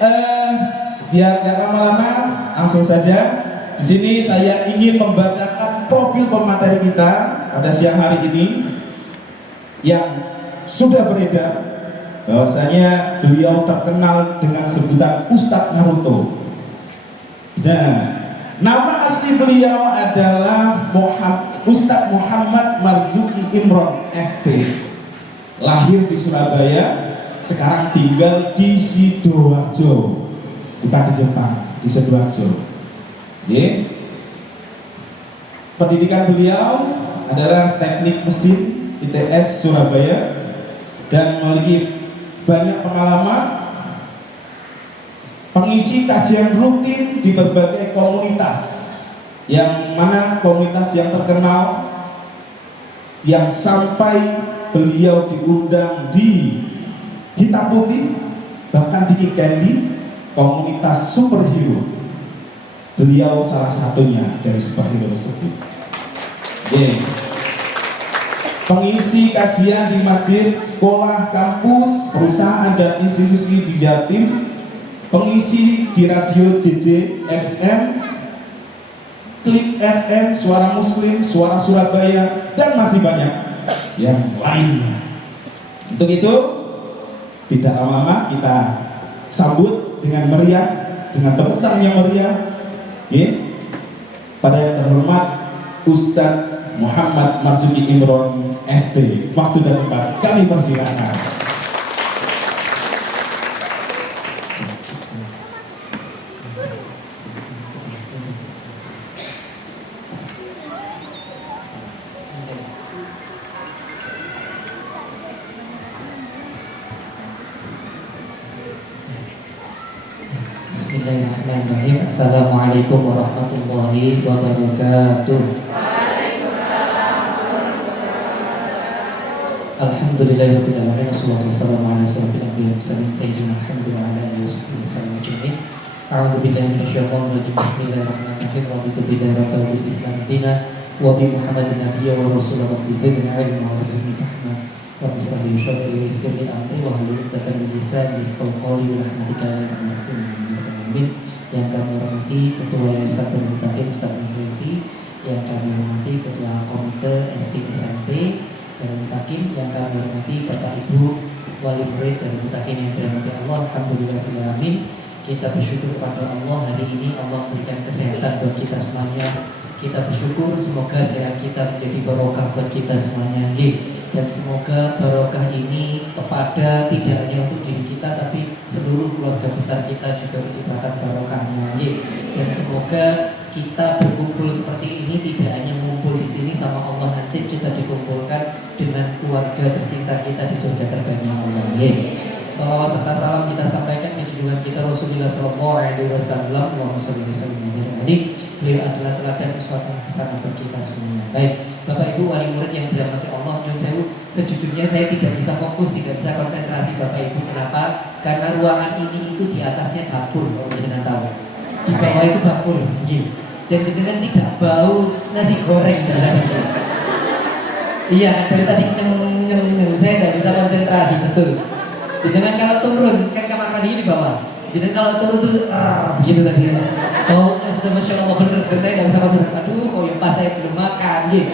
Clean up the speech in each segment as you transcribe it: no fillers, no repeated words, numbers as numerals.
eh, biar gak lama-lama, langsung saja. Di sini saya ingin membacakan profil pemateri kita pada siang hari ini yang sudah beredar bahwasanya beliau terkenal dengan sebutan Ustadz Naruto. Nah, nama asli beliau adalah Ustadz Muhammad Marzuki Imron ST. Lahir di Surabaya, sekarang tinggal di Sidoarjo, bukan di Jepang, di Sidoarjo. Pendidikan beliau adalah teknik mesin ITS Surabaya dan memiliki banyak pengalaman pengisi kajian rutin di berbagai komunitas, yang mana komunitas yang terkenal yang sampai beliau diundang di Hitam Putih, bahkan di Kikendi, komunitas superhero. Beliau salah satunya dari superhero tersebut. Pengisi kajian di masjid, sekolah, kampus, perusahaan dan institusi di Jatim, pengisi di radio JJ FM, Klik FM, Suara Muslim, Suara Surabaya, dan masih banyak yang lainnya. Untuk itu, tidak lama-lama kita sambut dengan meriah, dengan tepuk tangan yang meriah, pada yang terhormat Ustadz Muhammad Marzuki Imron ST. Waktu dan tempat kami persilakan. Bismillahirrahmanirrahim. Assalamualaikum warahmatullahi wabarakatuh. Alhamdulillahirabbil alamin. Wassalatu wassalamu ala asyrofil anbiya'i wal mursalin sayyidina Muhammadin wa ala alihi wasallam ajma'in. A'udzu billahi minasyaitonir rajim. Bismillahirrahmanirrahim. Raditu billahi rabban wal islam dinan wa bi Muhammadin nabiyyan wa rasulan wa bi sayyidina ilmin wa rizqin fahma. Wa bismillahi syadri wa yassirli amri wa hlul 'uqdatam min lisani yafqahu qawli wa rahmatika ya arhamar rahimin. Yang kami hormati Ketua Yayasan Bermutakin Ustaz Muhammad, yang kami hormati Ketua Komite SD SMP Bermutakin, yang kami hormati Bapak Ibu Wali Murid dari Mutakin yang dirahmati Allah. Alhamdulillahirrahmanirrahim. Kita bersyukur kepada Allah hari ini Allah memberikan kesehatan buat kita semuanya. Kita bersyukur semoga sehat kita menjadi barokah buat kita semuanya. Dan semoga barokah ini kepada tidak hanya untuk diri kita tapi seluruh keluarga besar kita juga kecipratan barokahnya. Dan semoga kita berkumpul seperti ini tidak hanya ngumpul di sini sama Allah, nanti kita dikumpulkan dengan keluarga tercinta kita di surga terbaiknya Allah. Salawat serta salam kita sampaikan ke junjungan kita Rasulullah Sallallahu Alaihi Wasallam. Allahumma sholli wa sallim alaihi. Beliau adalah teladan uswatun hasanah bagi kita semuanya. Baik, Bapak Ibu wali murid yang dirahmati Allah, nyuwun sewu, sejujurnya saya tidak bisa fokus, tidak bisa konsentrasi Bapak Ibu. Kenapa? Karena ruangan ini itu di atasnya dapur, kalau jenengan tahu. Di bawah itu dapur, gitu. Dan jenengan tidak bau nasi goreng dari tadi. Iya, dari tadi saya tidak bisa konsentrasi, betul. Jenengan kalau turun, kan kamar mandi di bawah. Jenengan kalau turun tuh gitu tadi. Oh, sudah masya Allah bener. Saya tidak bisa konsentrasi. Aduh, kok ya pas saya belum makan, gitu.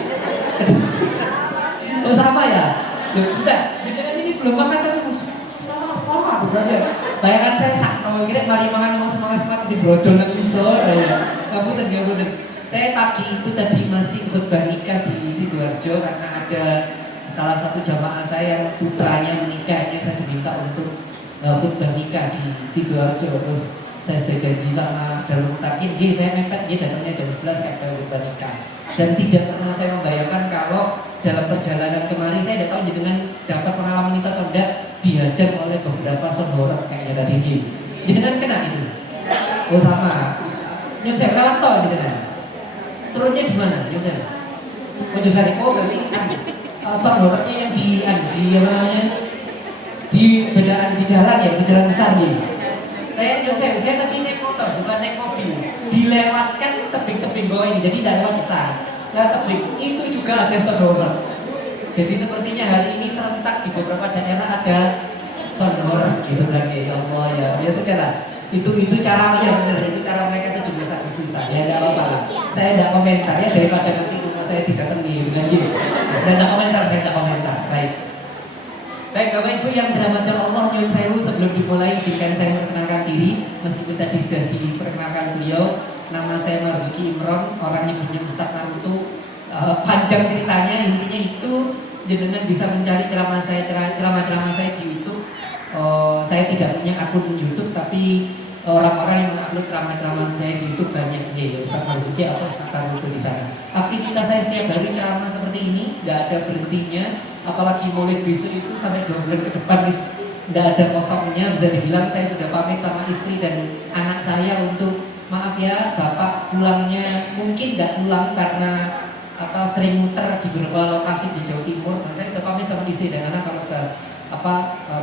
Oh sama ya? Loh, sudah, jenengan ini belum makan tapi sekolah aku belajar. Bayangkan saya sakno, kira mari makan mau semangat di brojonan isor ya. Ngapunten. Saya pagi itu tadi masih khutbah nikah di Sidoarjo karena ada salah satu jamaah saya yang putranya menikahnya, saya diminta untuk khutbah nikah di Sidoarjo. Terus saya sudah janji sama Darul Mutakin, saya mepet, datangnya jam 11 kayak khutbah nikah. Dan tidak pernah saya membayangkan kalau dalam perjalanan kemarin saya tidak tahu dengan dapat pengalaman itu atau tidak, dihadang oleh beberapa saudara kayaknya tadi ini. Jenengan kena itu? Oh sama. Nyun saya lewat tol jenengan. Turunnya di mana? Nyun saya. Mojosari. Oh berarti saudaranya yang di apa namanya? Di bedaan di jalan ya, di jalan besar nih. Saya tadi naik motor bukan naik mobil. Dilewatkan tebing-tebing bawah ini, jadi tidak lewat besar. Nah tebing itu juga ada saudara. Jadi sepertinya hari ini serentak di beberapa daerah ada sonor gitu kan ya Allah ya. Ya sudah lah. Itu cara yang benar, itu cara mereka 17 Agustusan. Ya enggak apa-apa lah. Saya enggak komentar ya daripada nanti rumah saya didatangi dengan gitu. Dan enggak komentar, saya enggak komentar. Baik. Baik Bapak Ibu yang dirahmati Allah, nyuwun sewu, sebelum dimulai izinkan saya memperkenalkan diri meskipun tadi sudah diperkenalkan beliau. Nama saya Marzuki Imron, orang nyebutnya Ustaz Naruto. Panjang ceritanya, intinya itu jenengan bisa mencari ceramah saya di YouTube. Saya tidak punya akun YouTube, tapi orang-orang yang mengupload ceramah saya di YouTube banyak. Ya, Ustaz Marzuki atau Ustaz Naruto di sana. Aktivitas saya setiap hari ceramah seperti ini, nggak ada berhentinya. Apalagi Maulid besok itu sampai 2 bulan ke depan nggak ada kosongnya. Bisa dibilang saya sudah pamit sama istri dan anak saya untuk maaf ya Bapak pulangnya mungkin nggak pulang karena sering muter di beberapa lokasi di Jawa Timur. Nah, saya sudah pamit sama istri dan anak kalau sudah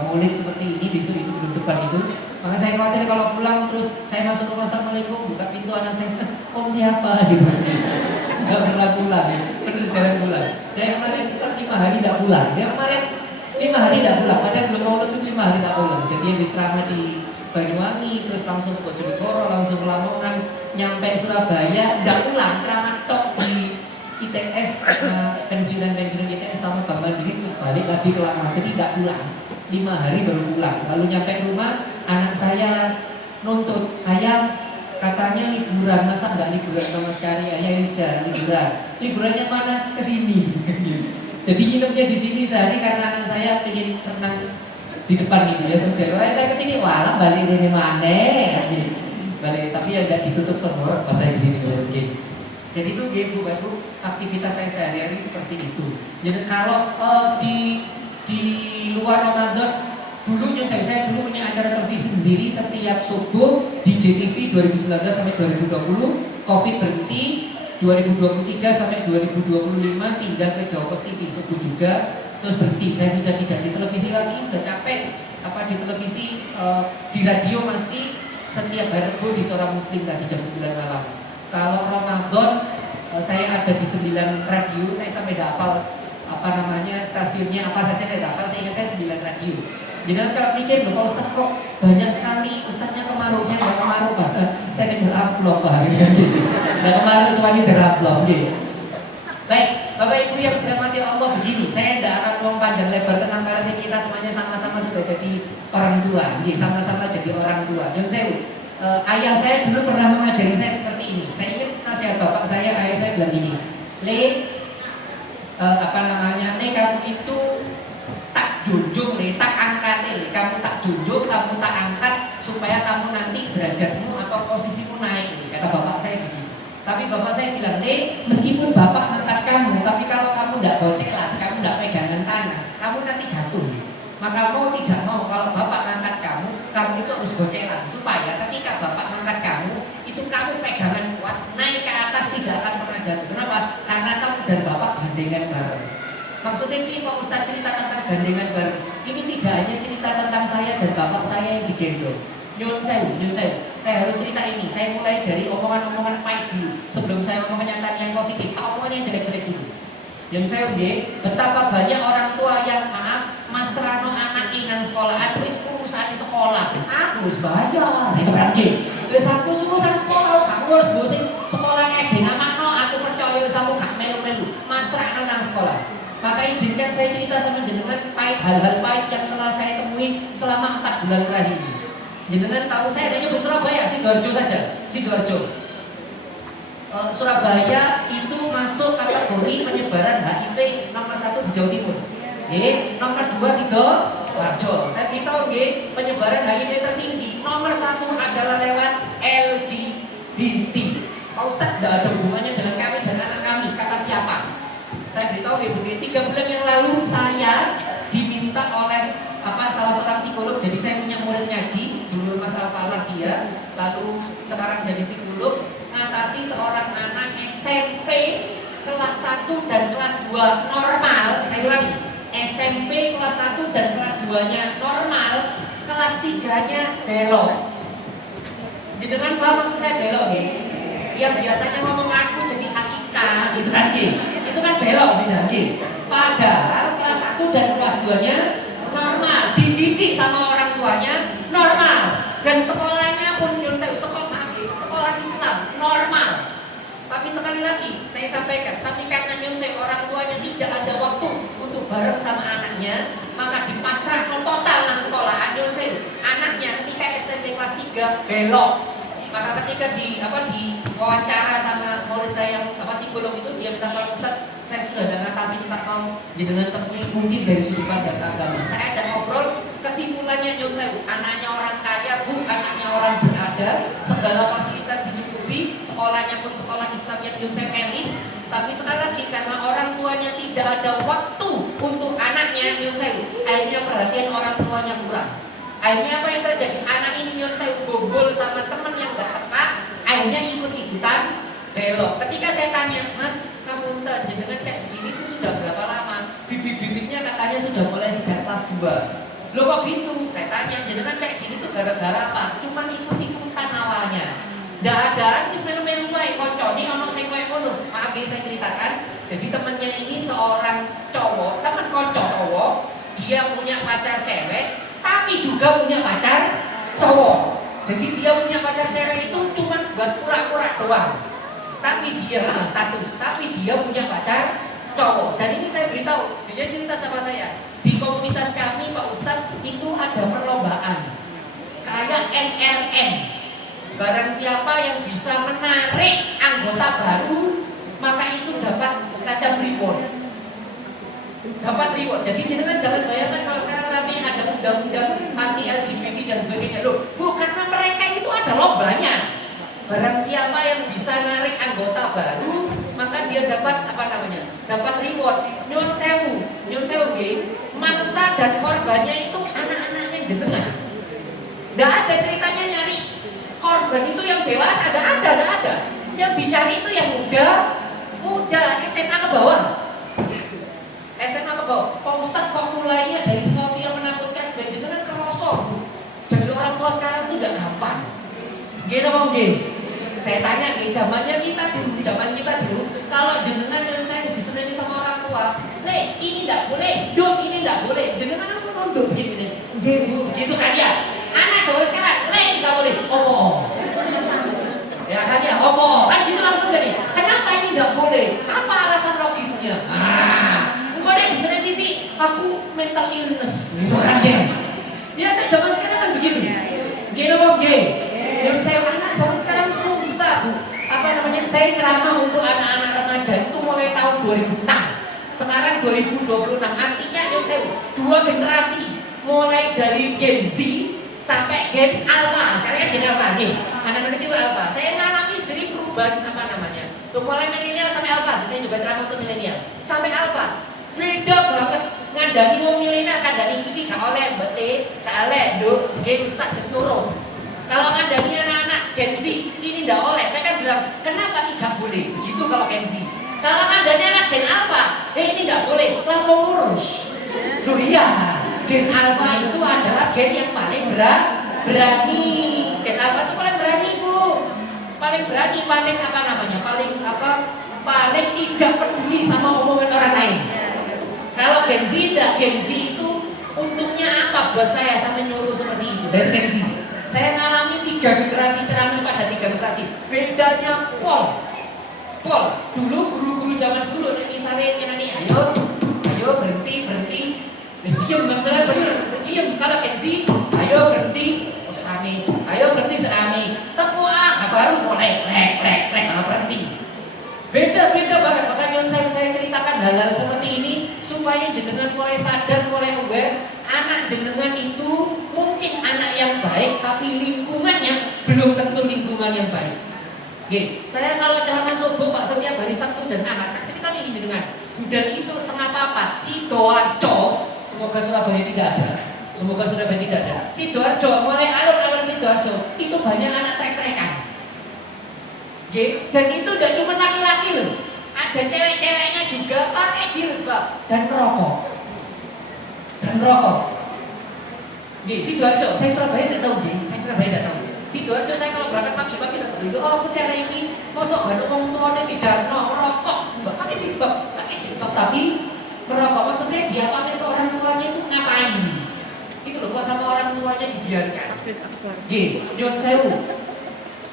Maulid seperti ini besok itu belum depan itu. Maka saya khawatir kalau pulang terus saya masuk rumah assalamualaikum buka pintu anak saya om siapa gitu. Nggak pernah pulang, bener jalan pulang. Saya kemarin 5 hari tidak pulang. Dia kemarin 5 hari tidak pulang. Padahal belum mau itu 5 hari tidak pulang. Jadi habis selama di Banyuwangi, terus langsung ke Bojonegoro, langsung ke Lamongan, nyampe Surabaya, tidak pulang. Ceramah tok di ITS, pensiunan ITS sama Bank Mandiri, terus balik lagi ke Lamongan. Jadi tidak pulang. 5 hari baru pulang. Lalu nyampe rumah, anak saya nuntut, ayah katanya liburan, masa nggak liburan sama sekali? Ya sudah liburannya mana? Kesini. Jadi nginepnya di sini sehari karena anak saya ingin renang di depan gitu ya sudah. Saya kesini, walah balik ini mana? Balik, tapi ya nggak ditutup semua pas saya di sini. Jadi itu Bu Bapak, aktivitas saya sehari-hari seperti itu. Jadi kalau di luar Ramadan dulu saya dulu punya acara televisi sendiri setiap subuh di JTV 2019 sampai 2020. Covid berhenti 2023 sampai 2025 pindah ke Jawa Post TV subuh juga terus berhenti. Saya sudah tidak di televisi lagi, sudah capek di televisi. Di radio masih setiap hari Rabu di Suara Muslim tadi jam 9 malam. Kalau Ramadan saya ada di 9 radio, saya sampai hafal stasiunnya apa saja saya hafal. Saya ingat saya 9 radio. Jadi kalau mikir loh, Pak Ustadz kok banyak sekali, Ustadznya kemarau, saya nggak kemarau Pak, saya kejar amplop Pak, nggak kemarau cuma kejar amplop gitu. Baik, Bapak Ibu yang dirahmati Allah, begini, saya tidak akan ngomong panjang lebar tentang parenting, kita semuanya sama-sama sudah jadi orang tua, sama-sama jadi orang tua. Dan ayah saya dulu pernah mengajari saya seperti ini. Saya ingat nasihat bapak saya, ayah saya bilang gini, Le, kamu itu tak junjung, tak angkat, kamu tak junjung, kamu tak angkat supaya kamu nanti derajatmu atau posisimu naik, kata bapak saya begitu. Tapi bapak saya bilang, meskipun bapak angkat kamu, tapi kalau kamu tidak gocelan, kamu tidak pegangan tangan, kamu nanti jatuh. Maka mau tidak mau kalau bapak angkat kamu itu harus gocelan supaya ketika bapak angkat kamu, itu kamu pegangan kuat, naik ke atas tidak akan pernah jatuh. Kenapa? Karena kamu dan bapak gandengan bareng. Maksudnya ini Pak Ustadz cerita tentang gandengan bareng. Ini tidak hanya cerita tentang saya dan bapak saya yang digendong. Nyun sewu. Saya harus cerita ini. Saya mulai dari omongan-omongan pahit dulu. Sebelum saya ngomong kenyataan yang positif, omongan yang jelek-jelek dulu. Nyun sewu betapa banyak orang tua yang Mas Rano anak ingan sekolahan, wis urusan sekolah. Aku wis bayar. Itu kan wis aku urusan sekolah, kamu harus bosin sekolahnya jeneng makno. Aku percaya wis aku gak melu-melu. Mas Rano nang sekolah. Maka izinkan saya cerita sama jenengan hal-hal pahit yang telah saya temui selama 4 bulan terakhir ini. Jenengan tahu saya adanya di Surabaya, Sidoarjo saja, Sidoarjo. Surabaya itu masuk kategori penyebaran HIV nomor 1 di Jawa Timur. Nomor 2 Sidoarjo. Saya beritahu penyebaran HIV tertinggi nomor 1 adalah lewat LGBT. Pak Ustadz tidak ada hubungannya dengan kami dan anak kami. Kata siapa? Saya beritahu Ibu, 3 bulan yang lalu saya diminta oleh salah seorang psikolog. Jadi saya punya murid ngaji, dulu masalah falah dia, lalu sekarang jadi psikolog, ngatasi seorang anak SMP kelas 1 dan kelas 2 normal. Saya ulangi, SMP kelas 1 dan kelas 2-nya normal, kelas 3-nya belok. Dengan paham maksud saya belok yang biasanya ngomong aku jadi akika gitu kan itu kan belok sudah Padahal kelas 1 dan kelas 2-nya normal. Di dididik sama orang tuanya normal, dan sekolahnya pun sekolah Islam normal. Tapi sekali lagi saya sampaikan, tapi karena orang tuanya tidak ada waktu untuk bareng sama anaknya, maka dipasrahkan total nang sekolah. Anaknya ketika SMP kelas 3 belok. Maka ketika di wawancara sama murid saya yang psikolog itu, dia bilang, "Pak Ustaz, saya sudah ada ngatasi minta tolong dengan temui mungkin dari sudut pandang agama." Saya ajak ngobrol, kesimpulannya anaknya orang kaya, bu, anaknya orang berada, segala fasilitas dicukupi, sekolahnya pun sekolah Islam yang elit. Tapi sekali lagi karena orang tuanya tidak ada waktu untuk anaknya, akhirnya perhatian orang tuanya kurang. Akhirnya apa yang terjadi? Anak ini gobol sama teman yang gak tepat, akhirnya ikut-ikutan belok. Ketika saya tanya, "Mas, kamu jenengan kayak begini itu sudah berapa lama?" Bibit-bibitnya katanya sudah mulai sejak kelas 2. "Loh kok gitu?" Saya tanya, "Jenengan kayak gini tuh gara-gara apa?" "Cuma ikut-ikutan awalnya. Nggak ada, terus melu-melu wae koncone ono sing koyo ngono." Maaf ya saya ceritakan. Jadi temannya ini seorang cowok, teman konco cowok, dia punya pacar cewek, tapi juga punya pacar cowok. Jadi dia punya pacar cewek itu cuma buat pura-pura doang. Tapi dia status, tapi dia punya pacar cowok. Dan ini saya beritahu, dia cerita sama saya, di komunitas kami Pak Ustadz itu ada perlombaan kayak MLM. Barang siapa yang bisa menarik anggota baru, maka itu dapat semacam reward. Jadi jangan bayangkan kalau sekarang kami ada undang-undang anti LGBT dan sebagainya. Loh, karena mereka itu ada lombanya. Barang siapa yang bisa narik anggota baru, maka dia dapat dapat reward. Nyun sewu mangsa dan korbannya itu anak-anaknya jenengan. Nggak ada ceritanya nyari korban itu yang dewasa, nggak ada. Yang dicari itu yang muda SMA ke bawah. Pak Ustadz kok mulainya dari sesuatu yang menakutkan, dan jenengan kerosok. Jadi orang tua sekarang itu udah gampang. Gitu mau saya tanya zaman kita dulu, kalau jenengan dan saya diseneni sama orang tua, "Le, ini tidak boleh, dok ini tidak boleh." Jenengan langsung nunduk begini, begitu kan ya. Anak Jawa sekarang, "Le, ini tidak boleh." "Opo." Ya kan ya, "Opo." Kan gitu langsung dari. Kenapa ini tidak boleh? Apa alasan logisnya? Kok dia bisa titik, "Aku mental illness." Gitu kan dia. Ya kan zaman sekarang kan begitu. Dan saya anak zaman sekarang susah, Bu. Saya ceramah untuk anak-anak remaja itu mulai tahun 2006. Sekarang 2026. Artinya dua generasi, mulai dari Gen Z sampai Gen Alpha. Saya kan Gen Alpha nih. Anak-anak kecil Alpha. Saya mengalami sendiri perubahan mulai milenial sampai Alpha. Saya coba ceramah untuk milenial sampai Alpha. Beda banget. Ngandani wong milenial kandani iki gak oleh mbete, gak oleh nduk, nggih Ustaz wis nurut. Kalau ngandani anak-anak Gen Z ini ndak oleh, mereka bilang, "Kenapa tidak boleh?" Begitu kalau Gen Z. Kalau ngandani anak Gen Alpha, ini ndak boleh, lampau lurus. Loh iya, Gen Alpha itu adalah gen yang paling berani. Gen Alpha itu paling berani, Bu. Paling berani, paling tidak peduli sama omongan orang lain. Kalau Gen Z enggak, Gen Z itu untungnya apa buat saya sampai nyuruh seperti itu dari Gen Z. Saya ngalami 3 generasi ceramah pada 3 generasi. Bedanya pol. Dulu guru-guru zaman dulu misalnya nyanyi, ayo berhenti. Wis diem bener. Kalau Gen Z, ayo berhenti serami. Tepuk baru mulai rek malah berhenti. Beda banget. Makanya saya ceritakan hal-hal seperti ini supaya jenengan mulai sadar, mulai aware. Anak jenengan itu mungkin anak yang baik, tapi lingkungannya belum tentu lingkungan yang baik. Oke, saya kalau ceramah subuh Pak setiap hari Sabtu dan Ahad, tak cerita ini dengan budal isu 3:30 Sidoarjo. Semoga Surabaya tidak ada. Sidoarjo, mulai alun-alun Sidoarjo itu banyak anak trek-trekan. Dan itu tidak cuma laki-laki loh, ada cewek-ceweknya juga pakai jilbab dan rokok. Sidoarjo, saya Surabaya tidak tahu. Sidoarjo saya kalau berangkat pagi-pagi tidak tahu. Aku saya ini, mosok gak ada orang tuanya di jalan rokok, pakai jilbab, tapi merokok. Maksud saya dia pamit ke orang tuanya itu ngapain? Itu loh. kok sama orang tuanya dibiarkan. Nggih, nyuwun sewu.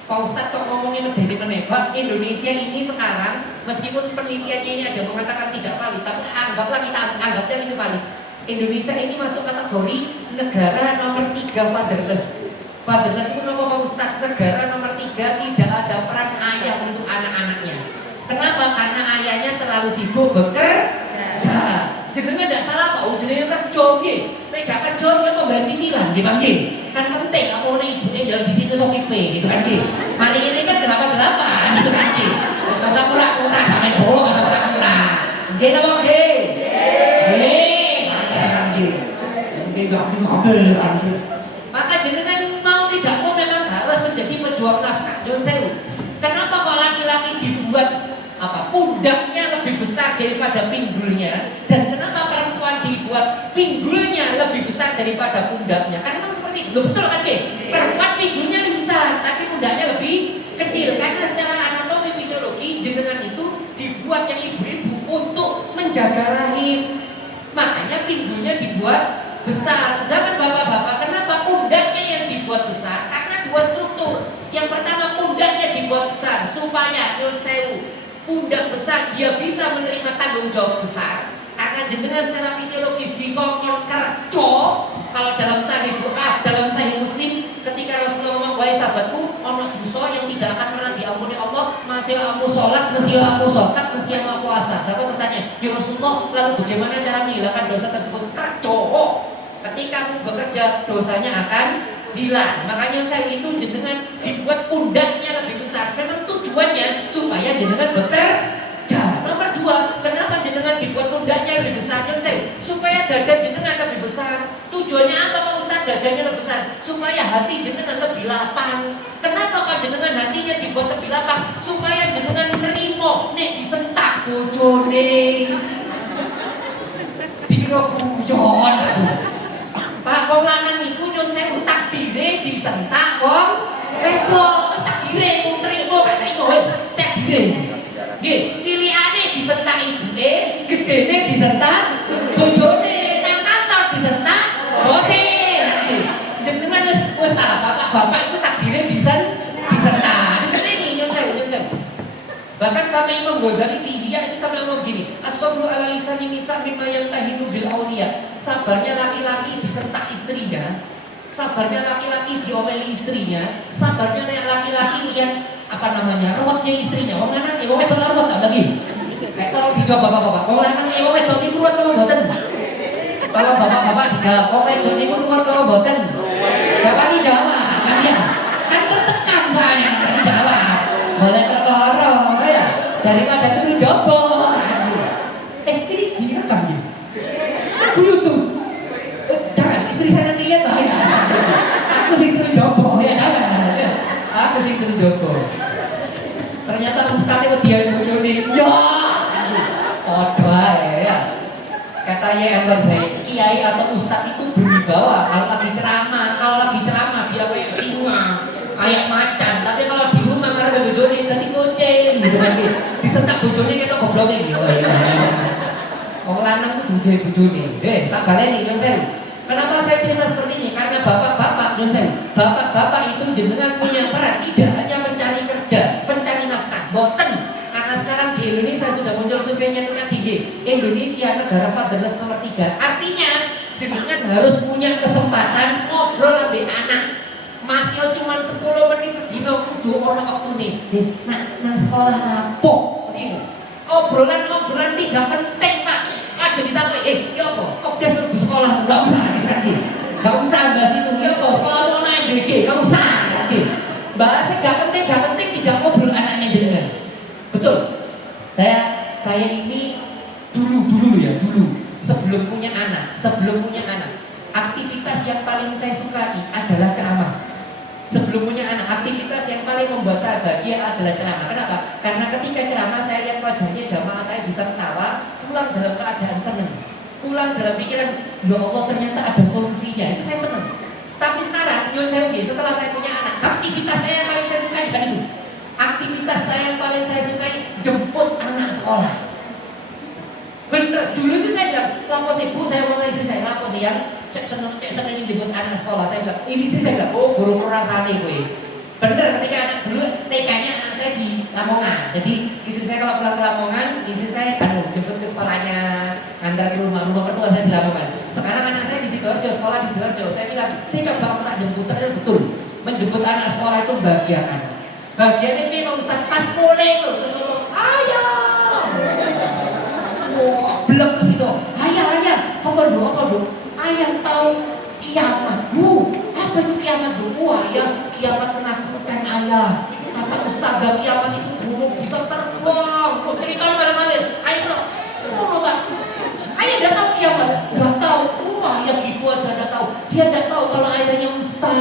Pak Ustadz kok ngomongin medeni menembak, Indonesia ini sekarang meskipun penelitiannya ini ada mengatakan tidak valid, tapi anggaplah kita anggapnya itu valid. Indonesia ini masuk kategori negara nomor 3 fatherless. Fatherless itu nama Pak Ustadz, negara nomor 3 tidak ada peran ayah untuk anak-anaknya. Kenapa? Karena ayahnya terlalu sibuk bekerja. Jenenge ndak salah Pak, jenenge kerja nggih. Nek gak kerja ya membayar cicilan nggih Pak nggih. Kan penting apa nek ibunya jalan di situ sok pipe gitu kan nggih. Mari ini kan 8-8 gitu kan nggih. Wis usah pura-pura sampe bohong usah pura-pura. Nggih napa nggih? Nggih. Nggih. Maka jenengan mau tidak mau memang harus menjadi pejuang nafkah. Nyuwun sewu. Kenapa kok laki-laki dibuat pundaknya lebih besar daripada pinggulnya, dan kenapa perempuan dibuat pinggulnya lebih besar daripada pundaknya? Karena memang seperti itu, betul kan deh? Perempuan pinggulnya lebih besar, tapi pundaknya lebih kecil. Karena secara anatomi fisiologi jenengan itu dibuat yang ibu-ibu untuk menjaga rahim, makanya pinggulnya dibuat besar. Sedangkan bapak-bapak, kenapa pundaknya yang dibuat besar? Karena dua struktur. Yang pertama, pundaknya dibuat besar supaya nyuwun sewu, pundak besar dia bisa menerima tanggung jawab besar karena jenengan secara fisiologis dikongkon kerco. Kalau dalam Sahih Bukhari, dalam Sahih Muslim, ketika Rasulullah ngomong, wahai sahabatku, ono dosa yang tidak akan pernah diampuni Allah, masih aku sholat, masih aku sholat, masih aku puasa. Sahabat bertanya, ya Rasulullah, lalu bagaimana cara menghilangkan dosa tersebut? Kerco. Ketika kamu bekerja, dosanya akan hilang. Makanya saya itu jenengan dibuat pundaknya lebih besar. Memang tujuannya supaya jenengan bekerja. Nomor 2, kenapa jenengan dibuat pundaknya lebih besar? Supaya dada jenengan lebih besar. Tujuannya apa Pak Ustaz? Dadanya lebih besar supaya hati jenengan lebih lapang. Kenapa kok jenengan hatinya dibuat lebih lapang? Supaya jenengan nerimo nek disentak bojone. Dikira guyon. Pak wong lanang niku nyun sewu takdire disentak wong wedok. Wis takdire mung trimo gak trimo wis takdire. Nggih, cilikane disentak ibune, gedene disentak bojone, nang kantor disentak bose. Nggih. Jenengan wis ta bapak-bapak itu takdire disentak. Disenengi nyun sewu. Bahkan sampai Imam Ghazali di Ihya itu sampai ngomong gini, as-sabru ala lisani nisa mimma yantahinu bil auliya. Sabarnya laki-laki disentak istrinya, sabarnya laki-laki diomeli istrinya, sabarnya laki-laki lihat ruwetnya istrinya. Wong lanang wong wedok ruwet tak bagi. Kayak tolong dijawab bapak-bapak. Wong lanang wong wedok niku ruwet apa mboten? Kalau bapak-bapak dijawab, wong wedok niku ruwet apa mboten? Bapak dijawab, kan ya. Kan tertekan soalnya dijawab. Boleh perkara ya daripada turu jopo. Ini direkam ya. Aku YouTube. Jangan istri saya nanti lihat bahaya. Aku sih turu jopo ya jangan. Aku sih turu jopo. Ternyata ustadz itu dia bojone. Ya. Podo ae ya. Katanya Anwar Zaid, kiai atau ustadz itu berwibawa kalau lagi ceramah dia kayak singa, kayak macan. Tapi kalau di rumah marah bojone tadi kucing gitu kan dia. Disentak bojone kita gobloknya gitu. Wong lanang itu duwe bojone. Tak baleni nyun sewu. Kenapa saya cerita seperti ini? Karena bapak-bapak nyun sewu. Bapak-bapak itu jenengan punya peran tidak hanya mencari kerja, pencari nafkah. Boten. Karena sekarang di Indonesia sudah muncul surveinya itu tadi, Indonesia negara fatherless nomor 3. Artinya jenengan harus punya kesempatan ngobrol sama anak. Masih cuma 10 menit sedina kudu ana wektune. Nang sekolah lapok sih. Obrolan-obrolan tidak penting, Pak. Aja ditakoki, ya apa? Kok des mlebu sekolah enggak usah gitu. Enggak usah bahas itu. Ya apa? Sekolah mau naik BG, enggak usah gitu. Bahasa gak penting tidak ngobrol anaknya jenengan. Betul. Saya ini dulu sebelum punya anak, aktivitas yang paling saya sukai adalah ceramah. Sebelum punya anak, aktivitas yang paling membuat saya bahagia adalah ceramah. Kenapa? Karena ketika ceramah saya lihat wajahnya jamaah saya bisa ketawa, pulang dalam keadaan senang, pulang dalam pikiran, ya Allah ternyata ada solusinya. Itu saya senang. Tapi sekarang, setelah saya punya anak, aktivitas saya yang paling saya sukai bukan itu. Aktivitas saya yang paling saya sukai jemput anak sekolah. Bener, dulu itu saya bilang, lapor sih bu, saya mau istri saya lapor sih yang seneng jemput anak sekolah. Saya bilang, ini sih saya bilang, oh guru rasane kowe. Bener, ketika anak dulu TK-nya anak saya di Lamongan. Jadi istri saya kalau pulang ke Lamongan, istri saya jemput ke sekolahnya, ngantar ke rumah mertua saya di Lamongan. Sekarang anak saya di Sidoarjo, sekolah di Sidoarjo. Saya bilang, saya coba kamu tak jemput, ternyata betul. Menjemput anak sekolah itu bagian. Bagiannya memang Ustaz pas mulai loh, terus ngomong, ayah. Wah, belum terus itu, ayah, apa dong? Ayah tahu kiamat, apa itu kiamat bu? Wah ya, kiamat menakutkan ayah. Kata ustazah kiamat itu burung bisa terbang. Cerita malam-malam, ayah bro, Pak. Ayah udah tahu kiamat, nggak tahu. Wah ya gitu aja udah tahu. Dia udah tahu kalau ayahnya ustaz.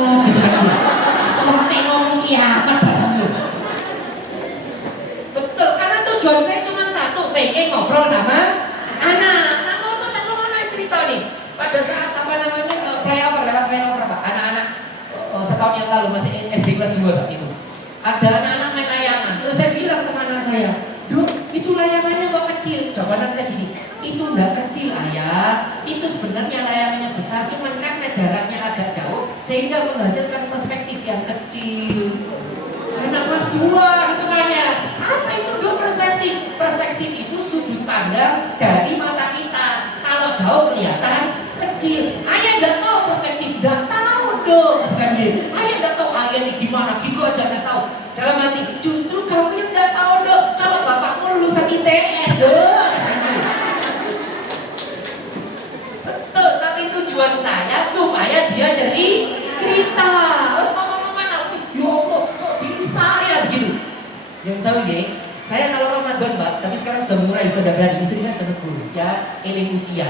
Pasti ngomong kiamat barangnya. Betul, karena tujuan saya cuma satu, pengen ngobrol sama anak. Nah mau tuh cerita nih. Pada saat lewat flyover Pak, anak-anak setahun yang lalu masih SD kelas 2 saat itu. Ada anak-anak main layangan. Terus saya bilang sama anak saya, "Duk, itu layangannya kok kecil?" Jawaban anak saya gini, "Itu enggak kecil, Ayah. Itu sebenarnya layangannya besar, cuman karena jaraknya agak jauh sehingga menghasilkan perspektif yang kecil." Anak kelas 2 gitu kan ya. Apa itu Duk perspektif? Perspektif itu sudut pandang dari mata kita. Kalau jauh kelihatan kecil. Ayah nggak tahu perspektif, nggak tahu dong. Ayah nggak tahu ayah ini gimana, gitu aja nggak tahu. Dalam hati, justru kamu yang nggak tahu dong. Kalau bapakmu lulusan ITS dong. Betul, tapi tujuan saya supaya dia jadi cerita. Terus ngomong-ngomong, ya Allah, kok bisa ya begitu. Yang saya kalau Ramadan Mbak, tapi sekarang sudah mulai, sudah berani. Istri saya sudah tegur, ya, eling usia.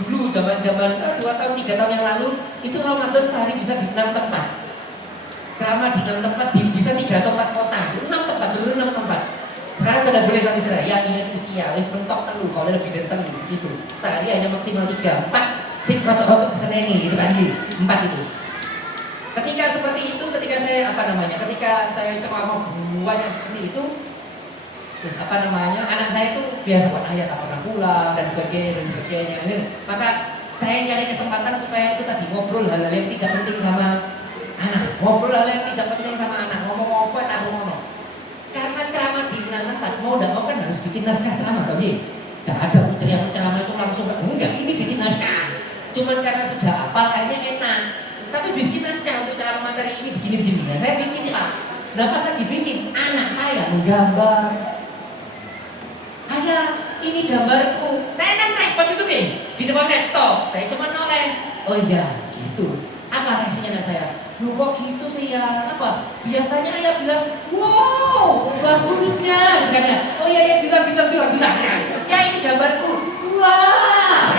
Dulu zaman-zaman 2 tahun 3 tahun yang lalu itu Ramadan sehari bisa di 6 tempat. Ceramah di 6 tempat bisa 3 atau 4 kota. 6 tempat dulu 6 tempat. Sekarang sudah boleh sampai sana. Ya ingat usia, wis mentok telu kalau lebih dari telu gitu. Sehari hanya maksimal 3, 4. Sing rotok-rotok keseneni gitu kan gitu. 4 itu. Ketika seperti itu, ketika saya ceramah banyak seperti itu, terus anak saya itu biasa ayah tak pernah pulang dan sebagainya. Maka saya nyari kesempatan supaya itu tadi ngobrol hal-hal yang tidak penting sama anak, ngomong apa tak ngomong. Karena ceramah di tempat mau tidak mau kan harus bikin naskah ceramah, tau ya? Tidak ada ceramah itu langsung enggak, ini bikin naskah. Cuman karena sudah hafal kayaknya enak. Tapi bikin naskah untuk ceramah materi ini begini-begini. Nah, saya bikin Pak. Nah pas lagi bikin, anak saya menggambar. Ayah, ini gambarku. Saya kan repot itu nih di depan laptop. Saya cuma noleh. Oh iya, gitu. Apa reaksinya anak saya? Loh kok gitu sih ya? Apa? Biasanya ayah bilang, wow, bagusnya. Gitu kan ya? Oh iya, ya bilang. Ya ini gambarku. Wah.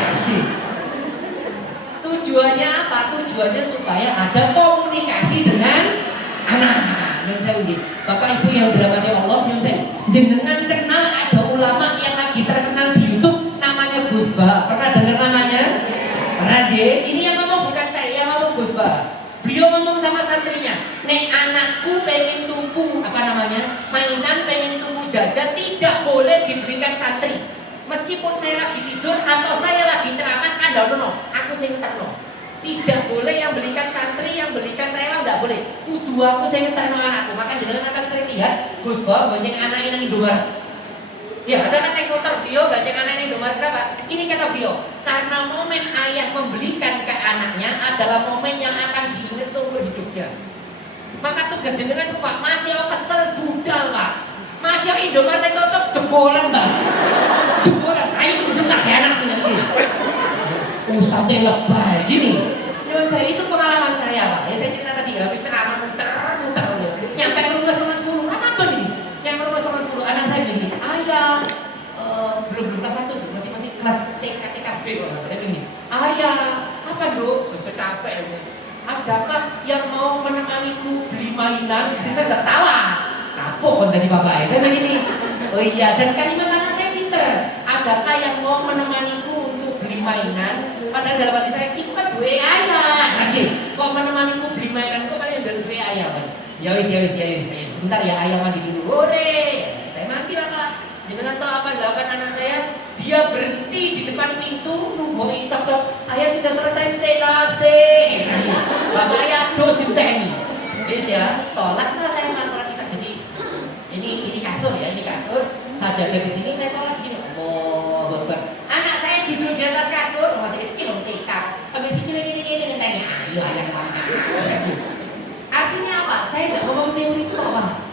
Tujuannya apa? Tujuannya supaya ada komunikasi dengan anak. Yang saya uji, Bapak Ibu yang dirahmati Allah, yang saya jenengan kenal ada ulama yang lagi terkenal di YouTube namanya Gus Bah. Pernah dengar namanya? Rade, ini yang ngomong bukan saya, yang ngomong Gus Bah. Beliau ngomong sama santrinya, nek anakku pengen tuku mainan, pengen tuku jajan, tidak boleh diberikan santri. Meskipun saya lagi tidur atau saya lagi ceramah, aku sing ngeterno. Tidak boleh yang belikan santri, yang belikan rewang, tidak boleh. Kudu aku saya ngeterno anakku. Maka jangan akan sering lihat Gus Bah bonceng anaknya nang Indomaret. Ya, ada kan naik motor beliau bonceng anaknya Indomaret apa? Ini kata beliau, karena momen ayah membelikan ke anaknya adalah momen yang akan diingat seumur hidupnya. Maka tugas jenengan Pak, masih kesel budal Pak. Masih Indomaret tutup jebolan Pak. Jebolan, ayo duduk tak anak punya dia. Ustaznya lebay gini. Menurut saya itu pengalaman saya Pak. Ya saya cerita tadi habis ceramah muter. Nyampe rumah setengah 10 Ramadan ini. Nyampe rumah setengah 10 anak saya begini. Ayah, belum kelas 1 masih kelas TKB kalau nggak salah begini. Ayah, apa Dok? Saya capek ini. Adakah yang mau menemaniku beli mainan? Istri saya sudah tawa. Kapok kan tadi Bapak. Saya begini. Oh iya, dan kalimat anak saya pinter. Adakah yang mau menemaniku untuk beli mainan? Padahal dalam hati saya, itu kan duwe ayah. Nanti, kok menemaniku beli mainan, kok kalian dari duwe ayah kan? Ya wis. Sebentar ya ayah mandi dulu. Ore, saya mandi lah Pak. Jenengan tahu apa yang dilakukan anak saya? Dia berhenti di depan pintu, nungguin tok-tok. Ayah sudah selesai senase. Bapak ayah terus diteni. Yes ya, sholat lah saya sholat isya. Jadi ini kasur ya, ini kasur. Saya jaga di sini, saya sholat gini. Allahu Akbar. Anak saya tidur di atas kasur, masih kecil, TK. Habis ini tanya, ayo ayah lama. Artinya apa? Saya tidak ngomong teori itu apa?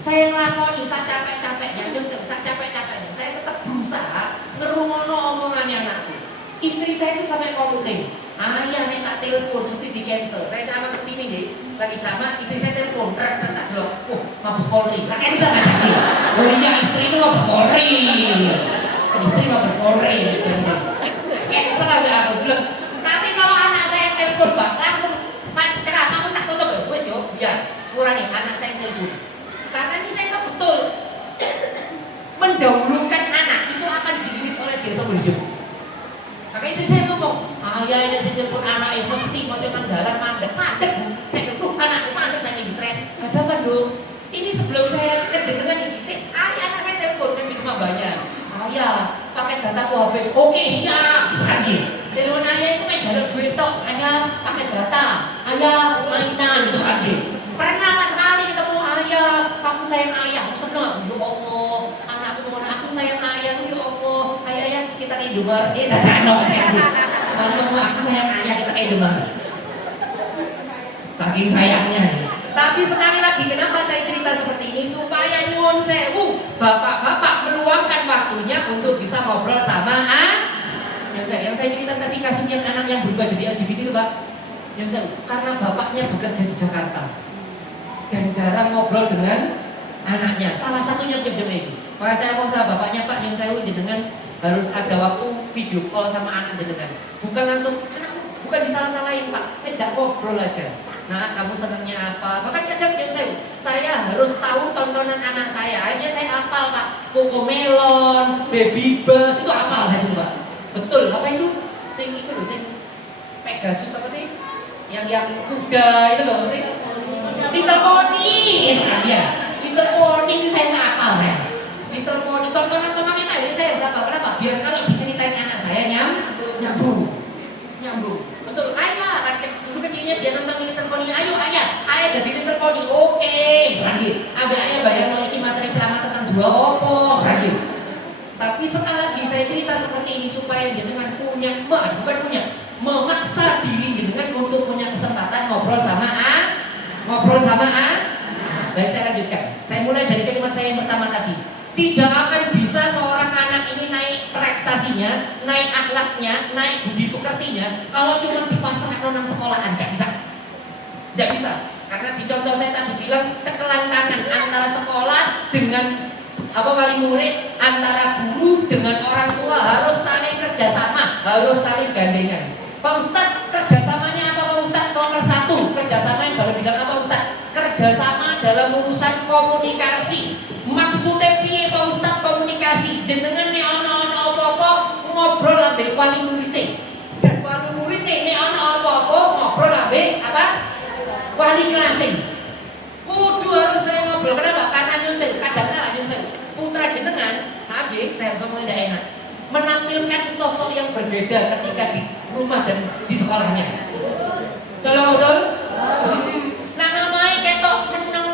Saya ngelakoni, saya capek-capeknya, saya capek-capeknya. Saya tetap berusaha ngerungono omongannya anakku. Istri saya itu sampai komplain. Ayah nek tak telepon mesti di cancel. Saya drama seperti ini nih. Lagi drama, istri saya telepon, tak bilang, Mabes Polri. Lah cancel kan nanti. Oh iya, istri itu Mabes Polri. Istri Mabes Polri. Cancel aja aku bilang. Tapi kalau anak saya telepon bang, langsung cerah, kamu tak tutup. Wes yo, biar sepura nih anak saya telepon. Karena ini saya tahu betul mendahulukan anak itu akan diirit oleh dia seumur hidup. Maka istri saya ngomong, ayah ini saya telepon anak yang mesti masuk kendaraan mandek, anakku mandek saya diseret. Ada apa dong? Ini sebelum saya kerja dengan ini, anak saya telepon kan di rumah banyak. Ayah, pakai dataku habis, oke siap, gitu. Telepon ayah itu main jalan duit tok, ayah pakai data, ayah mainan gitu kan. Pernah mas sekali ketemu ayah, aku sayang ayah, aku senang, ya Allah, anakku mohon aku sayang ayah, ya Allah, ayah kita ke Indomaret, kalau aku sayang ayah kita ke Indomaret, saking sayangnya. Tapi sekali lagi kenapa saya cerita seperti ini supaya nyuwun sewu, bapak-bapak meluangkan waktunya untuk bisa ngobrol sama yang saya cerita tadi kasus yang anak yang berubah jadi LGBT itu pak, yang saya karena bapaknya bekerja di Jakarta dan jarang ngobrol dengan anaknya. Salah satunya itu. Maka saya mau sama bapaknya Pak yang saya dengan harus ada waktu video call sama anak jenengan. Bukan langsung, bukan disalah-salahin Pak, ajak ngobrol aja. Nah, kamu senangnya apa? Bahkan kadang yang saya harus tahu tontonan anak saya. Akhirnya saya hafal Pak, Cocomelon, Baby Bus itu hafal saya tuh Pak. Betul, apa itu? Sing itu loh, sing Pegasus apa sih? Yang kuda itu loh, sing Little Pony, ya. Little Pony itu saya hafal saya. Little Pony tontonan ini saya hafal. Kenapa? Biar kalau diceritain anak saya nyambung. Betul. Ayah, kan dulu kecilnya dia nonton Little Pony. Ayo ayah jadi Little Pony. Oke, lanjut. Ada ayah bayar lagi materi ceramah tentang dua opo, lanjut. Tapi sekali lagi saya cerita seperti ini supaya jenengan memaksa diri jenengan untuk punya kesempatan ngobrol sama Baik, saya lanjutkan. Saya mulai dari kalimat saya yang pertama tadi. Tidak akan bisa seorang anak ini naik prestasinya, naik akhlaknya, naik budi pekertinya kalau cuma dipasrahkan nang sekolahan. Tidak bisa. Karena di contoh saya tadi bilang cekelan tangan antara sekolah dengan wali murid, antara guru dengan orang tua harus saling kerjasama, harus saling gandengan. Pak Ustadz, kerjasamanya apa Pak Ustadz? Nomor 1, kerjasama yang dalam bidang apa Ustadz? Kerjasama dalam urusan komunikasi. Maksudnya piye Pak Ustadz komunikasi? Jenengan nek ana apa-apa ngobrol ambek wali murid. Dan wali murid nek ana apa-apa ngobrol ambek wali kelas. Kudu harus saya ngobrol. Kenapa? Karena nyun sewu, kadang-kadang nyun sewu. Putra jenengan, saya ngomong tidak enak. Menampilkan sosok yang berbeda ketika di rumah dan di sekolahnya. Tolong betul? Nah namanya ketok meneng,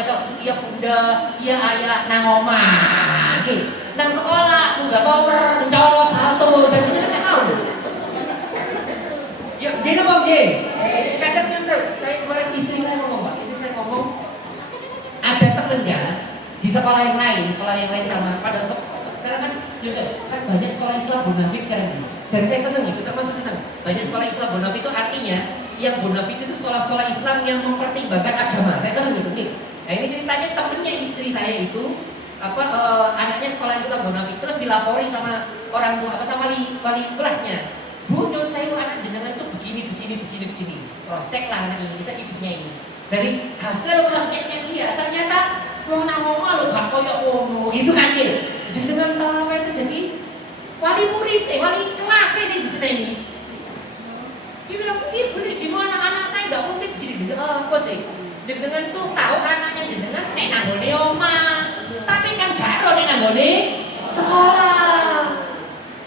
ketok iya bunda, iya ayah, nang omah, gitu. Nang sekolah, udah power, mencolot satu, dan ini kan tahu. Ya, gini bang, kadang saya kemarin istri saya ngomong, ada temennya di sekolah yang lain sama pada sekarang kan juga kan banyak sekolah Islam bonafit sekarang ini. Dan saya senang itu, termasuk senang banyak sekolah Islam bonafit itu artinya yang bonafit itu sekolah-sekolah Islam yang mempertimbangkan agama. Saya senang gitu. Nah ini ceritanya temennya istri saya itu anaknya sekolah Islam bonafit terus dilapori sama orang tua sama wali kelasnya. Bu, nyun saya anak jenengan tuh begini. Cross check lah anak ini bisa ibunya ini. Dari hasil cross checknya dia ternyata mau ngomong lo gak koyo ngono itu kan dia. Jenengan tahu apa itu jadi wali murid, wali kelas sih di sini ini. Dia bilang, iya bener gimana anak saya gak mungkin gini apa sih? Jenengan tuh tahu anaknya jenengan nek nanggone oma. Tapi kan nih nanggone sekolah.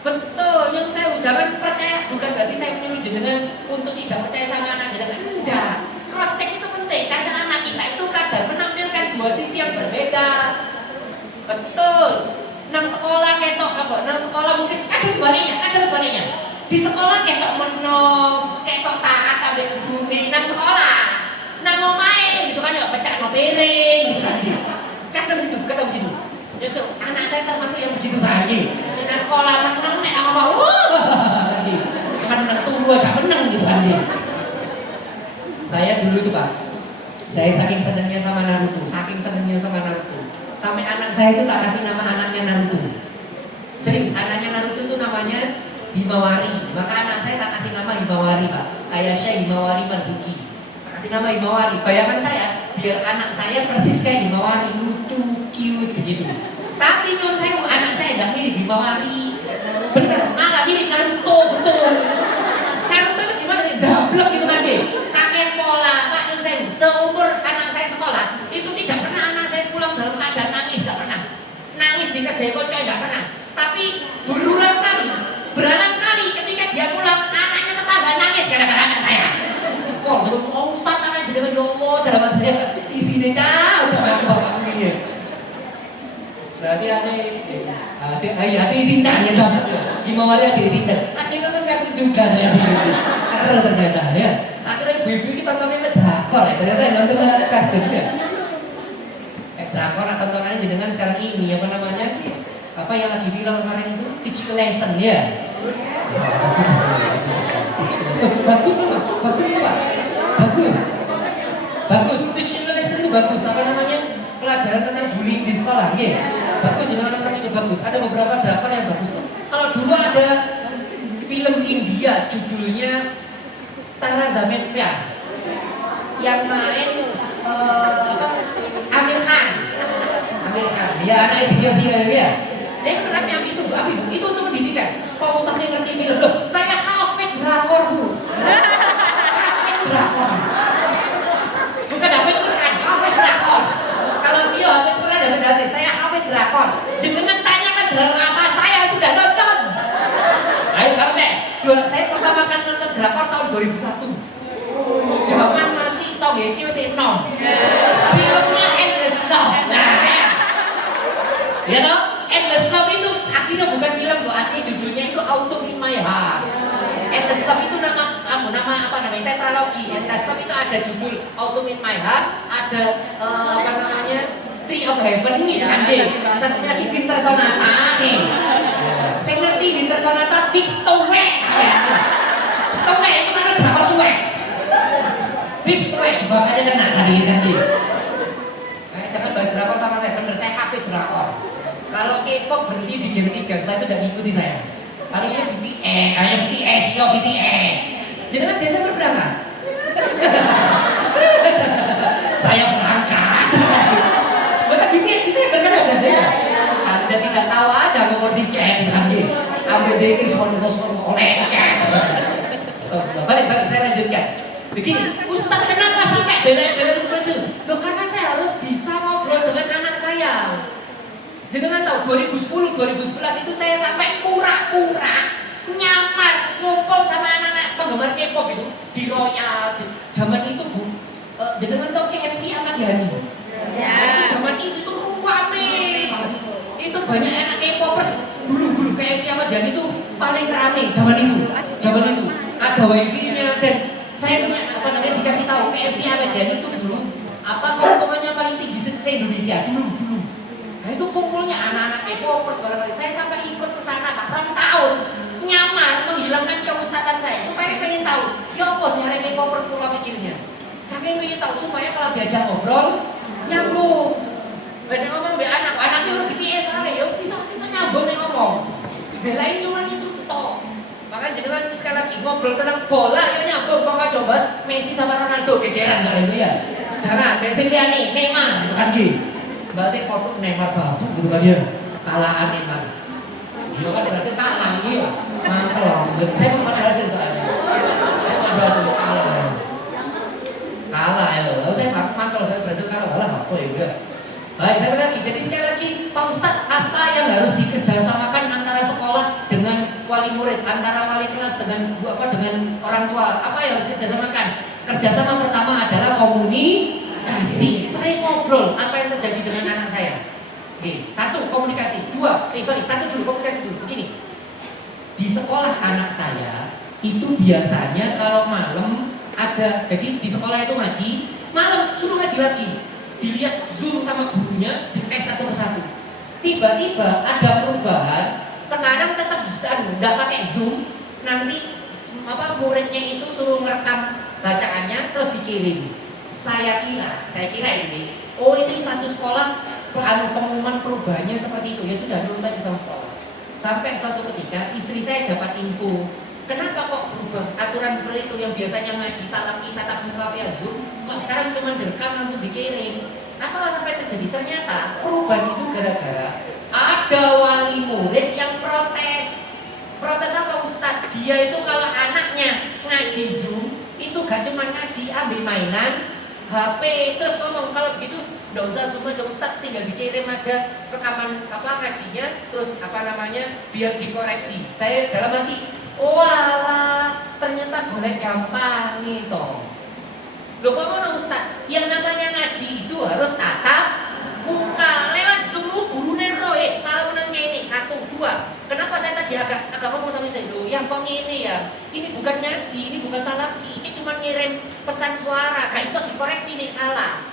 Betul, yang saya jangan percaya, bukan berarti saya menyuruh jenengan untuk tidak percaya sama anak jenengan. Enggak. Cross check itu penting karena anak kita itu kadang menampilkan dua sisi yang berbeda. Betul. Nang sekolah ketok apa? Nang sekolah mungkin kadang sebaliknya. Di sekolah ketok menom, ketok taat ambek gurune nang sekolah. Nang omahe gitu kan ya pecah no piring gitu kan. Kadang gitu. Ya cuk, anak saya termasuk yang begitu lagi. Di sekolah menang nek ngomong lagi. Menang tunggu aja menang gitu kan dia. Saya dulu tuh Pak. Saya saking senengnya sama Naruto. Sampai anak saya itu tak kasih nama anaknya Naruto. Serius, anaknya Naruto itu namanya Himawari. Maka anak saya tak kasih nama Himawari Pak. Ayasha Himawari Marzuki. Tak kasih nama Himawari. Bayangan saya, biar anak saya persis kayak Himawari, lucu, cute begitu. Tapi nyuwun saya anak saya tidak mirip Himawari. Bener, malah mirip Naruto, betul. Naruto itu gimana sih? Dablek gitu kan deh. Kakek pola, Pak nyuwun saya seumur anak saya sekolah itu tidak pernah anak saya pulang dalam keadaan nangis, tidak pernah. Nangis dikerjain kocok tidak pernah. Tapi berulang kali ketika dia pulang anaknya tetangga nangis gara-gara anak saya. Wah, terus Ustaz anak jenengan yowo dalam hati saya isinya jauh sama bapak ini. Berarti ada isintan ya kan? Himawari ada isintan. Akhirnya kan kartu juga ya. Karena ternyata ya. Akhirnya ibu-ibu kita tontonnya drakor ya. Ternyata yang nonton kartunya. Drakor atau tontonannya jenengan sekarang ini apa namanya? Apa yang lagi viral kemarin itu? Teach you lesson ya. Bagus. Teach you lesson itu bagus. Apa namanya? Pelajaran tentang bullying di sekolah, ya. Bagus, jangan nonton itu bagus. Ada beberapa drakor yang bagus tuh. Kalau dulu ada film India judulnya Tara Zamir yang main Amir Khan. Ya anak sia-sia ya. Dia kenapa yang itu untuk pendidikan. Pak Ustadz yang ngerti film loh. Saya hafid drakor Bu. Hafid drakor. Bukan hafid Quran, hafid drakor. Kalau dia hafid Quran, hafid saya hafid drakor. Jangan tanyakan drama apa saya sudah nonton. Ayo kamu deh. Saya pertama kali nonton drakor tahun 2001. Zaman masih Song Hye Kyo si nom. Filmnya Endless Love. Nah, ya toh? Endless Love itu aslinya bukan film loh. Aslinya judulnya itu Autumn in My Heart. Endless Love itu nama apa namanya tetralogi. Endless Love itu ada judul Autumn in My Heart, ada apa namanya Tree of Heaven gitu kan deh. Satunya lagi Winter Sonata nih. Saya ngerti Winter Sonata fix tuwe. Tuwe itu karena berapa tuwe? Fix tuwe coba aja kena tadi kan deh. Jangan bahas drakor sama saya, bener saya hafid drakor. Kalau K-pop berhenti di Gen 3, setelah itu tidak mengikuti saya. Paling ini BTS. Jadi kan Desember berangkat. Saya berangkat. Bahkan BTS Desember kan ada ya. Anda tidak tahu aja nomor tiket itu kan dia. Ambil dekir semua oleh tiket. Balik saya lanjutkan. Begini, Ustaz kenapa sampai bela-bela seperti itu? Loh karena saya harus bisa ngobrol dengan anak saya. Jangan tahu 2010, 2011 itu saya sampai pura-pura nyamar ngumpul sama anak-anak penggemar K-pop itu di Royal. Zaman itu Bu, jangan tahu KFC Ahmad Yani. Itu zaman itu tuh rame. Itu banyak anak K-popers dulu KFC Ahmad Yani itu paling rame zaman itu. Ada wifi-nya dan saya punya apa namanya dikasih tahu KFC Ahmad Yani itu dulu apa keuntungannya paling tinggi se-Indonesia dulu. Nah itu kumpulnya anak-anak K-popers barangkali. Saya sampai ikut ke sana Pak, tahun nyamar menghilangkan keustatan saya supaya pengen tahu. Ya apa sih hari K-popers pola pikirnya? Saya pengen tahu supaya kalau diajak ngobrol nyambung. Beda ngomong be anaknya udah BTS kali ya bisa nyambung nih ngomong. Belain cuma itu toh. Maka jenengan sekali lagi ngobrol tentang bola ya nyambung. Maka coba Messi sama Ronaldo gegeran soal itu ya. Jangan, biasanya lihat nih Neymar itu kan gitu. Bahasa foto Neymar babu gitu kan dia kalahan Neymar. Dia kan berhasil kalah gitu. Mangkel. Saya bukan berhasil soalnya. Saya bukan berhasil kalah ya. Lalu saya mangkel saya berhasil kalah apa ya udah. Baik, saya ulang lagi. Jadi sekali lagi, Pak Ustadz, apa yang harus dikerjasamakan antara sekolah dengan wali murid, antara wali kelas dengan orang tua? Apa yang harus dikerjasamakan? Kerjasama pertama adalah komunikasi. Sering ngobrol apa yang terjadi dengan anak saya. Oke, satu komunikasi, satu dulu komunikasi dulu. Begini, di sekolah anak saya itu biasanya kalau malam ada, jadi di sekolah itu ngaji, malam suruh ngaji lagi. Dilihat Zoom sama gurunya, dites satu persatu. Tiba-tiba ada perubahan. Sekarang tetap nggak pakai Zoom. Nanti muridnya itu suruh merekam bacaannya terus dikirim. Saya kira ini, ini satu sekolah pengumuman perubahannya seperti itu. Ya sudah, nurut aja sama sekolah. Sampai suatu ketika istri saya dapat info, kenapa kok berubah aturan seperti itu yang biasanya ngaji tatap muka via Zoom, kok sekarang cuma direkam langsung dikirim? Apa sampai terjadi? Ternyata perubahan itu gara-gara ada wali murid yang protes. Protes apa Ustadz? Dia itu kalau anaknya ngaji Zoom itu gak cuma ngaji, ambil mainan, HP, terus ngomong kalau begitu nggak usah Zoom aja Ustadz, tinggal dikirim aja rekaman ngajinya, terus biar dikoreksi. Saya dalam hati, walah, ternyata boleh gampang gitu. Loh kok ngono Ustaz? Yang namanya ngaji itu harus tatap muka. Lewat Zoom gurune roe, salamunan ngene, 1, 2. Kenapa saya tadi agak ngomong sama istri, loh yang kok ngene ya? Ini bukan ngaji, ini bukan talaki, ini cuma ngirim pesan suara, gak iso dikoreksi nih salah.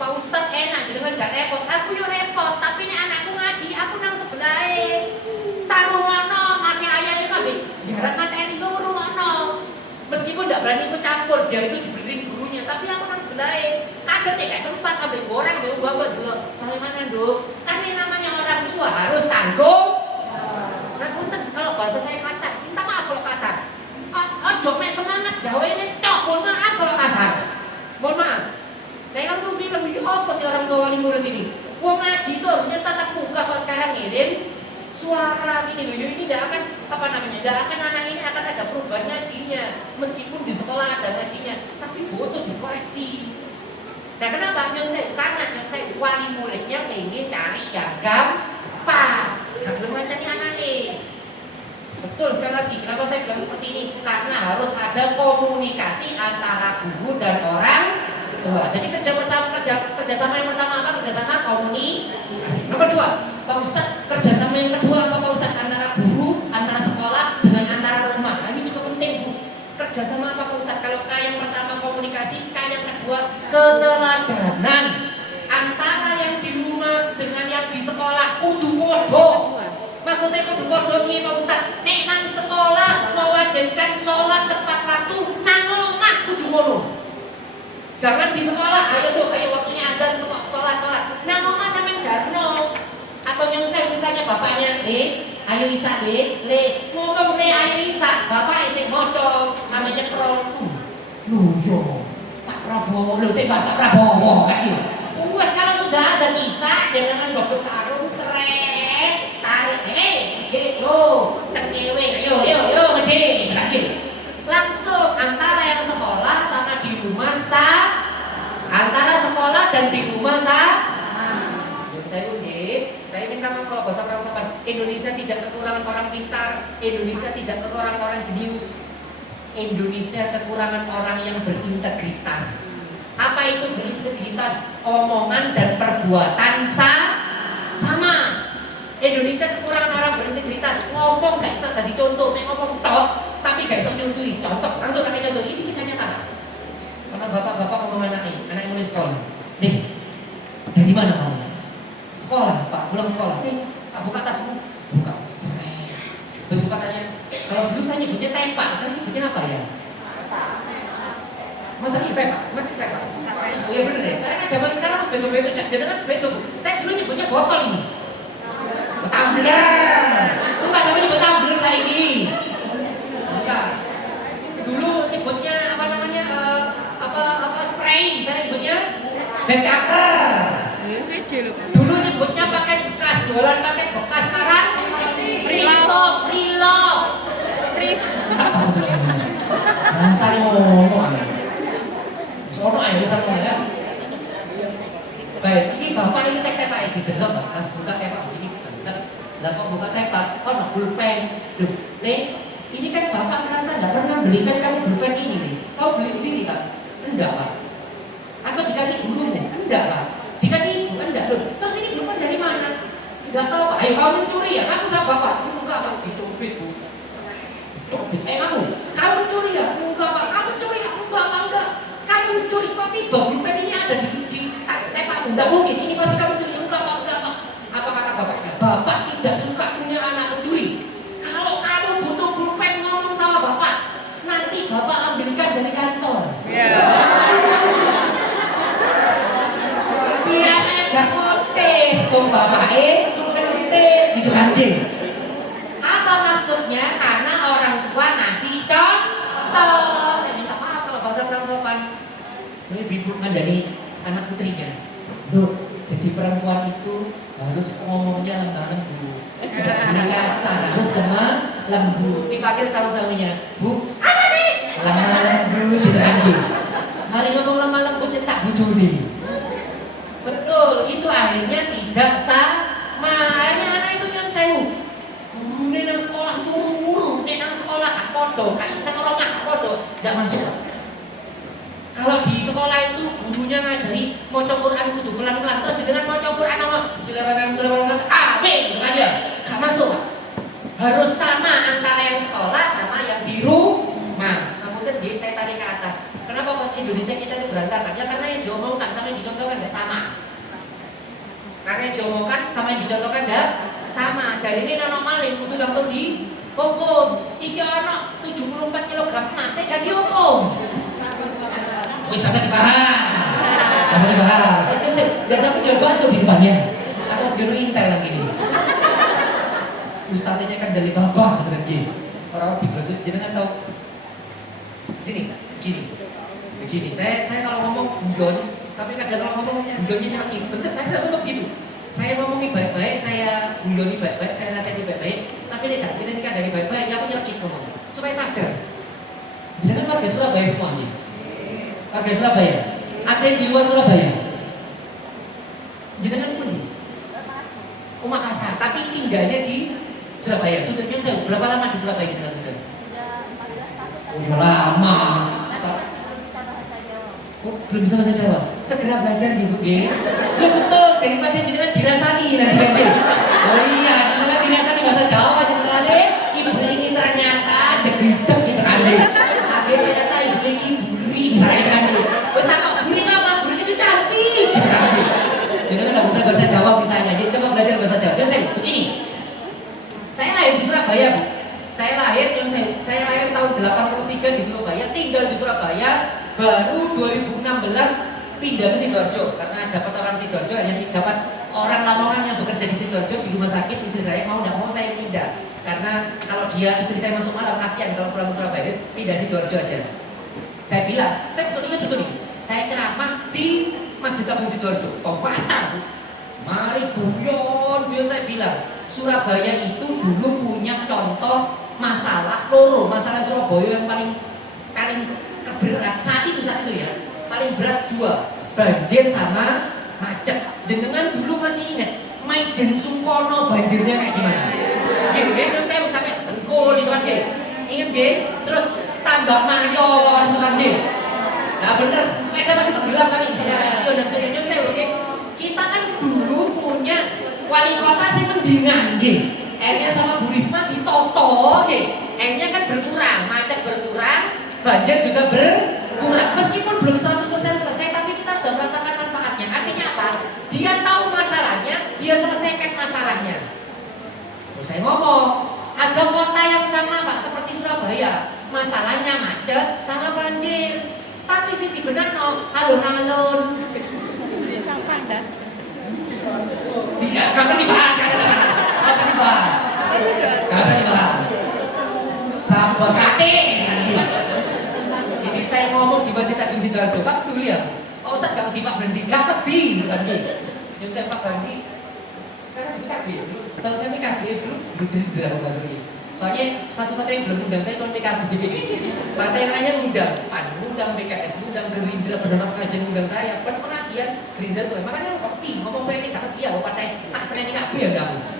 Pak Ustaz enak, jangan gak repot. Aku yo repot, tapi nih anakku ngaji, aku nang sebelah. Taruh ngono, masih ayahnya kabeh. Garap materi loro ngono. Meskipun gak berani ikut campur, biar itu diberi gurunya, tapi aku nang sebelah. Kaget ya, gak sempat ambil goreng, ambil bawa dulu. Sampai mana dok? Karena yang namanya orang tua harus tanggung. Nah, punten, kalau bahasa saya kasar, minta maaf kalau kasar. Joknya semangat, gawe ini tok, mohon maaf kalau kasar. Mohon maaf. Saya langsung bilang, apa sih orang tua wali murid ini? Wong ngaji itu harusnya tatap muka, kok sekarang ngirim suara gini loh. Ini tidak akan tidak akan anak ini akan ada perubahan ngajinya. Meskipun di sekolah ada ngajinya, tapi butuh dikoreksi. Nah kenapa? Karena saya wali muridnya pengen cari yang gampang. Gak belum ngancani anaknya. Betul, sekali lagi, kenapa saya bilang seperti ini? Karena harus ada komunikasi antara guru dan orang tua. Jadi kerjasama yang pertama apa? Kerjasama komunikasi. Nomor 2, Pak Ustadz, kerjasama yang kedua apa Pak Ustadz? Antara guru, antara sekolah, dengan antara rumah. Nah, ini juga penting Bu. Kerjasama apa Pak Ustadz? Kalau K yang pertama komunikasi, K yang kedua keteladanan. Antara yang di rumah dengan yang di sekolah kudu podo. Maksudnya kudu podo nih Pak Ustadz. Nek nang sekolah mewajibkan sholat tepat waktu, nang omah kudu ngono. Jangan di sekolah, ayo waktunya adzan sholat. Nah mama sampe jarno. Atau yang saya misalnya bapaknya, ayo Isa ngomong ayo Isa, bapak isik moco, namanya Pak Prabowo, sih bahasa Prabowo kan gitu. Kalau sudah ada Isa, jangan dokter sarung, seret, tarik, ngecek lo, terkewe, ayo ngecek, gitu. Langsung antara yang sekolah sama di rumah antara sekolah dan di rumah saya minta maaf kalau bahasa Pramusapan. Indonesia tidak kekurangan orang pintar, Indonesia tidak kekurangan orang jenius, Indonesia kekurangan orang yang berintegritas. Apa itu berintegritas? Omongan dan perbuatan sama. Indonesia kekurangan orang berintegritas, ngomong gak bisa jadi contoh, ngomong tok tapi gak bisa nyuntui, contoh, langsung pakai contoh. Ini kisah nyata. Karena bapak-bapak ngomong anaknya mulai sekolah. Dari mana kamu? Sekolah, Pak, pulang sekolah. Buka tasmu. Buka. Terus buka tanya, kalau dulu saya nyebutnya tepak, sekarang nyebutnya apa ya? Masa ini tepak? Masih tepak? Oh iya bener ya, karena zaman sekarang harus beto-beto, jangan harus beto. Saya dulu nyebutnya botol ini. Tumbler. Enggak sampai nyebut tumbler saya ini. Enggak. Dulu nyebutnya spray, saya nyebutnya backcover. Dulu nyebutnya paket bekas, jualan paket bekas, sekarang pre-love. Sono ayo ya. Baik, ini bapak ini cek tepak ini delok pas buka tepak ini bener. Lah kok buka tepak, kok no pulpen. Duh, Le, ini kan bapak merasa nggak pernah belikan kamu pulpen ini, Le. Kau beli sendiri kan? Enggak, Pak. Atau dikasih gurumu? Enggak, Pak. Dikasih ibu? Enggak, loh. Terus ini pulpen dari mana? Enggak tahu, Pak. Ayo kau mencuri ya? Kamu sama bapak? Enggak, Pak. Dicubit, Bu. Dicubit. Kamu curi ya? Enggak, Pak. Kamu curi ya? Enggak, Pak. Enggak. Kamu curi kok tiba pulpen ini ada di tepak? Enggak mungkin. Ini pasti kamu curi. Enggak, Pak. Enggak, Pak. Apa kata bapaknya? Bapak tidak suka punya anak pencuri. Kalau kamu butuh pulpen ngomong sama bapak, nanti bapak ambilkan dari kantor. Biar agak notis, bapak notis gitu anjing. Apa maksudnya? Karena orang tua ngasih contoh. Saya minta maaf kalau bahasa kurang sopan. Ini ibu kan dari anak putrinya. Duh, jadi perempuan itu harus ngomongnya lembut, tidak kasar, harus lemah lembut. Dipanggil sama-samanya, Bu, apa sih? Lemah lembut, tidak anjing. Mari ngomong lemah lembut tak bujuni. Betul, itu akhirnya tidak sama. Akhirnya anak itu yang sewu. Guru ini nang sekolah turu-muru, ini nang sekolah gak podo, gak ingat kalau gak podo, gak masuk. Kalau di sekolah itu gurunya ngajari maca Quran kudu pelan-pelan, terus dengan maca Quran Bismillahirrahmanirrahim, amin, dengan dia gak masuk, Pak. Harus sama antara yang sekolah sama yang di rumah. Kemudian saya tarik ke atas. Kenapa kok Indonesia kita itu berantakan? Ya karena yang diomongkan sama yang dicontohkan nggak sama. Karena yang diomongkan sama yang dicontohkan nggak sama. Jadi ini nono maling kudu langsung dihukum. Iki anak 74 kg emas gak dihukum. Wis kasih dibahas. Kasih dibahas. Saya dapat jual bakso di depannya. Atau juru intel lagi ini. Ustadznya kan dari babah gitu kan gini. Orang di Brazil jenengan tahu. Begini. Saya kalau ngomong guyon, tapi kadang kalau ngomong guyonnya nyakit. Bener, saya ngomong gitu. Saya ngomongin baik-baik, saya guyoni baik-baik, saya nasihati baik-baik. Tapi lihat, kita nikah dari baik-baik, aku nyakit ngomong. Supaya sadar. Jangan warga Surabaya semuanya. Warga Surabaya. Ada yang di luar Surabaya. Jangan pun nih. Makassar, tapi tinggalnya di Surabaya. Sudah saya berapa lama di Surabaya kita sudah? Udah lama. Oh, belum bisa bahasa Jawa. Segera belajar di Bu G. Ya betul, daripada jenengan dirasani nanti kan. Oh iya, jenengan dirasani bahasa Jawa jenengan ibu ini ternyata degedeg gitu kan. Lagi ternyata ibu ini buri misalnya kan. Wes tak kok buri apa? Buri itu cantik gitu kan. Jenengan enggak bisa bahasa Jawa misalnya. Jadi coba belajar bahasa Jawa. Dan saya begini. Saya lahir di Surabaya, Bu. Saya lahir tahun 83 di Surabaya, tinggal di Surabaya. Baru 2016 pindah ke Sidoarjo karena dapat orang Sidoarjo, hanya dapat orang Lamongan yang bekerja di Sidoarjo di rumah sakit. Istri saya mau nggak mau saya pindah karena kalau istri saya masuk malam kasihan kalau pulang ke Surabaya, pindah Sidoarjo aja. Saya bilang, saya betul nih, saya ceramah di Masjid Agung Sidoarjo, Pembatan. Mari guyon saya bilang, Surabaya itu dulu punya contoh masalah masalah Surabaya yang paling berat saat itu ya, paling berat dua, banjir sama macet. Jenengan dulu masih ingat Maijen Sungkono banjirnya kayak gimana? Gitu, saya sampai setengkul itu kan, inget terus Tambak Mayon itu kan, nah bener, sepeda masih tenggelam kan ini, saya dan sebagainya. Saya kita kan dulu punya wali kota sih mendingan, airnya sama Bu Risma ditoto, airnya kan berkurang, macet berkurang, banjir juga berkurang. Meskipun belum 100% selesai, tapi kita sudah merasakan manfaatnya. Artinya apa? Dia tahu masalahnya, dia selesaikan masalahnya. Terus saya ngomong, ada kota yang sama Pak, seperti Surabaya, masalahnya macet sama banjir. Tapi sih dibenarno alun-alun. Iya, gak usah dibahas. Sahabat kakek. Saya ngomong di Masjid Agung Sidoarjo, Pak dulu ya, Pak Ustadz gak di Pak Brandi, gak pedih kan yang saya Pak Brandi, sekarang di KB, setahu saya di KB dulu berapa bahasa ini, Soalnya satu-satunya yang belum undang saya cuma PKB. Partai yang lainnya undang, PAN undang, PKS undang, Gerindra benar pengajian undang saya. Pengajian Gerindra tuh, makanya ngerti ngomong PKB tak dia partai tak seneng PKB ya enggak.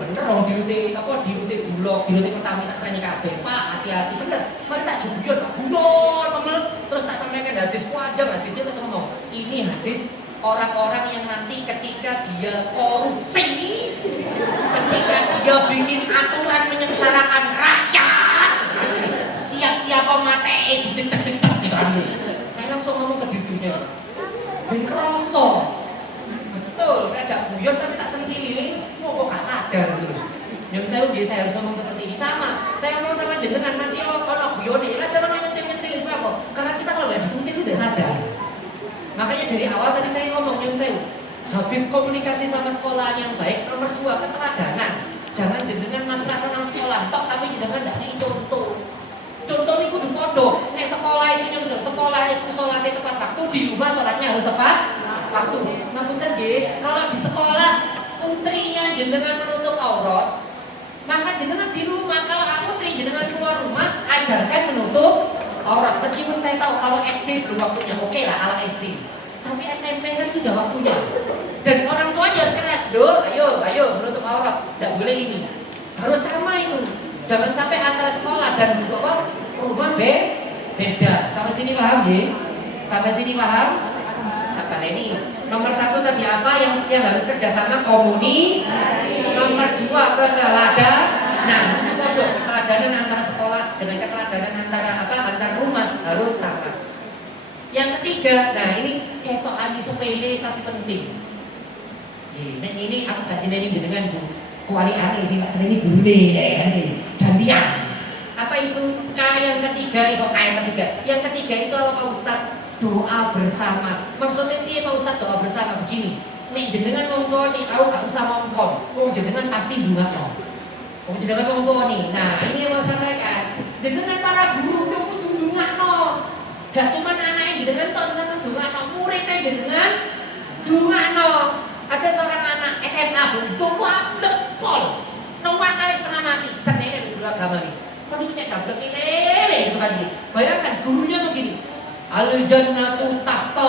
Bener dong diutik bulog, diutik pertama tak seneng PKB. Pak hati-hati bener. Mari tak jubion, Pak buyon, terus tak sampaikan hadis wajah hadisnya terus ngomong. Ini hadis orang-orang yang nanti ketika dia korupsi, ketika dia bikin aturan menyengsarakan rakyat, siap-siap mati dicek-cek gitu kan. Saya langsung ngomong ke dirinya, ben kroso, betul, ngajak guyon tapi tak sendiri, kok gak sadar gitu. Yang saya harus ngomong seperti ini sama. Saya ngomong sama jenengan masih ono guyon ya kan orang nyentil-nyentil semua. Karena kita kalau nggak disentil udah sadar. Makanya dari awal tadi saya ngomong yang saya habis komunikasi sama sekolah yang baik, nomor 2 keteladanan. Jangan jenengan masalah kenal sekolah, tok tapi jenengan tidak nih contoh. Contoh ini kudu podo. Nek sekolah itu nyusul, sekolah itu sholatnya tepat waktu, di rumah sholatnya harus tepat waktu. Namun kalau di sekolah putrinya jenengan menutup aurat, maka jenengan di rumah kalau putri jenengan keluar rumah ajarkan menutup aurat. Meskipun saya tahu kalau SD belum waktunya, oke lah kalau SD. Tapi SMP kan sudah waktunya. Dan orang tua harus keras, ayo menutup aurat. Tidak boleh ini. Harus sama itu. Jangan sampai antara sekolah dan rumah beda. Sampai sini paham ya? Sampai sini paham? Tak kali ini. Nomor 1 tadi apa yang harus kerjasama komunikasi. Nomor 2 keteladanan. Nah, itu bodoh. Keteladanan antara sekolah dengan keteladanan antar rumah harus sama. Yang ketiga, nah ini ketokan sepele tapi penting. Ini aku gak ini dengan Bu kuali aneh sih, tak sering guru nih, gantian. Apa itu K yang ketiga? Yang ketiga itu apa Pak Ustadz? Doa bersama. Maksudnya piye Pak Ustadz doa bersama begini? Nek jenengan ngomong nih, aku gak usah ngomong. Jenengan pasti ndongakno. Jenengan ngomong nih. Nah, ini yang mau sampaikan. Jenengan para guru kudu ndongakno. Gak cuma anak yang jenengan tok sesama ndongakno, muridnya jenengan ndongakno. Ada seorang anak SMA doa pol. Nomor kali setengah mati. Senene guru agama nih. Kalau cek dablek lele itu kan. Bayangkan gurunya begini. Al jannatu tahta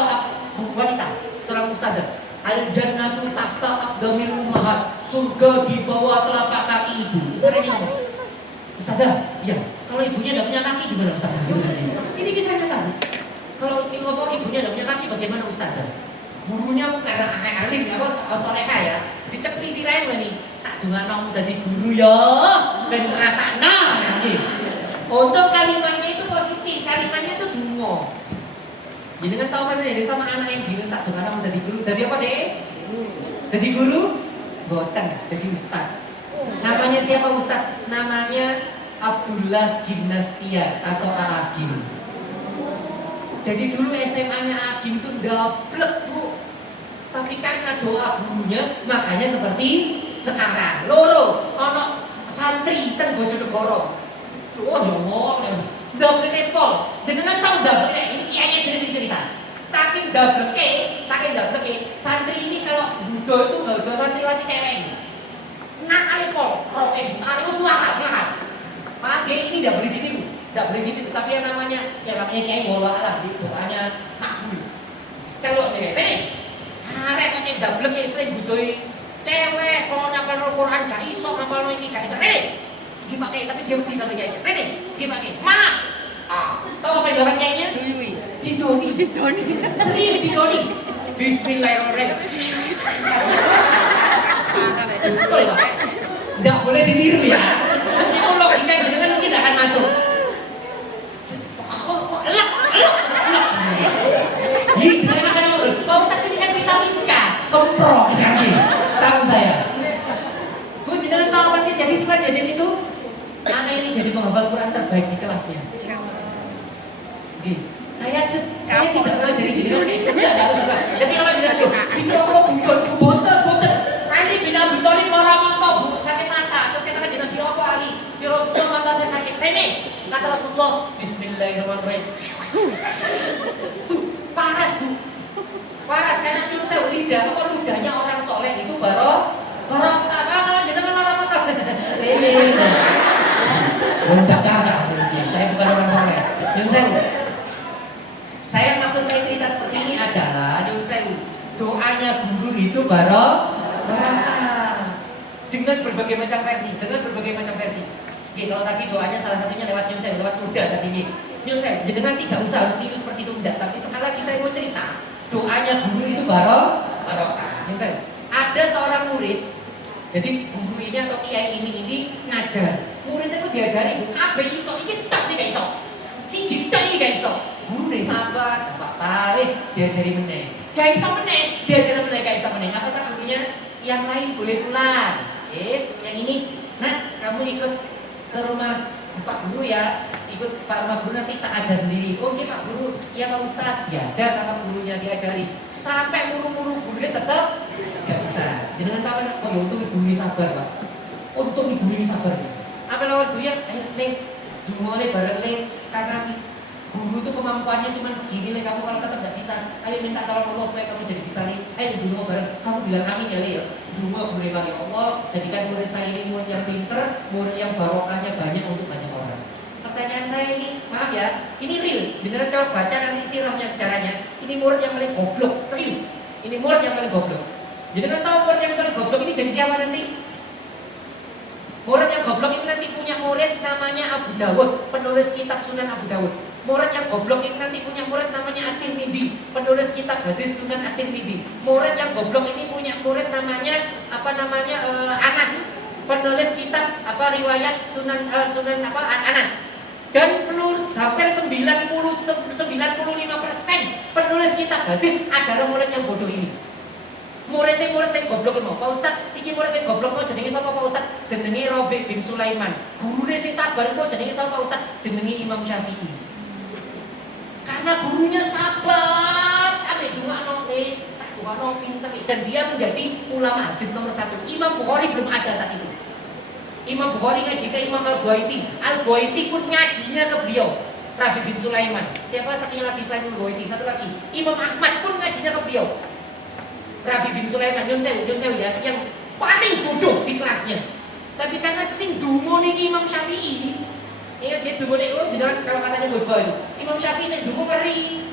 wanita, seorang ustazah. Al jannatu tahta aqdamil ummahat. Surga di bawah telapak kaki ibu. Misalnya ngomong, ustazah, iya. Kalau ibunya tidak punya kaki gimana ustazah? Ini kisah nyata. Kalau ibunya tidak punya kaki bagaimana ustazah? Gurunya karena alim, soleha ya. Dicekli sirain nih. Tak dengar kamu tadi guru ya. Dan ngerasana. Untuk kalimatnya itu positif. Kalimatnya itu dungo. Jadi kan tahu kan jadi sama anak yang bilang tak dengar kamu tadi guru. Dari apa deh? Jadi guru? Boten. Jadi ustaz. Namanya siapa ustaz? Namanya Abdullah Gimnastia atau Agim. Jadi dulu SMA-nya Agim itu double Bu. Tapi karena doa gurunya makanya seperti sekarang. Loro ono santri ten Bojonegoro. Oh ya Allah, double pol. Jenengan tahu double ini kiainya sendiri cerita. Saking double santri ini kalau budo itu budo santriwati cewek ini. Nakal pol, roke harus lahap. Malah ini tidak boleh ditiru. Tidak boleh gitu, tapi yang namanya kiai bola alam gitu, hanya makbul. Kalau ini, arek macam double kiai sering butuh cewek, kalau nyampe Al-Quran gak iso, ngapal ini gak iso. Gimana tapi dia mesti sampai kiai. Gimana? Mana? Tahu apa yang dilakukan kiainya? Didoni. Serius didoni. Bismillahirrahmanirrahim. Betul Pak. Tidak boleh ditiru ya. Meskipun logika jenengan mungkin tidak akan masuk. Elak. Ini gimana kan urut? Pak Ustadz ini kan vitamin K, kemprok kaki. Tahu saya. Bu, jangan tahu apa dia jadi setelah jajan itu, anak ini jadi penghafal Quran terbaik di kelasnya. Saya tidak ngajari jenengan kayak gitu, tidak suka. Jadi kalau jenengan di pro boten. Ali bin Abi Thalib orang mantap sakit mata, terus kata jenengan di apa Ali? Di Rasulullah mata saya sakit. Rene, kata Rasulullah, Bismillahirrahmanirrahim. Paras Bu. Paras karena nyun saya ludahnya orang soleh itu barokah. Kalau jenengan orang mata. Rene. Enggak kakak, saya bukan orang soleh. Nyun sewu. Maksud saya cerita seperti ini adalah nyun sewu. Doanya guru itu barokah. Dengan berbagai macam versi. Oke, kalau tadi doanya salah satunya lewat nyun sewu, lewat kuda tadi nih. Nyun sewu, dengan tidak usah harus tiru seperti itu enggak. Tapi sekali lagi saya mau cerita, doanya guru itu barokah. Nyun sewu. Ada seorang murid, jadi guru ini atau kiai ini ngajar. Muridnya itu diajari, kabeh iso iki tak sih gak iso. Siji tok iki gak iso. Guru nih sabar, Pak wis diajari meneh. Gak iso meneh, diajari meneh gak iso meneh. Apa tak gurunya? Yang lain boleh pulang. Yang ini, nah kamu ikut ke rumah Pak Guru ya, ikut Pak Rumah Guru nanti tak ajar sendiri. Oke Pak Guru, iya Pak Ustadz, diajar sama gurunya diajari. Sampai muru-muru gurunya tetap gak bisa. Jangan tahu kan, oh untung ibu ini sabar Pak. Untung ibu ini sabar. Apa lawan gurunya? Ayo Leng, dimulai bareng Leng, karena guru itu kemampuannya cuma segini Leng. Kamu kalau tetap gak bisa, ayo minta tolong Allah supaya kamu jadi bisa Leng. Ayo dulu bareng, kamu bilang amin ya Leng ya. Dulu aku beri ya Allah, jadikan murid saya ini murid yang pinter, murid yang barokahnya banyak untuk banyak orang. Pertanyaan saya ini, maaf ya, ini real. Beneran kalau baca nanti sirahnya sejarahnya, ini murid yang paling goblok, serius. Ini murid yang paling goblok. Jadi kan tahu murid yang paling goblok ini jadi siapa nanti? Murid yang goblok ini nanti punya murid namanya Abu Dawud, penulis kitab Sunan Abu Dawud. Murid yang goblok ini nanti punya murid namanya At-Tirmidzi, penulis kitab hadis Sunan At-Tirmidzi. Murid yang goblok ini punya murid namanya Anas, penulis kitab riwayat Sunan Anas. Dan penulis hampir 95% penulis kitab hadis adalah murid yang bodoh ini. Murid saya goblok mau Pak Ustad, iki murid saya goblok mau jenenge sapa Pak Ustad? Jenenge Rabi bin Sulaiman. Gurune sing sabar kok jenenge sapa Pak Ustad? Jenenge Imam Syafi'i. Karena gurunya sabar, pinter, dan dia menjadi ulama hadis nomor 1. Imam Bukhari belum ada saat itu. Imam Bukhari ngaji ke Imam Al-Buaiti. Al-Buaiti pun ngajinya ke beliau. Rabi bin Sulaiman. Siapa satunya lagi selain Al-Buaiti? Satu lagi. Imam Ahmad pun ngajinya ke beliau. Rabi bin Sulaiman, Nyun Sewu ya, yang paling bodoh di kelasnya. Tapi karena sing dungo nih Imam Syafi'i, ya dia dungo nih, kalau katanya Gus Bayu, Imam Syafi'i nih dungo ngeri,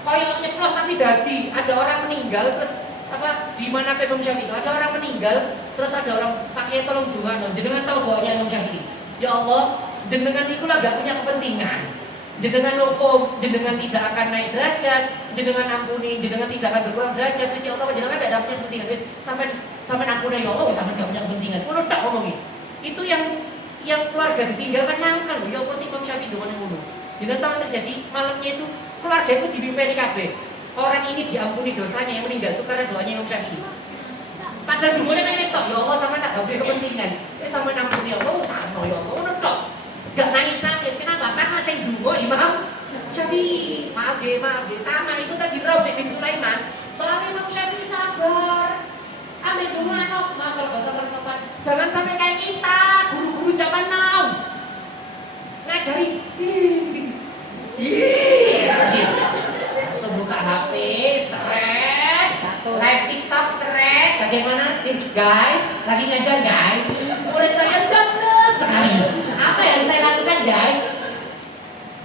koyok nyeplos tapi dadi, ada orang meninggal terus di mana ke Imam Syafi'i itu ada orang meninggal terus ada orang pakai tolong dungo, jenengan tahu doanya Imam Syafi'i, ya Allah, jenengan itu lah gak punya kepentingan. Jenengan hukum, jenengan tidak akan naik derajat, jenengan ampuni, jenengan tidak akan berkurang derajat. Wis ya Allah, jenengan tidak punya kepentingan. Wis sampai ampuni ya Allah, wis sampai tidak punya kepentingan. Kulo tak ngomongin. Itu yang keluarga ditinggalkan mangkal. Ya apa sih Imam Syafi'i dengan ngono. Jenengan tahu terjadi malamnya itu keluarga itu dibimbing kabeh. Orang ini diampuni dosanya yang meninggal itu karena doanya Imam Syafi'i. Padahal dumonya nang tok, ya Allah sampai tak punya kepentingan. Wis sampai ampuni ya Allah, sampai ya Allah, ngono tok. Gak nangis-nangis, kenapa? Karena saya dungo Imam Syafi'i. Maaf deh, sama itu tadi Rabi bin Sulaiman. Soalnya Imam Syafi'i sabar. Ambil dungo maaf kalau bahasa sopan. Jangan sampai kayak kita, guru-guru zaman now ngajari langsung buka HP, seret, live TikTok, seret. Bagaimana? Guys, lagi ngajar guys. Murid saya blok sekali. Apa yang saya lakukan guys?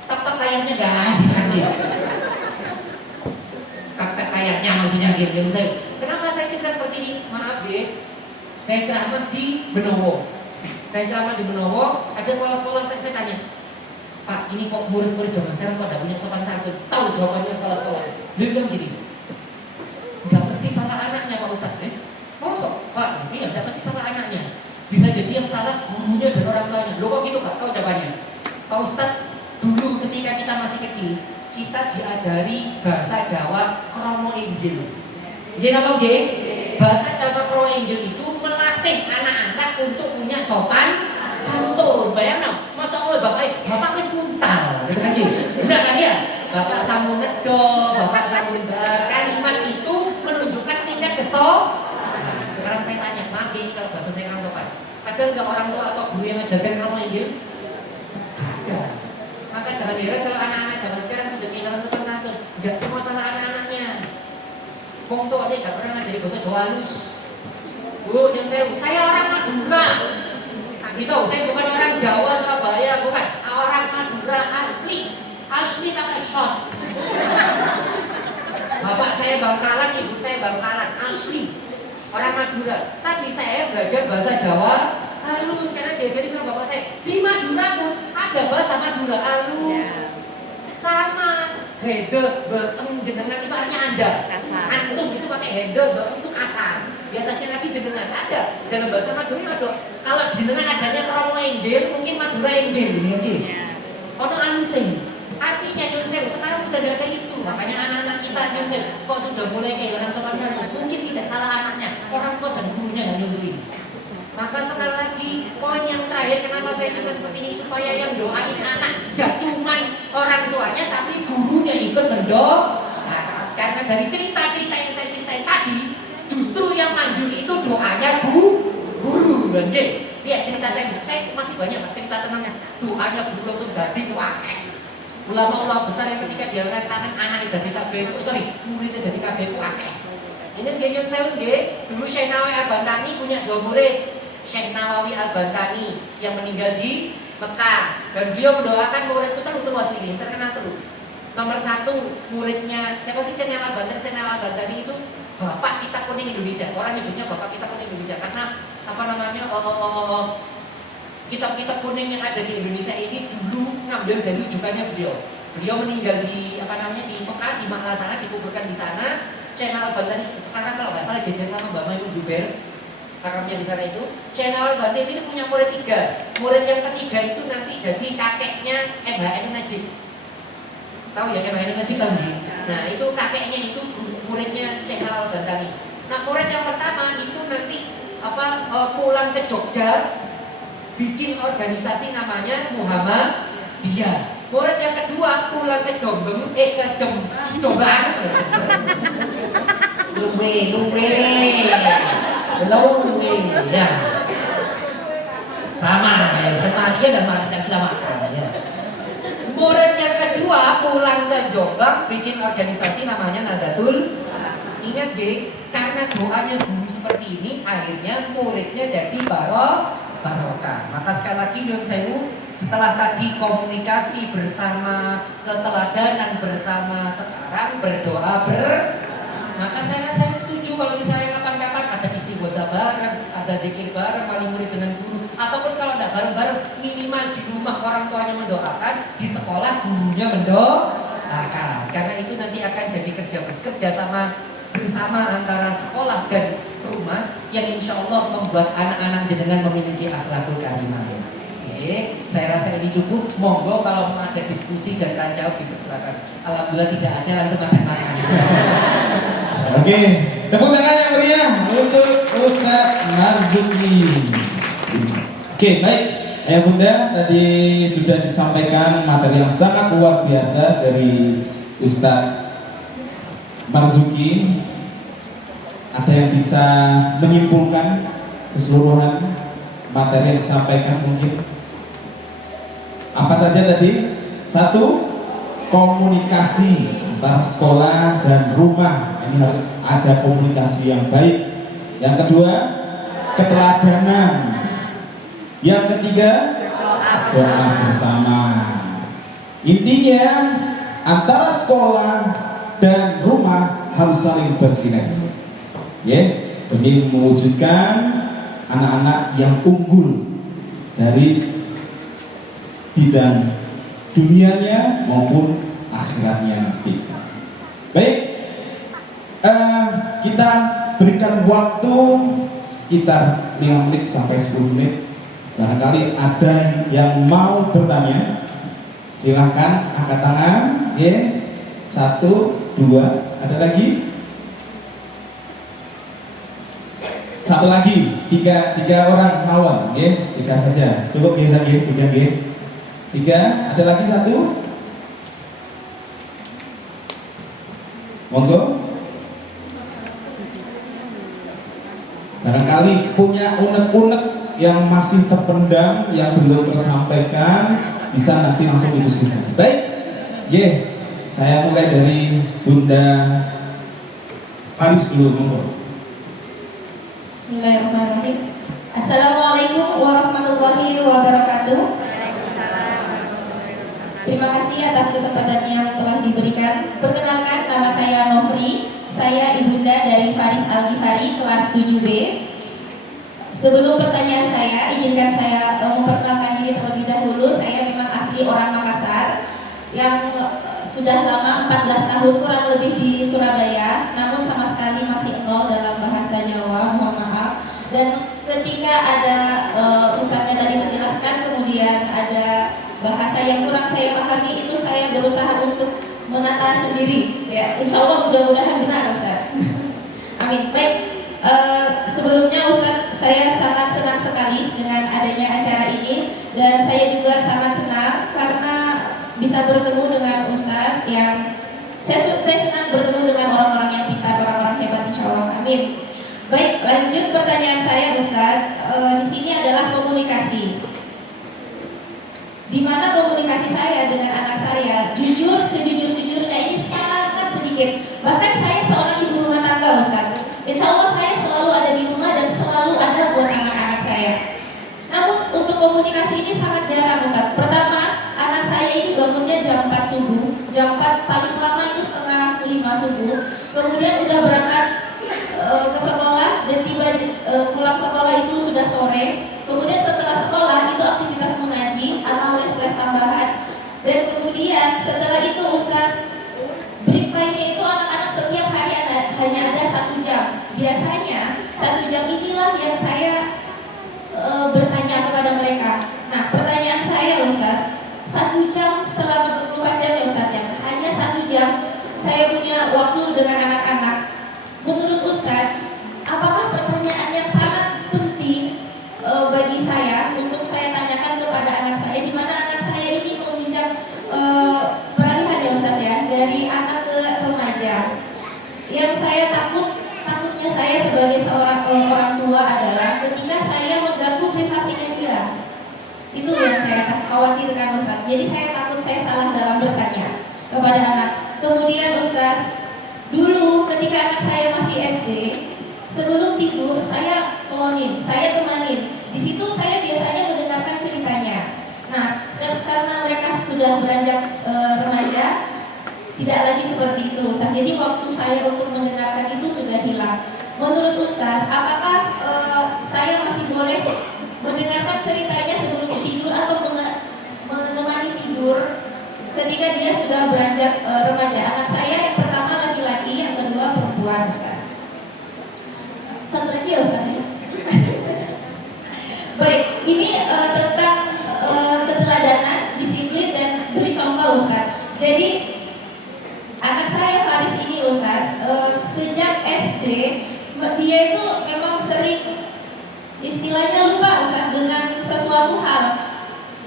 Tok layarnya guys. Tok layarnya maksudnya gitu. Kenapa saya cerita seperti ini? Maaf deh. Saya ceramah di Benowo. Ada kepala sekolah saya tanya, Pak, ini kok murid-murid zaman sekarang kok ada punya sopan santun? Tahu jawabannya kepala sekolah. Dia bilang gini, nggak mesti salah anaknya Pak Ustadz. Mosok Pak, ini nggak mesti salah anaknya. Bisa jadi yang salah gurunya dan orang tuanya. Loh kok gitu Pak? Tahu jawabannya? Pak Ustadz, dulu ketika kita masih kecil, kita diajari bahasa Jawa kromo Injil. Jadi apa nggih? Bahasa Jawa kromo Injil itu melatih anak-anak untuk punya sopan santun. Bayangkan, masa Allah bapak wis muntal, gitu kan sih? Benar kan ya? Bapak samun nedo, bapak samun bar. Kalimat itu menunjukkan tingkat kesopanan. Sekarang saya tanya, maaf ini kalau bahasa saya kurang sopan. Ada nggak orang tua atau guru yang mengajarkan kromo Injil? Ada. Maka jangan heran kalau anak-anak zaman sekarang sudah kehilangan sopan santun. Nggak semua salah anak-anaknya. Wong tua dia nggak pernah ngajari bahasa Jawa halus. Bu, dan saya orang Madura. Gitu, saya bukan orang Jawa, Surabaya. Surabaya, bukan. Orang Madura asli pakai shot. Bapak saya Bangkalan, ibu saya Bangkalan, asli orang Madura. Tapi saya belajar bahasa Jawa halus karena diajari sama bapak saya. Di Madura pun ada bahasa Madura halus. Sama hede, beeng, jenengan itu artinya anda. Antum itu pakai hede, beeng itu kasar. Di atasnya lagi jenengan ada. Dalam bahasa Madura ada. Kalau jenengan adanya terong enggel, mungkin Madura enggel. Ono alusing. Artinya Nyun Sewu sekarang sudah ada itu. Makanya anak-anak kita Nyun Sewu kok sudah mulai kehilangan sopan santun. Mungkin tidak salah anaknya, orang tua dan gurunya nggak nyuruhin. Maka sekali lagi poin yang terakhir, kenapa saya minta seperti ini, supaya yang doain anak tidak cuma orang tuanya tapi gurunya ikut mendoakan. Karena dari cerita-cerita yang saya ceritain tadi, justru yang manjur itu doanya guru. Dan lihat cerita saya masih banyak cerita tentang doanya guru langsung jadi wakil. Ulama-ulama besar yang ketika dia angkat tangan anak dari KB, muridnya dari KB wakil. Ini Nyun Sewu dulu Syekh Nawawi Al-Bantani punya 2 murid. Syekh Nawawi Al-Bantani yang meninggal di Mekah, dan beliau mendoakan murid itu terus ini terkenal terus. Nomor 1 muridnya siapa sih? Syekh Nawawi Al-Bantani. Syekh Nawawi Al-Bantani itu bapak kitab kuning Indonesia. Orang nyebutnya bapak kitab kuning Indonesia karena apa namanya? Kitab-kitab kuning yang ada di Indonesia ini dulu ngambil dari rujukannya beliau. Beliau meninggal di di Mekah, di Makkah sana, dikuburkan di sana. Syekh Nawawi Al-Bantani sekarang kalau nggak salah jajan sama Mbak Maimun Jubair, kakamnya di sana itu. Syekh Nawawi Al-Bantani ini punya murid 3. Murid yang ketiga itu nanti jadi kakeknya MHN Najib. Tahu ya MHN Najib tahu nih? Nah itu kakeknya itu muridnya Syekh Nawawi Al-Bantani. Nah murid yang pertama itu nanti pulang ke Jogja, bikin organisasi namanya Muhammadiyah. Murid yang kedua pulang ke Jombang, Jombang. Luwe, ya. Sama ya, Maria dan Maria kita makan ya. Murid yang kedua pulang ke Jombang, bikin organisasi namanya Nadatul. Ingat karena doanya guru seperti ini, akhirnya muridnya jadi barokah. Maka sekali lagi Nyun Sewu, setelah tadi komunikasi bersama, keteladanan bersama, sekarang berdoa maka saya setuju kalau misalnya kapan-kapan ada istighosah bareng, ada zikir bareng, wali murid dengan guru, ataupun kalau tidak bareng-bareng, minimal di rumah orang tuanya mendoakan, di sekolah gurunya mendoakan. Karena itu nanti akan jadi kerja sama bersama antara sekolah dan rumah yang insya Allah membuat anak-anak jenengan memiliki akhlakul karimah. Oke, saya rasa ini cukup. Monggo kalau mau ada diskusi dan tanya jawab dipersilakan. Alhamdulillah tidak ada, langsung makan. Oke, tepuk tangan yang meriah untuk Ustadz Marzuki. Oke, baik. Ayah Bunda, tadi sudah disampaikan materi yang sangat luar biasa dari Ustadz Marzuki. Ada yang bisa menyimpulkan keseluruhan materi yang disampaikan mungkin? Apa saja tadi? 1, komunikasi antara sekolah dan rumah. Ini harus ada komunikasi yang baik. Yang kedua, keteladanan. Yang ketiga, doa bersama. Intinya antara sekolah dan rumah harus saling bersinergi. Demi mewujudkan anak-anak yang unggul dari bidang dunianya maupun akhiratnya nanti. Baik, kita berikan waktu sekitar 5 menit sampai 10 menit. Barangkali ada yang mau bertanya, silahkan angkat tangan. 1, 2, ada lagi? 1 lagi, 3 orang mawar, 3 saja. Cukup biasa 3, ada lagi 1. Monggo. Barangkali punya unek-unek yang masih terpendam, yang belum tersampaikan, bisa nanti langsung didiskusikan. Baik, saya mulai dari Bunda Paris dulu, monggo. Bismillahirrahmanirrahim. Assalamualaikum warahmatullahi wabarakatuh. Terima kasih atas kesempatan yang telah diberikan. Perkenalkan, nama saya Novri. Saya ibunda dari Faris Al-Ghifari, kelas 7B. Sebelum pertanyaan saya, izinkan saya memperkenalkan diri terlebih dahulu. Saya memang asli orang Makassar yang sudah lama 14 tahun kurang lebih di Surabaya, namun sama sekali masih nol dalam bahasa Jawa, mohon maaf. Dan ketika ada ustadznya tadi menjelaskan, kemudian ada bahasa yang kurang saya pahami, itu saya berusaha untuk menata sendiri. Ya, insya Allah mudah-mudahan benar Ustaz. Amin. Baik, sebelumnya Ustaz, saya sangat senang sekali dengan adanya acara ini, dan saya juga sangat senang karena bisa bertemu dengan Ustaz yang saya senang bertemu dengan orang-orang yang pintar, orang-orang hebat, insya Allah. Amin. Baik, lanjut pertanyaan saya Ustaz. Di sini adalah komunikasi. Di mana komunikasi saya dengan anak saya, jujur sejujur-jujurnya ini sangat sedikit. Bahkan saya seorang ibu rumah tangga Ustaz. Insya Allah saya selalu ada di rumah dan selalu ada buat anak-anak saya. Namun untuk komunikasi ini sangat jarang Ustaz. Pertama, anak saya ini bangunnya jam 4 subuh, jam 4 paling lama itu setengah 5 subuh. Kemudian udah berangkat ke sekolah dan tiba pulang sekolah itu sudah sore. Kemudian setelah sekolah itu aktivitas mengaji atau les-les tambahan. Dan kemudian setelah itu Ustaz, break time-nya itu anak-anak setiap hari hanya ada 1 jam. Biasanya 1 jam inilah yang saya bertanya kepada mereka. Nah, pertanyaan saya Ustaz, 1 jam selama 24 jam ya Ustaz ya, hanya 1 jam saya punya waktu dengan anak-anak. Menurut Ustaz, apakah pertanyaan yang sangat penting bagi saya untuk saya tanyakan kepada anak saya, di mana anak saya ini menginjak peralihan ya Ustaz ya, dari anak ke remaja. Yang saya takutnya saya sebagai seorang orang tua adalah ketika saya mengganggu privasinya dia. Itu yang saya khawatirkan Ustaz. Jadi saya takut saya salah dalam bertanya kepada anak. Kemudian Ustaz, dulu ketika anak saya masih SD, sebelum tidur saya temanin. Di situ saya biasanya mendengarkan ceritanya. Nah, karena mereka sudah beranjak remaja, tidak lagi seperti itu Ustaz. Jadi waktu saya untuk mendengarkan itu sudah hilang. Menurut Ustaz, apakah saya masih boleh mendengarkan ceritanya sebelum tidur atau menemani tidur ketika dia sudah beranjak remaja? Anak saya yang pertama laki-laki, yang kedua perempuan Ustaz. Satu lagi ya Ustaz ya. Baik, ini tentang keteladanan, disiplin, dan beri contoh Ustaz. Jadi anak saya Faris ini Ustaz, sejak SD dia itu memang sering istilahnya lupa Ustaz dengan sesuatu hal.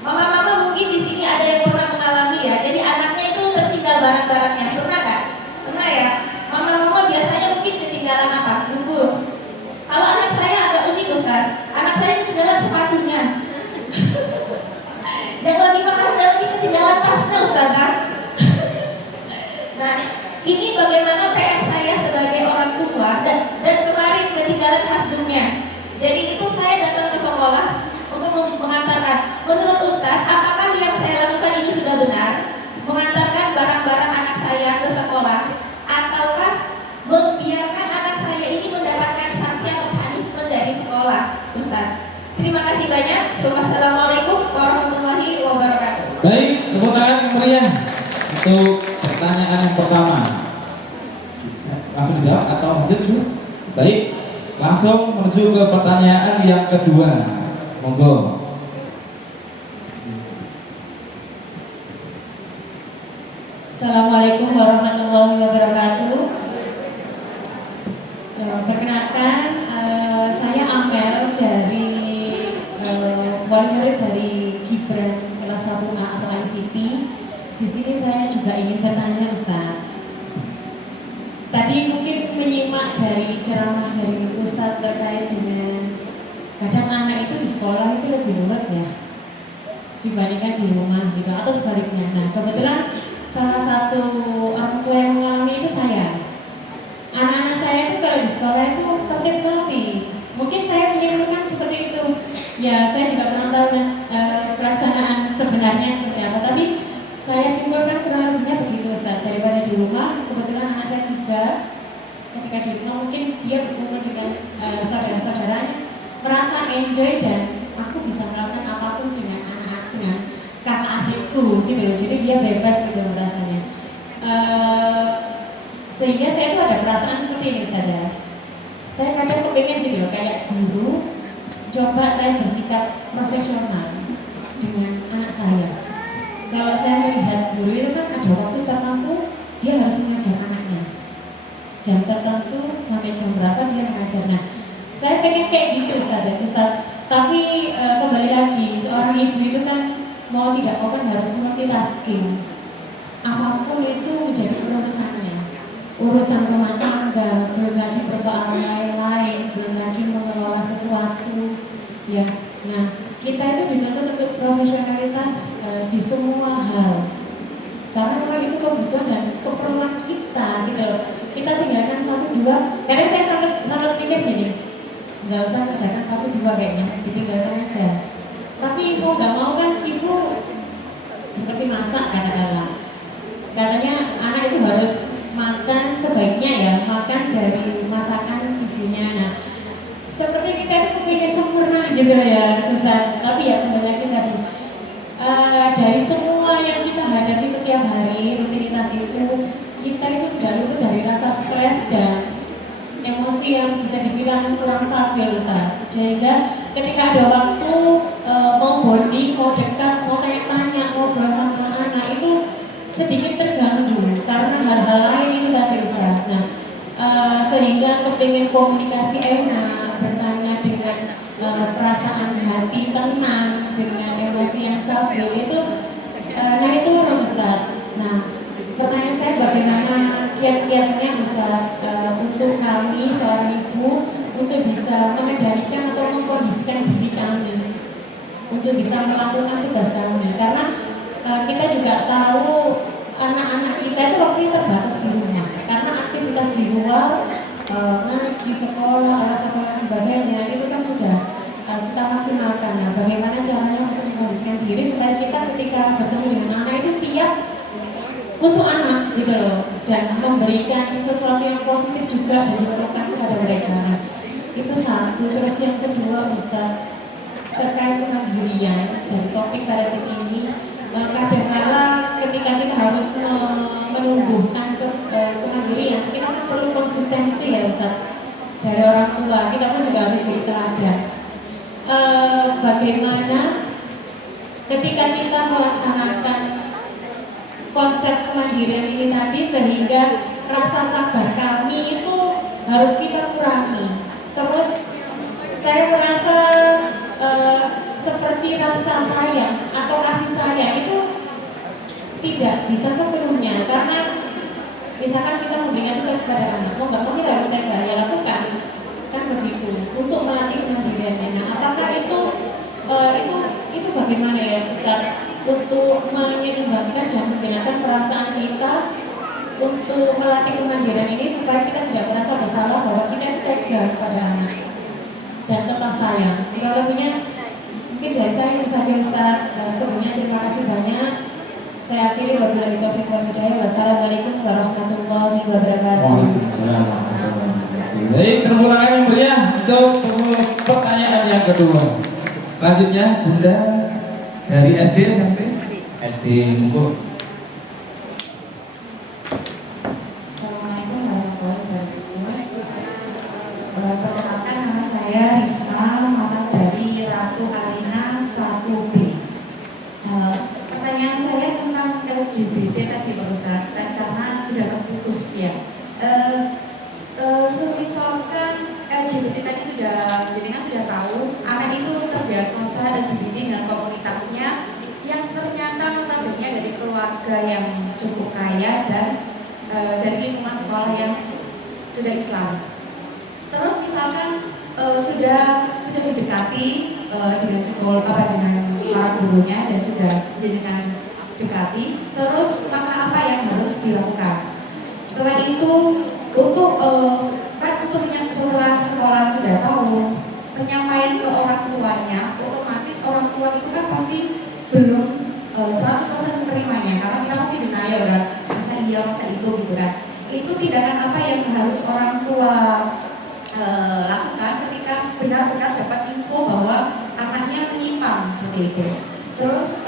Mama-mama mungkin di sini ada yang pernah mengalami ya. Jadi anaknya itu tertinggal barang-barangnya, pernah kan? Pernah ya. Mama-mama biasanya mungkin ketinggalan apa? Buku. Kalau anak saya agak unik Ustaz. Anak saya ketinggalan sepatunya. Yang lebih parah lagi ketinggalan tasnya Ustaz kan? Nah, ini bagaimana PR saya sebagai orang tua dan kemarin ketinggalan hasdumnya. Jadi itu saya datang ke sekolah untuk mengantarkan. Menurut Ustaz, apakah yang saya lakukan ini sudah benar? Mengantarkan barang-barang anak saya ke sekolah, ataukah membiarkan anak saya ini mendapatkan sanksi atau punishment dari sekolah, Ustaz? Terima kasih banyak. Wassalamualaikum warahmatullahi wabarakatuh. Baik, tepuk tangan yang meriah untuk pertanyaan yang pertama. Langsung dijawab atau lanjut dulu? Baik, langsung menuju ke pertanyaan yang kedua. Monggo. Assalamualaikum warahmatullahi wabarakatuh. Perkenalkan, saya Amel dari wali murid dari Gibran kelas 1A atau ICP. Di sini saya juga ingin bertanya Ustaz. Tadi mungkin menyimak dari ceramah dari Ustaz terkait dengan kadang anak itu di sekolah itu lebih nurut ya dibandingkan di rumah gitu, atau sebaliknya. Nah, kebetulan salah satu orang tua yang mengalami itu saya. Anak-anak saya itu kalau di sekolah itu tertib sekali. Mungkin saya menyimpulkan seperti itu. Ya, saya juga kurang tahu pelaksanaan sebenarnya seperti apa. Tapi Saya simpulkan kurang lebihnya begitu Ustaz. Daripada di rumah, kebetulan anak saya 3, ketika di rumah mungkin dia berkumpul dengan saudara-saudaranya, merasa enjoy dan aku bisa melakukan apapun dengan anak, dengan kakak adikku gitu loh. Jadi dia bebas gitu rasanya. Sehingga saya tuh ada perasaan seperti ini Ustaz ya. Saya kadang kepingin gitu loh, kayak guru, coba saya bersikap profesional dengan anak saya. Kalau saya melihat guru itu kan ada waktu tertentu dia harus mengajar anaknya, jam tertentu sampai jam berapa dia mengajar. Nah, saya pengen kayak gitu Ustaz. Tapi kembali lagi, seorang ibu itu kan mau tidak mau kan harus multitasking. Apapun itu menjadi urusannya, urusan rumah tangga, belum lagi persoalan lain-lain, belum lagi mengelola sesuatu. Ya, nah kita itu dituntut untuk profesionalitas di semua hal. Karena memang itu kebutuhan dan keperluan kita gitu loh. Kita tinggalkan 1-2. Kadang saya sangat pikir gini, nggak usah kerjakan 1-2 kayaknya, ditinggalkan aja. Tapi ibu nggak mau kan, ibu seperti masak kadang-kadang. Katanya anak itu harus makan sebaiknya ya, makan dari masakan ibunya. Nah, seperti kita itu kepingin sempurna gitu loh ya Ustaz. Tapi ya kembali lagi tadi, dari semua yang kita hadapi setiap hari, rutinitas itu, kita itu tidak luput dari rasa stres dan emosi yang bisa dibilang kurang stabil Ustaz. Sehingga ketika ada waktu mau bonding, mau dekat, mau tanya-tanya, ngobrol sama anak itu sedikit terganggu karena hal-hal lain itu tadi Ustaz. Nah, sehingga kepingin komunikasi enak, bertanya dengan perasaan hati tenang, dengan emosi yang stabil itu, nah itu Ustaz. Nah, pertanyaan saya bagaimana kiat-kiatnya bisa untuk kami seorang ibu untuk bisa mengendalikan atau mengkondisikan diri kami untuk bisa melakukan tugas kami, karena kita juga tahu anak-anak kita itu waktu terbatas di rumah karena aktivitas di luar, ngaji, sekolah, alas sekolah dan sebagainya itu kan sudah kita maksimalkan. Nah, bagaimana caranya untuk mengkondisikan diri supaya kita ketika bertemu dengan anak itu siap untuk anak gitu loh, dan memberikan sesuatu yang positif juga dan diperlukan kepada mereka. Nah, itu satu. Terus yang kedua Ustaz, terkait kemandirian dari topik parenting ini, kadang-kala ketika kita harus menumbuhkan kemandirian, kita kan perlu konsistensi ya Ustaz dari orang tua. Kita pun juga harus jadi teladan. Bagaimana ketika kita melaksanakan konsep kemandirian ini tadi, sehingga rasa sabar kami itu harus kita kurangi. Terus saya merasa seperti rasa sayang atau kasih sayang itu tidak bisa sepenuhnya, karena misalkan kita memberikan tugas kepada anak, mau nggak mau kita harus tega, ya lakukan, kan begitu, untuk melatih kemandiriannya. Nah, apakah itu bagaimana ya Ustaz untuk menyeimbangkan dan menggunakan perasaan kita untuk melatih kemandirian ini supaya kita tidak merasa bersalah bahwa kita tega kepada anak dan tetap sayang. Kurang lebihnya mungkin dari saya itu saja Ustaz. Sebelumnya terima kasih banyak. Saya akhiri, wabillahi taufiq wal hidayah. Wassalamualaikum warahmatullahi wabarakatuh. Waalaikumsalam warahmatullahi wabarakatuh. Baik, tepuk tangan yang meriah untuk pertanyaan yang kedua. Selanjutnya Bunda dari SD sampai SD Munggo. Assalamualaikum warahmatullahi wabarakatuh. Perkenalkan, nama saya Risma, anak dari Ratu Alina 1B. Pertanyaan saya tentang LGBT tadi Pak Ustadz, karena sudah terputus ya. Misalkan LGBT tadi sudah tahu, anak itu terdiagnosa LGBT dengan komunitasnya yang ternyata notabene dari keluarga yang cukup kaya dan dari lingkungan sekolah yang sudah Islam. Terus misalkan sudah didekati dengan sekolah dengan para gurunya dan sudah dengan dekati, terus maka apa yang harus dilakukan? Setelah itu untuk setelah sekolah sudah tahu, penyampaian ke orang tuanya, otomatis orang tua itu kan pasti belum 100% menerimanya, karena harus orang tua lakukan ketika benar-benar dapat info bahwa anaknya menyimpang seperti itu. Terus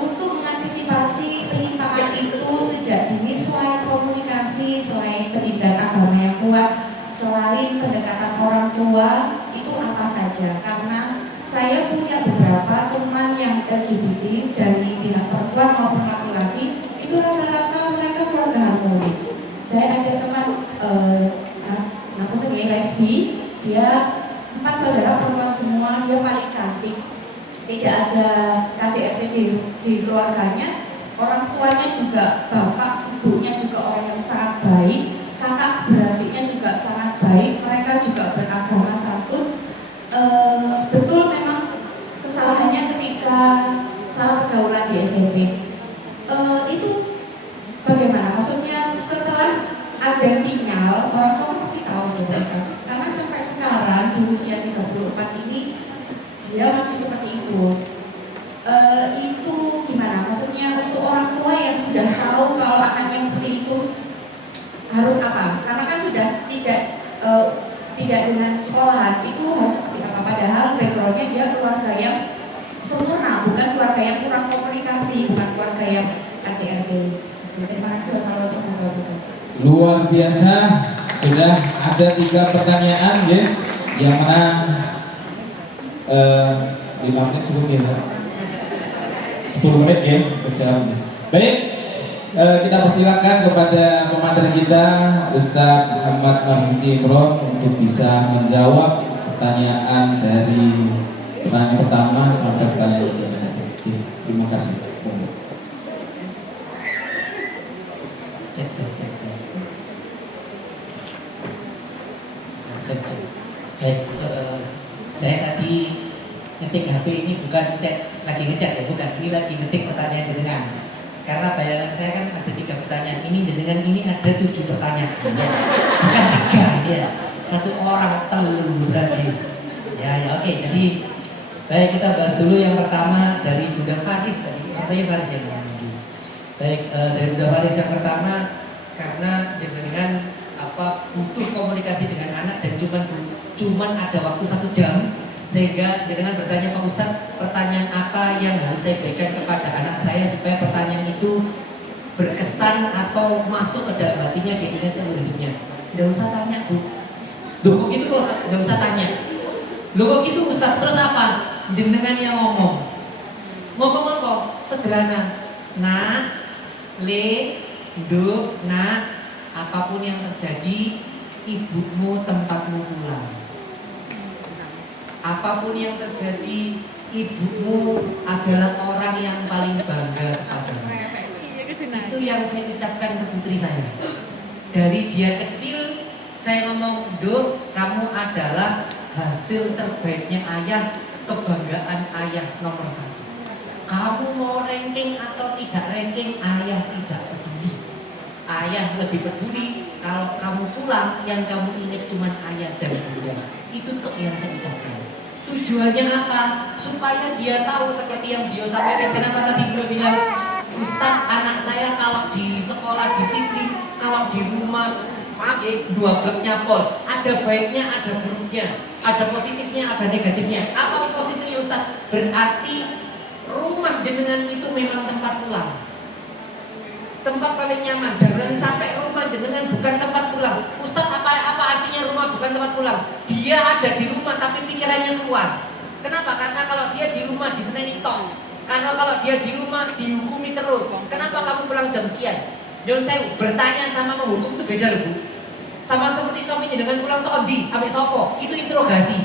untuk mengantisipasi penyimpangan itu sejak dini, selain komunikasi, selain pendidikan agama yang kuat, selain pendekatan orang tua, itu apa saja? Karena saya punya beberapa teman yang LGBT dari pihak perempuan maupun laki-laki, itu rata-rata mereka keluarga harmonis. Saya ada teman lesbi, dia 4 saudara perempuan semua, dia paling cantik, tidak ada KDRT di keluarganya, orang tuanya juga, bapak ibunya juga orang yang sangat baik, kakak beradiknya juga sangat baik, mereka juga beragama santun. Betul memang kesalahannya ketika salah pergaulan di SMP. Itu bagaimana? Maksudnya setelah ada sinyal, orang tua pasti tahu mereka. Karena sampai sekarang di usia 34 ini dia masih seperti itu. Itu gimana? Maksudnya untuk orang tua yang sudah tahu kalau anaknya seperti itu harus apa? Karena kan sudah tidak dengan sekolahan, itu harus seperti apa? Padahal backgroundnya dia keluarga yang sempurna, bukan keluarga yang kurang komunikasi, bukan keluarga yang KDRT. Terima kasih. Wassalamualaikum warahmatullahi wabarakatuh. Luar biasa, sudah ada 3 pertanyaan ya, yang mana 5 menit cukup ya, 10 menit ya berjawab. Baik, kita persilakan kepada pemateri kita Ustadz Muhammad Marzuki Imron untuk bisa menjawab pertanyaan dari pertanyaan pertama sampai pertanyaan kedua. Terima kasih. Baik, saya tadi ngetik HP ini bukan lagi ngechat ya, bukan, ini lagi ngetik pertanyaan jenengan. Karena bayangan saya kan ada 3 pertanyaan, ini jenengan ini ada 7 pertanyaan, ya. Bukan 3 ya, 1 orang telur tadi. Ya oke, jadi baik, kita bahas dulu yang pertama dari Bunda Faris tadi, katanya Faris yang lagi. Baik, dari Bunda Faris yang pertama, karena jenengan butuh komunikasi dengan anak dan cuman ada waktu 1 jam, sehingga jenengan bertanya, Pak Ustadz, pertanyaan apa yang harus saya berikan kepada anak saya supaya pertanyaan itu berkesan atau masuk ke dalam hatinya, dia ingat seumur hidupnya. Nggak usah tanya Bu. Loh kok gitu Ustadz? Nggak usah tanya. Loh kok gitu Ustadz? Terus apa? Jenengan yang ngomong apa? Sederhana. Nak, le, do, nak, apapun yang terjadi, ibumu tempatmu pulang. Apapun yang terjadi, ibumu adalah orang yang paling bangga kepadamu. Itu yang saya ucapkan ke putri saya. Dari dia kecil, saya ngomong, Duk, kamu adalah hasil terbaiknya ayah, kebanggaan ayah nomor 1. Kamu mau ranking atau tidak ranking, ayah tidak peduli. Ayah lebih peduli kalau kamu pulang, yang kamu ingat cuma ayah dan bunda. Itu tuh yang saya ucapkan. Tujuannya apa? Supaya dia tahu seperti yang beliau sampaikan. Kenapa tadi beliau bilang, Ustadz, anak saya kalau di sekolah disiplin, kalau di rumah pakai 2 bloknya pol. Ada baiknya, ada buruknya, ada positifnya, ada negatifnya. Apa positifnya Ustadz? Berarti rumah jenengan itu memang tempat pulang, tempat paling nyaman. Jangan sampai rumah jenengan bukan tempat pulang. Ustadz, apa artinya rumah bukan tempat pulang? Dia ada di rumah tapi pikirannya keluar. Kenapa? Karena kalau dia di rumah diseneni tong. Karena kalau dia di rumah dihukumi terus. Kenapa kamu pulang jam sekian? Yon saya bertanya sama menghukum itu beda loh Bu. Sama seperti suami dengan pulang tuh di ambil sopo. Itu interogasi.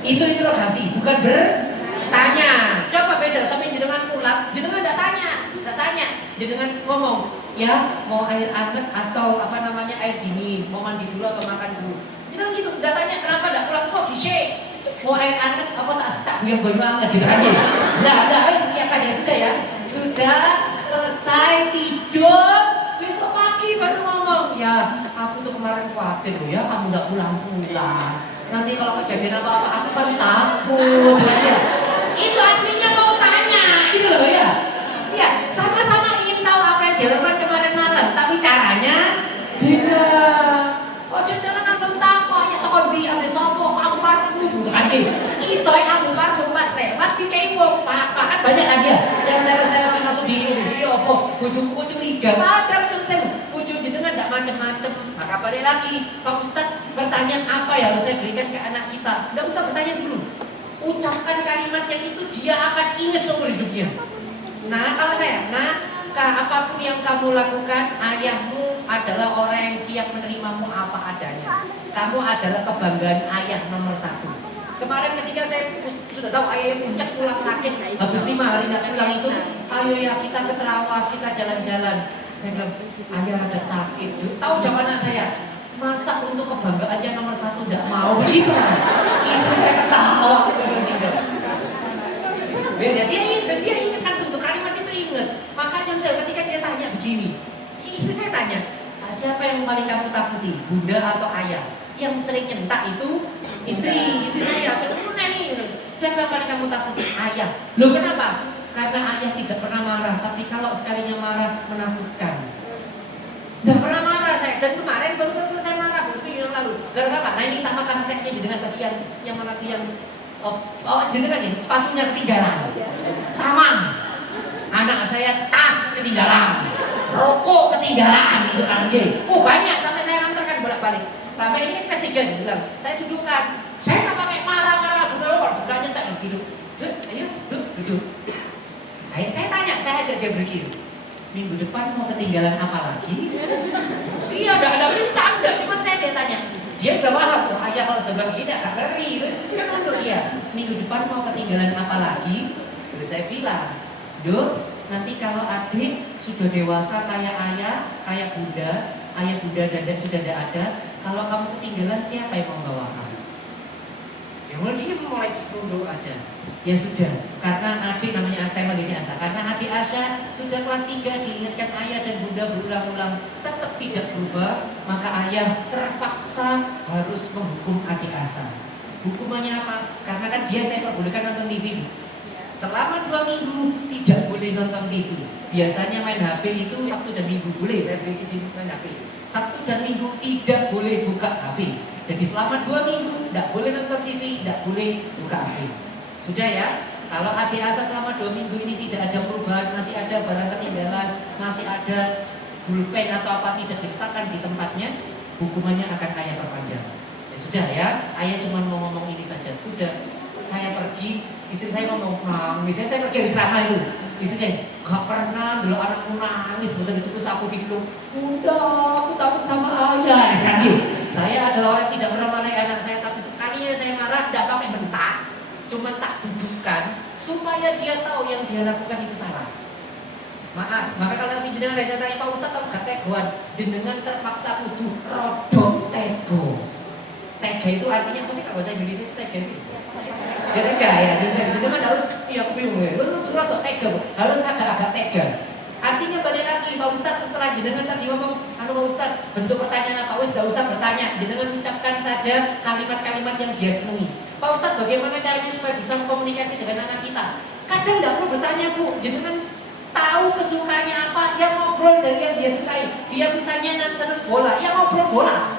Itu interogasi, bukan bertanya. Coba beda, suami jenengan pulang, jenengan enggak tanya, jenengan ngomong, ya mau air hangat atau air dingin, mau mandi dulu atau makan dulu. Jenengan gitu, enggak tanya kenapa enggak pulang kok di mau air hangat apa tak buyang banget gitu kan dia. Enggak, siapkan ya sudah ya. Sudah selesai tidur, besok pagi baru ngomong, ya aku tuh kemarin khawatir loh ya kamu enggak pulang-pulang. Nanti kalau kejadian apa-apa aku kan takut ya. Itu aslinya mau tanya, gitu loh ya. Iya, sama-sama ingin tahu apa yang dilakukan kemarin malam, tapi caranya beda. 3 padahal nyun sewu wujud jenengan tidak macam-macam. Maka balik lagi Pak Ustadz bertanya apa yang harus saya berikan ke anak kita, tidak usah bertanya dulu, ucapkan kalimat yang itu dia akan ingat seumur hidupnya. Nah kalau saya, apapun yang kamu lakukan, ayahmu adalah orang yang siap menerimamu apa adanya. Kamu adalah kebanggaan ayah nomor 1. Kemarin ketika saya sudah tahu ayah puncak pulang sakit, habis 5 hari nggak pulang itu, ayo ya kita ke Terawas, kita jalan-jalan. Saya bilang, ayah ada sakit. Tahu jawab anak saya, masa untuk kebanggaannya nomor 1 tidak mau begitu. Istri saya ketawa, dia tinggal. Dia ingat kan untuk kalimat itu ingat. Makanya saya ketika dia tanya begini, istri saya tanya, siapa yang paling kamu takuti, bunda atau ayah? Yang sering nyentak itu istri saya. Siapa yang paling kamu takuti? Ayah. Loh kenapa? Karena ayah tidak pernah marah, tapi kalau sekalinya marah menakutkan. Tidak pernah marah saya, dan kemarin baru selesai marah, baru seminggu yang lalu. Gara-gara apa? Nah ini sama kasusnya dengan tadi yang mana yang jenengan ini sepatunya ketinggalan. Sama. Anak saya tas ketinggalan, rokok ketinggalan itu kan banyak sampai saya antarkan bolak-balik. Sampai ini kan kelas 3 dia bilang, saya tunjukkan, saya nggak pakai marah-marah, bukan nyetak gitu. Ayo, duduk. Ayo saya tanya, saya ajak dia berpikir, minggu depan mau ketinggalan apa lagi? Iya, ada perintah, cuma dia tanya. Dia sudah paham, ayah kalau sudah bilang gitu agak ngeri, terus kan untuk dia, minggu depan mau ketinggalan apa lagi? Terus saya bilang, Duk, nanti kalau adik sudah dewasa kayak ayah, kayak bunda, ayah bunda dan sudah tidak ada, kalau kamu ketinggalan siapa yang membawa kamu? Ya mulai dia mulai tunduk aja. Ya sudah, karena adik namanya saya manggilnya Asa, karena adik Asya sudah kelas 3 diingatkan ayah dan bunda berulang-ulang tetap tidak berubah, maka ayah terpaksa harus menghukum adik Asa. Hukumannya apa? Karena kan dia saya perbolehkan nonton TV. Selama 2 minggu tidak boleh nonton TV. Biasanya main HP itu Sabtu dan Minggu boleh, saya beri izin main HP. Sabtu dan Minggu tidak boleh buka HP. Jadi selama 2 minggu tidak boleh nonton TV, tidak boleh buka HP. Sudah ya, kalau adik Asa selama 2 minggu ini tidak ada perubahan, masih ada barang ketinggalan, masih ada pulpen atau apa tidak diletakkan di tempatnya, hukumannya akan ayah perpanjang. Ya sudah ya, ayah cuma mau ngomong ini saja. Sudah, saya pergi, istri saya ngomong nangis, saya pergi habis ramah itu. Istri saya, gak pernah dulu anakmu nangis, betul itu terus aku gitu, udah aku takut sama ayah. Kan saya adalah orang yang tidak pernah marahi anak saya, tapi sekalinya saya marah, tidak pakai bentak, cuma tak dudukkan supaya dia tahu yang dia lakukan itu salah. Maaf, maka kalau nanti jenengan ada tanya Pak Ustadz kalau gak tegoan, jenengan terpaksa kudu rodok tego. Tega itu artinya apa sih kalau bahasa Indonesia itu tega itu? Ya tega ya, jenengan harus, iya aku bingung ya, rodok tega, harus agak-agak tega. Artinya balik lagi Pak Ustadz setelah jenengan tadi ngomong, Pak Ustadz bentuk pertanyaan apa? Tidak usah bertanya, jenengan ucapkan saja kalimat-kalimat yang dia senangi. Pak Ustadz bagaimana caranya supaya bisa komunikasi dengan anak kita? Kadang tidak perlu bertanya Bu, jenengan tahu kesukaannya apa, yang ngobrol dari yang dia sukai. Dia misalnya senang bola, yang ngobrol bola.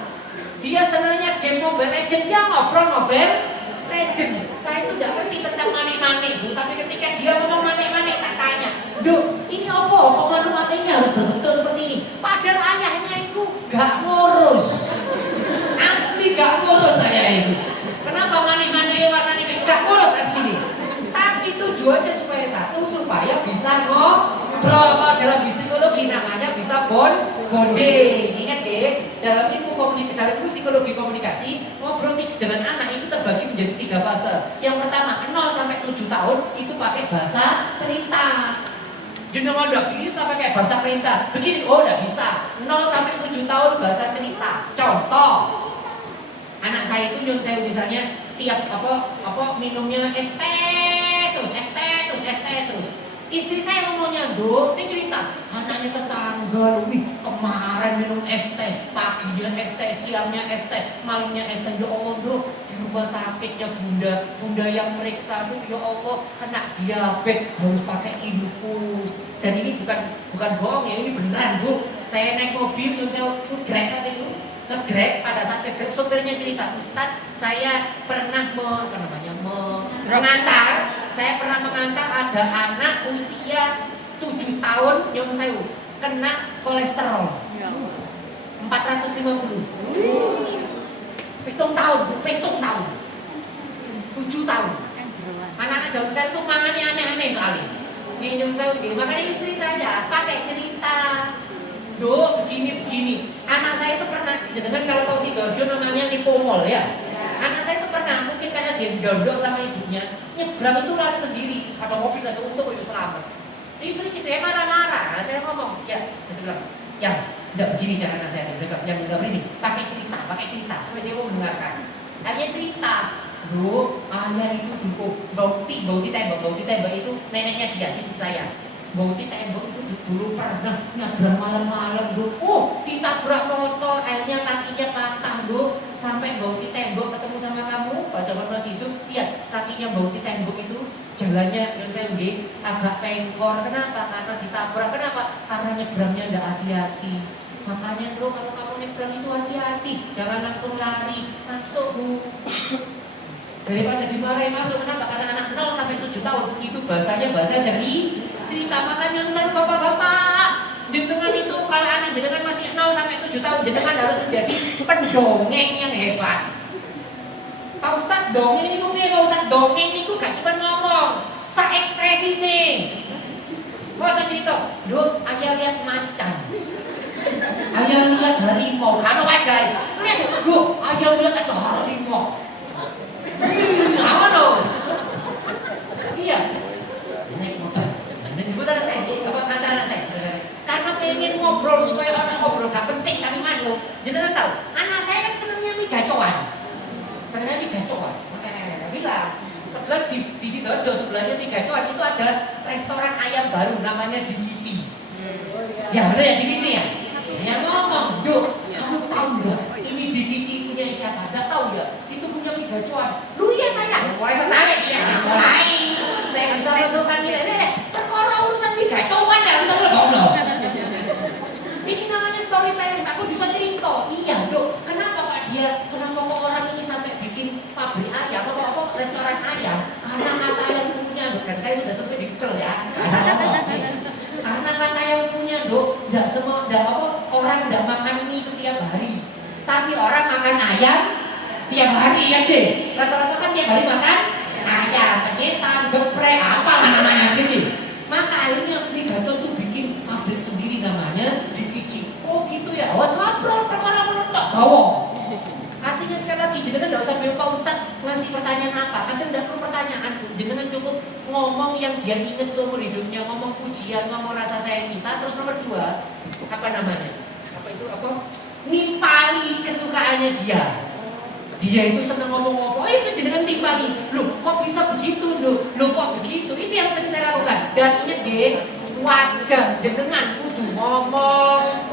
Dia senangnya game Mobile Legends, yang ngobrol Mobile Legends. Saya itu tidak ngerti tentang mane-mane Bu, tapi ketika dia ngomong mane-mane tak tanya, Duh, ini apa? Kok mane-manenya harus berbentuk seperti ini? Padahal ayahnya itu gak ngurus. Asli gak ngurus saya itu. Kenapa mane-mane warnanya gak ngurus asli? Tapi tujuannya supaya bisa ngobrol. Kalau dalam psikologi namanya bisa bonding. Ingat deh, dalam ilmu komunikasi, dalam ilmu psikologi komunikasi, ngobrol dengan anak itu terbagi menjadi 3 fase. Yang pertama 0 sampai 7 tahun itu pakai bahasa cerita. Jenengan udah bisa pakai bahasa perintah. Begini, oh udah bisa. 0 sampai 7 tahun bahasa cerita. Contoh, anak saya itu nyun saya misalnya tiap minumnya es teh terus. Istri saya ngomongnya, Dok, dia cerita, anaknya tetangga, wih kemarin minum es teh, paginya es teh, siangnya es teh, malamnya es teh. Ya Allah, Dok, di rumah sakitnya bunda yang meriksa, Dok, ya Allah, kena diabetes, harus pakai infus. Dan ini bukan bohong ya, ini beneran Bu. Saya naik mobil, yang saya ngegrek saat itu, pada saat ngegrek sopirnya cerita, Ustaz, saya pernah mengantar ada anak usia 7 tahun yang saya kena kolesterol 450. Pitung tahun, 7 tahun. Anak-anak jauh sekarang itu mangannya aneh-aneh sekali. Minum saya begini, makanya istri saya pakai cerita. Do begini. Anak saya itu pernah, dengan kalau tahu si Dorjo namanya Lipomol ya. Anak saya itu pernah, mungkin karena dia gondok sama ibunya, nyebrang itu lari sendiri, ada mobil atau untuk selamat. Istri saya marah-marah, saya ngomong, ya, saya bilang, ya, tidak begini cara anak saya bilang, yang tidak begini, pakai cerita, supaya dia mau mendengarkan. Hanya cerita, do, ayah itu bauti tembok itu neneknya dia, ibu saya. Bauti tembok itu dulu pernah nyebrang malam-malam, do, ditabrak motor, akhirnya kakinya patah, do, sampai bauti tembok ketemu sama kamu, baca masih hidup, lihat kakinya bauti tembok itu. Jalannya yang saya udah agak pengkor. Kenapa? Karena ditabrak. Kenapa? Karena nyebrangnya tidak hati-hati. Makanya bro, kalau kamu nyebrang itu hati-hati, jangan langsung lari, masuk bu. Daripada dimarahin masuk. Kenapa? Karena anak 0 sampai 7 tahun itu bahasa jadi cerita. Makanya saya bapak-bapak, jenengan itu kalau anak jenengan masih 0 sampai 7 tahun, jenengan harus menjadi pendongeng yang hebat. Pak Ustadz dongeng ini Pak Ustadz dongeng ini gak cuma ngomong, sa ekspresi nih. Kok saya cerita, duh, ayah lihat macan, ayah lihat harimau, karena wajah, lihat, duh, ayah lihat ada harimau. Apa dong? Iya, naik motor. Dan sebentar saya, antara saya, karena pengen ngobrol supaya orang ngobrol gak penting tapi masuk. Jadi tahu, anak saya kan senangnya mie gacoan. Saya ini gacoan, makanya bilang kebetulan di Sidoarjo sebelahnya di gacoan itu ada restoran ayam baru namanya Dikici. Ya benar ya Dikici ya. Yang ngomong, Dok, kamu tahu nggak ini Dikici punya siapa? Nggak tahu ya. Itu punya mie gacoan. Lu lihat aja, mulai tertarik dia. Mulai, saya nggak bisa masukkan ini. Perkara urusan mie gacoan ya bisa ngomong. Ini namanya storytelling. Aku bisa cerita. Iya Dok, kenapa Pak dia? Kenapa kok orang ini sampai bikin pabrik ayam atau restoran ayam? Karena kata yang punya, dan saya sudah sampai dikel ya. Karena kata yang punya Dok, tidak semua, orang tidak makan mie setiap hari, tapi orang makan ayam tiap hari ya deh. Rata-rata kan tiap hari makan ayam, penyetan, geprek, apalah namanya gitu. Maka akhirnya mie gacor tuh bikin pabrik sendiri namanya Dikici. Oh gitu ya, awas ngobrol perkara menonton bawa. Artinya sekali lagi, jenengan tidak usah bilang Pak Ustadz ngasih pertanyaan apa, Anda tidak perlu pertanyaan, jenengan cukup ngomong yang dia ingat seumur hidupnya, ngomong pujian, ngomong rasa sayang kita. Terus nomor 2, apa namanya? Nimpali kesukaannya dia. Dia itu senang ngomong-ngomong, itu jenengan timpali. Loh, kok bisa begitu? Loh, kok begitu? Itu yang sering saya lakukan. Dan ingat deh, wajah jenengan kudu ngomong.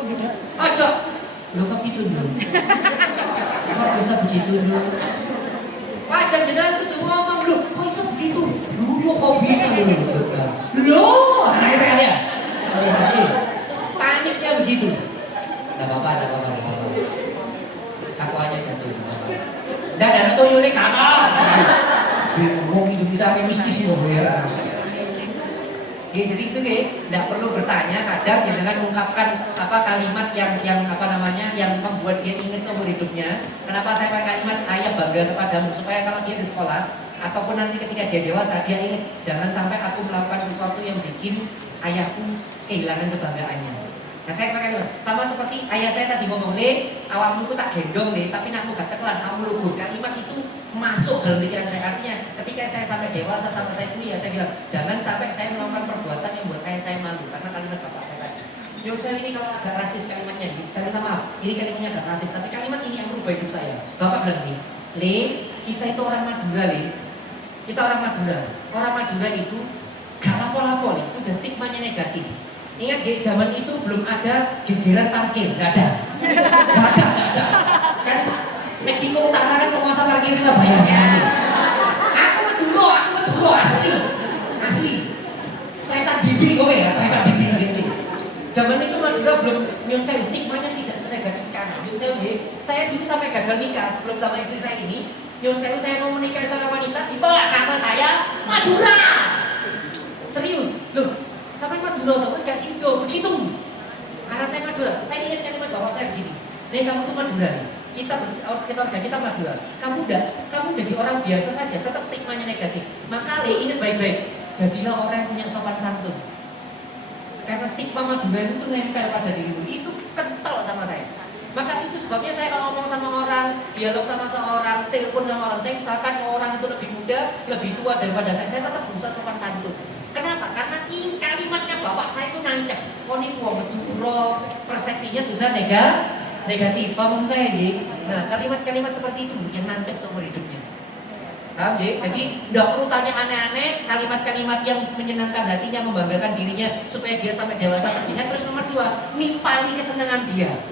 Ojo, lo kok gitu dulu? Kok bisa begitu dulu? Wajah jenengan kudu ngomong. Loh, kok bisa begitu? Loh, kok bisa dulu? Loh, akhirnya ya. Paniknya begitu. Gak apa-apa. Aku aja jatuh. Dan itu Yuli kamu. Ngomong itu bisa mistis loh ya. Ya, jadi itu ya, tidak perlu bertanya. Kadang ya dengan mengungkapkan kalimat yang membuat dia ingat seumur hidupnya. Kenapa saya pakai kalimat ayah bangga kepadamu, supaya kalau dia di sekolah ataupun nanti ketika dia dewasa dia ingat, jangan sampai aku melakukan sesuatu yang bikin ayahku kehilangan kebanggaannya. Nah saya pakai kalimat sama seperti ayah saya tadi ngomong, le, awakmu ku tak gendong le, tapi nakmu gak cekelan, kamu lugur. Kalimat itu masuk dalam pikiran saya. Artinya ketika saya sampai dewasa, sampai saya kuliah, saya bilang jangan sampai saya melakukan perbuatan yang buat ayah saya malu. Karena kalimat bapak saya tadi, Nyok saya ini kalau agak rasis kalimatnya, saya minta maaf, ini kalimatnya agak rasis, tapi kalimat ini yang merubah hidup saya. Bapak bilang nih, le, kita itu orang Madura le, kita orang Madura. Orang Madura itu gak lapo-lapo le, sudah stigmanya negatif. Ingat di zaman itu belum ada gegeran parkir, nggak ada. Kan Meksiko Utara kan penguasa parkir nggak bayar ya. Aku Maduro asli. Ternyata bibir gue ya, ternyata bibir gitu. Zaman itu Madura belum, nyun saya stigmanya tidak senegatif sekarang. Nyun saya dulu sampai gagal nikah sebelum sama istri saya ini. Nyun saya mau menikah seorang wanita ditolak karena saya Madura. Serius, loh. Sampai Madura terus gak sido begitu. Karena saya Madura, saya ingat kalimat bapak saya begini. Kamu tuh Madura nih. Kita warga kita Madura. Kamu jadi orang biasa saja, tetap stigmanya negatif. Maka ingat baik-baik. Jadilah orang yang punya sopan santun. Karena stigma Madura itu nempel pada dirimu. Itu kental sama saya. Maka itu sebabnya saya kalau ngomong sama orang, dialog sama seorang, telepon sama orang, saya usahakan orang itu lebih muda, lebih tua daripada saya tetap berusaha sopan santun. Kenapa? Karena ini kalimatnya bapak saya itu nancep. Ini wong Madura, persepsinya susah negatif. Apa maksud saya ini? Nah, kalimat-kalimat seperti itu yang nancep seumur hidupnya. Paham ya? Jadi tidak perlu tanya aneh-aneh, kalimat-kalimat yang menyenangkan hatinya, membanggakan dirinya supaya dia sampai dewasa terlihat. Terus nomor 2, nimpali kesenangan dia.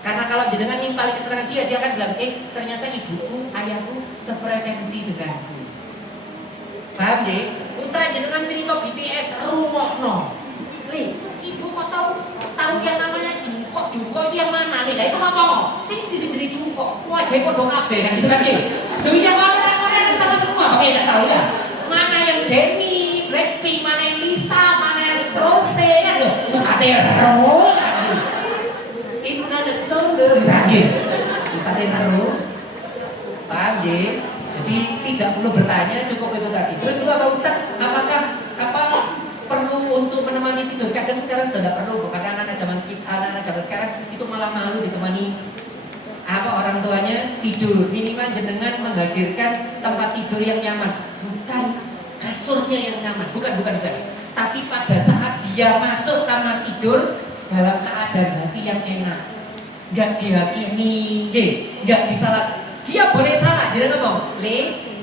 Karena kalau jenengan nimpali kesenangan dia akan bilang, ternyata ibuku, ayahku sefrekuensi denganku. Paham ya? Putra jenengan cerita BTS rumohno. Ibu kok tahu yang namanya Jungkook itu yang mana? Nah itu ngomong. Sini di sini Jungkook. Wajah podo kabeh kan gitu kan. Tuh ya Korea sama semua. Oke, enggak tahu ya. Mana yang Jennie, Blackpink, mana yang Lisa, mana yang Rose kan loh. Terus ada yang itu nada sonder gitu. Terus ada yang paham ya? Jadi tidak perlu bertanya, cukup itu tadi. Terus juga Pak Ustaz, apakah perlu untuk menemani tidur? Kadang sekarang sudah tidak perlu, karena anak-anak zaman sekarang itu malah malu ditemani orang tuanya tidur. Minimal jenengan menghadirkan tempat tidur yang nyaman, bukan kasurnya yang nyaman, bukan. Tapi pada saat dia masuk kamar tidur dalam keadaan hati yang enak, nggak dihakimi, nggak disalah. Dia boleh salah, dia ngomong,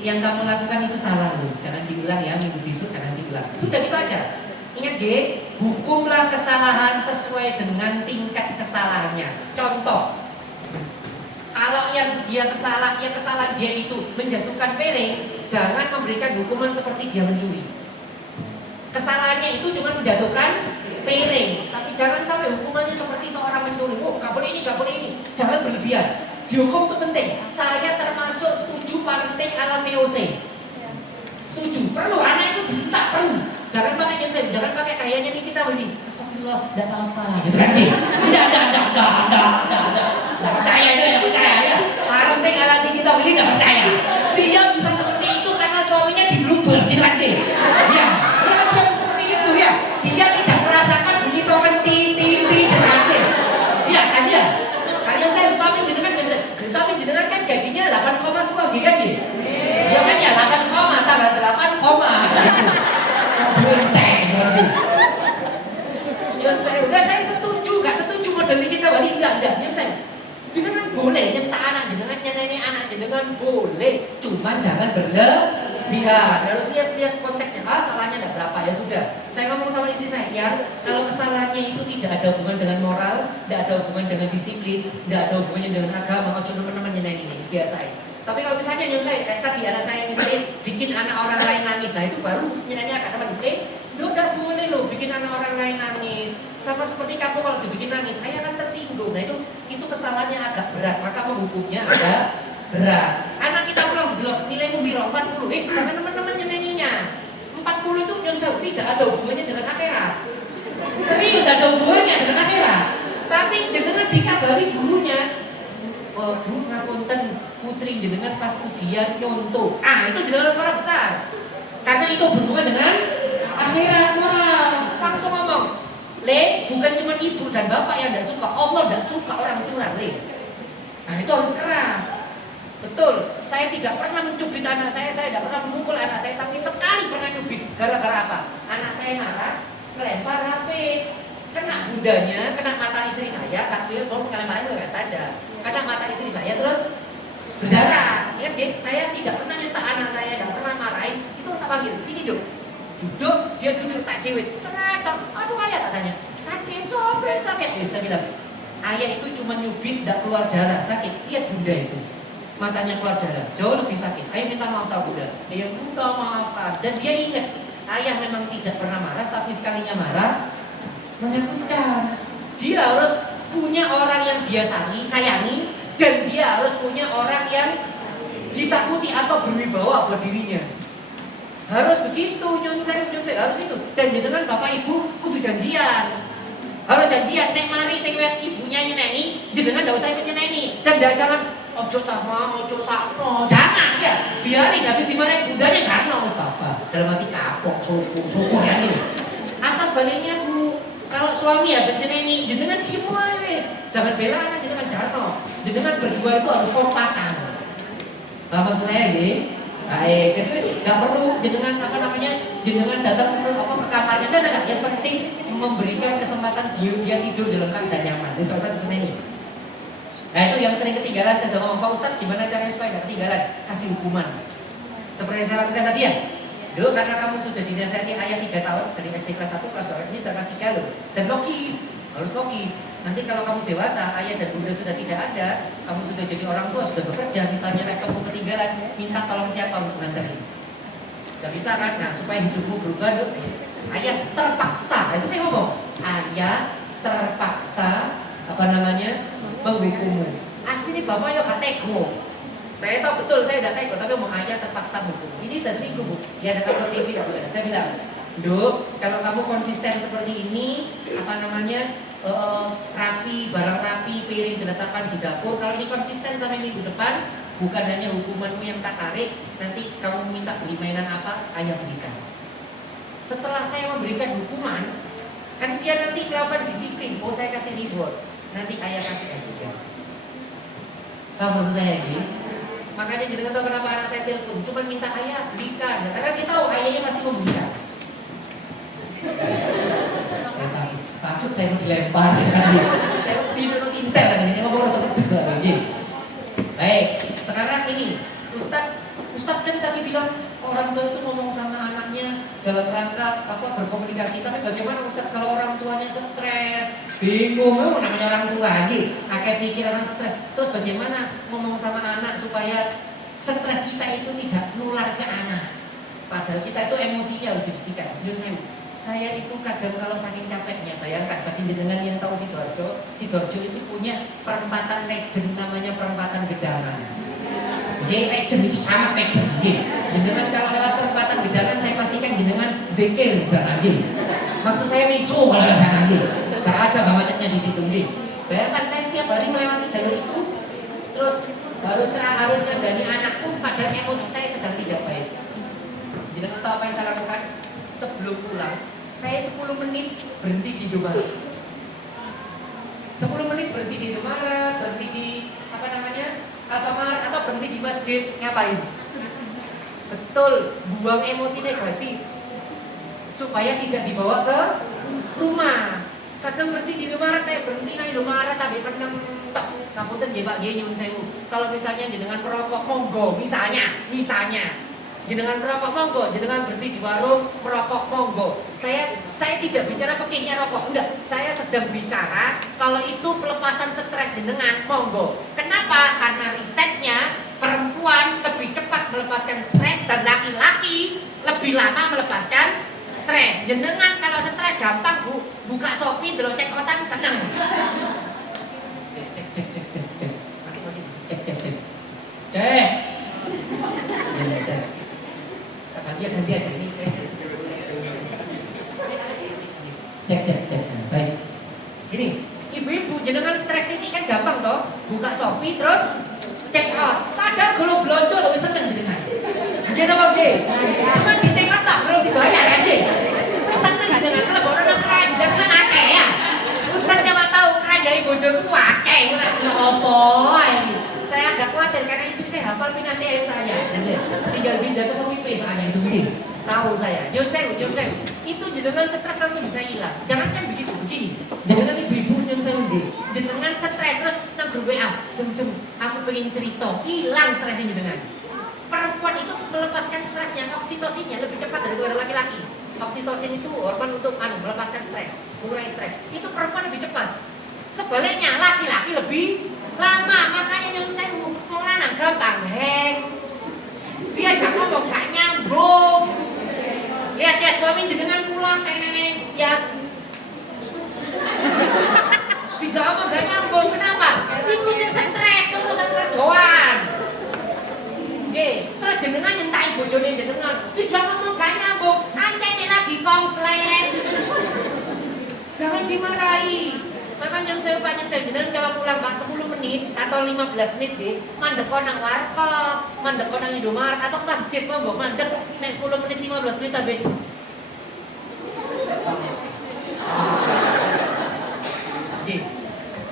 yang kamu lakukan itu salah loh, jangan diulang ya, minggu besok jangan diulang. Sudah gitu aja. Ingat hukumlah kesalahan sesuai dengan tingkat kesalahannya. Contoh, kalau yang kesalahan dia itu menjatuhkan piring, jangan memberikan hukuman seperti dia mencuri. Kesalahannya itu cuma menjatuhkan piring, tapi jangan sampai hukumannya seperti seorang mencuri. Gak boleh ini, jangan berlebihan. Dihukum itu penting. Saya termasuk setuju parenting ala VOC. Setuju. Perlu anak itu disentak, perlu. Jangan pakai konsep, jangan pakai kayaknya nih kita beli. Astagfirullah, tidak apa-apa. Gitu kan? Tidak. Percaya dia, tidak percaya ya. Parenting ala nih kita beli tidak percaya. Dia bisa seperti itu karena suaminya diglubel, gitu kan? Ya, dia seperti itu ya. Dia tidak merasakan bunyi token ting. Iya kan ya? Kalian saya suami jenengan kan gajinya 8, sebuah kan ya? Iya kan ya 8, tambah 8, saya setuju, gak setuju model kita wali enggak. Jenengan boleh nyentak anak jenengan, nyanyi anak jenengan boleh, cuman jangan berlebihan. Harus lihat konteksnya. Salahnya ada berapa ya sudah. Saya ngomong sama istri saya, ya kalau kesalahannya itu tidak ada hubungan dengan moral, tidak ada hubungan dengan disiplin, tidak ada hubungannya dengan agama, mau teman-teman nyenai ini biasa. Tapi kalau misalnya nyun saya, kayak tadi anak saya misalnya bikin anak orang lain nangis, nah itu baru nyenainya agak teman disiplin. Tidak boleh loh bikin anak orang lain nangis. Sama seperti kamu kalau dibikin nangis, saya akan tersinggung. Nah itu kesalahannya agak berat, maka menghukumnya agak berat. Anak kita pulang di nilaimu biro 40, jangan teman-teman nyenainya. 40 itu yang saya tidak ada hubungannya dengan akhirat. Serius tidak ada hubungannya dengan akhirat. Tapi dengan dikabari gurunya, Bu ngapunten putri jenengan pas ujian nyontoh. Itu jenengan orang besar. Karena itu berhubungan dengan akhirat moral. Langsung ngomong, bukan cuma ibu dan bapak yang tidak suka, Allah tidak suka orang curang, Nah itu harus keras. Betul, saya tidak pernah mencubit anak saya tidak pernah memukul anak saya, tapi sekali pernah cubit. Gara-gara apa? Anak saya marah, kelempar HP, kena bundanya, kena mata istri saya, tapi mau kelemparnya itu nggak saja. Kena mata istri saya terus berdarah. Ingat, saya tidak pernah nyentak anak saya, tidak pernah marahin. Itu tak panggil, sini duduk. Dia duduk tak cewek, seragam. Aduh ayah tak tanya, sakit. Dia bilang, ayah itu cuma nyubit, tidak keluar darah, sakit. Lihat bunda itu. Matanya keluar darah, jauh lebih sakit. Ayah minta maaf sama bunda. Dia bunda maafkan. Dan dia ingat, ayah memang tidak pernah marah, tapi sekalinya marah menyakitkan. Dia harus punya orang yang dia sayangi, dan dia harus punya orang yang ditakuti atau berwibawa buat dirinya. Harus begitu, nyun saya harus itu. Dan jenengan bapak ibu kudu janjian. Harus janjian, nek mari sing wet ibunya nyeneni, jenengan ndak usah ikut nyeneni. Dan ndak jangan ojo tama, ojo sakno. Jangan ya. Biarin habis dimarahin bundanya jangan wis apa. Dalam hati kapok, syukur ya nih. Atas baliknya Bu, kalau suami habis nyeneni, jenengan diem wae wis. Jangan bela, jenengan jarno. Jenengan berdua itu harus kompakan. Paham maksud saya nggih? Baik, jadi sih nggak perlu jenengan jenengan datang ke kamarnya dan yang penting memberikan kesempatan dia tidur dalam keadaan nyaman. Jadi usah diseneni. Nah itu yang sering ketinggalan. Saya ngomong Pak Ustadz gimana caranya supaya nggak ketinggalan? Kasih hukuman. Seperti yang saya lakukan tadi ya. Dulu karena kamu sudah dinasihati ayah 3 tahun dari SD kelas 1 kelas 2 ini sudah kelas 3 loh. Dan logis, harus logis. Nanti kalau kamu dewasa, ayah dan bunda sudah tidak ada, kamu sudah jadi orang tua, sudah bekerja, misalnya laptopmu ketinggalan, minta tolong siapa untuk nganterin? Gak bisa kan? Nah supaya hidupmu berubah dong. Ayah terpaksa, itu saya ngomong, ayah terpaksa menghukummu. Asli nih bapak ya gak teko. Saya tahu betul saya udah teko, tapi mau ayah terpaksa hukum. Ini sudah selingkuh Bu. Dia ada kantor TV tidak boleh. Saya bilang, Duk, kalau kamu konsisten seperti ini, rapi, barang rapi, piring diletakkan di dapur. Kalau ini konsisten sampai minggu depan, bukan hanya hukumanmu yang tak tarik, nanti kamu minta beli mainan apa, ayah belikan. Setelah saya memberikan hukuman, kan dia nanti melakukan disiplin. Oh saya kasih reward, nanti ayah kasih juga. Tahu maksud saya ini? Makanya jadi tahu kenapa anak saya telepon, cuma minta ayah belikan, karena dia tahu ayahnya pasti membelikan. Saya takut saya dilempar kan saya tidur tintel ini ngomong terus besar lagi. Baik, sekarang ini Ustadz kan tadi bilang orang tua itu ngomong sama anaknya dalam rangka berkomunikasi, tapi bagaimana Ustadz kalau orang tuanya stres, bingung, memang namanya orang tua lagi, akeh pikiran stres, terus bagaimana ngomong sama anak supaya stres kita itu tidak nular ke anak, padahal kita itu emosinya harus dibersihkan. Saya itu kadang kalau saking capeknya, bayangkan bagi jenengan yang tahu Sidoarjo itu punya perempatan legend namanya perempatan Gedangan. Jadi legend itu sangat legend. Jenengan kalau lewat perempatan Gedangan, saya pastikan jenengan zikir di sana. Maksud saya miso kalau di sana. Gak macetnya di situ. Bayangkan saya setiap hari melewati jalur itu, terus harus ngandani anakku, padahal emosi saya sedang tidak baik. Jenengan tahu apa yang saya lakukan? Sebelum pulang, saya 10 menit berhenti di Indomaret. 10 menit berhenti di Indomaret, berhenti di Alfamart atau berhenti di masjid. Ngapain? Betul, buang emosi negatif supaya tidak dibawa ke rumah. Kadang berhenti di Indomaret, saya berhenti di Indomaret tapi penem tok. Kapunten nggih Pak nggih nyuwun sewu. Kalau misalnya jenengan perokok monggo, misalnya jenengan merokok monggo, jenengan berhenti di warung merokok monggo. Saya tidak bicara fikihnya rokok, enggak. Saya sedang bicara kalau itu pelepasan stres jenengan monggo. Kenapa? Karena risetnya perempuan lebih cepat melepaskan stres dan laki-laki lebih lama melepaskan stres. Jenengan kalau stres gampang Bu, buka Shopee delok cek otak seneng. Cek. Dia ganti aja ini cek. Baik. Ini ibu-ibu jenengan stres ini kan gampang toh, buka Shopee terus check out. Padahal kalau belanja lebih seneng jenengan. Jadi apa nggih? Cuma di check out tak belum dibayar aja. Wis seneng jenengan kalau ono keranjang kan akeh ya. Ustaz siapa tahu keranjang bojoku akeh ora delok apa iki. Saya agak khawatir karena istri saya hafal pinate air saya. Tinggal pindah ke Shopee soalnya itu begini. Tahu saya, Yun Sewu. Itu jenengan stres langsung bisa hilang. Jangan kan begitu, begini. Jenengan ibu-ibu Yun Sewu jenengan stres terus nang grup WA, jeng aku pengen cerita, hilang stresnya jenengan. Perempuan itu melepaskan stresnya, oksitosinnya lebih cepat daripada laki-laki. Oksitosin itu hormon untuk melepaskan stres, mengurangi stres. Itu perempuan lebih cepat. Sebaliknya laki-laki lebih lama, makanya Yun Sewu mau lanang gampang heng. Diajak ngomong gak nyambung. Lihat suami jenengan pulang ya. Dijawab gak nyambung, kenapa? Iku sing stres urusan kerjaan. Nggih, terus jenengan nyentai bojone jenengan. Dijawab ngomong gak nyambung, ancene lagi konslet. Jangan dimarahi. Maka nyun sewu Pak, nyun sewu jenengan kalau pulang Pak 10 menit atau 15 menit deh, mandek nang warkop, mandek nang Indomaret atau masjid monggo mandek nek 10 menit 15 menit tapi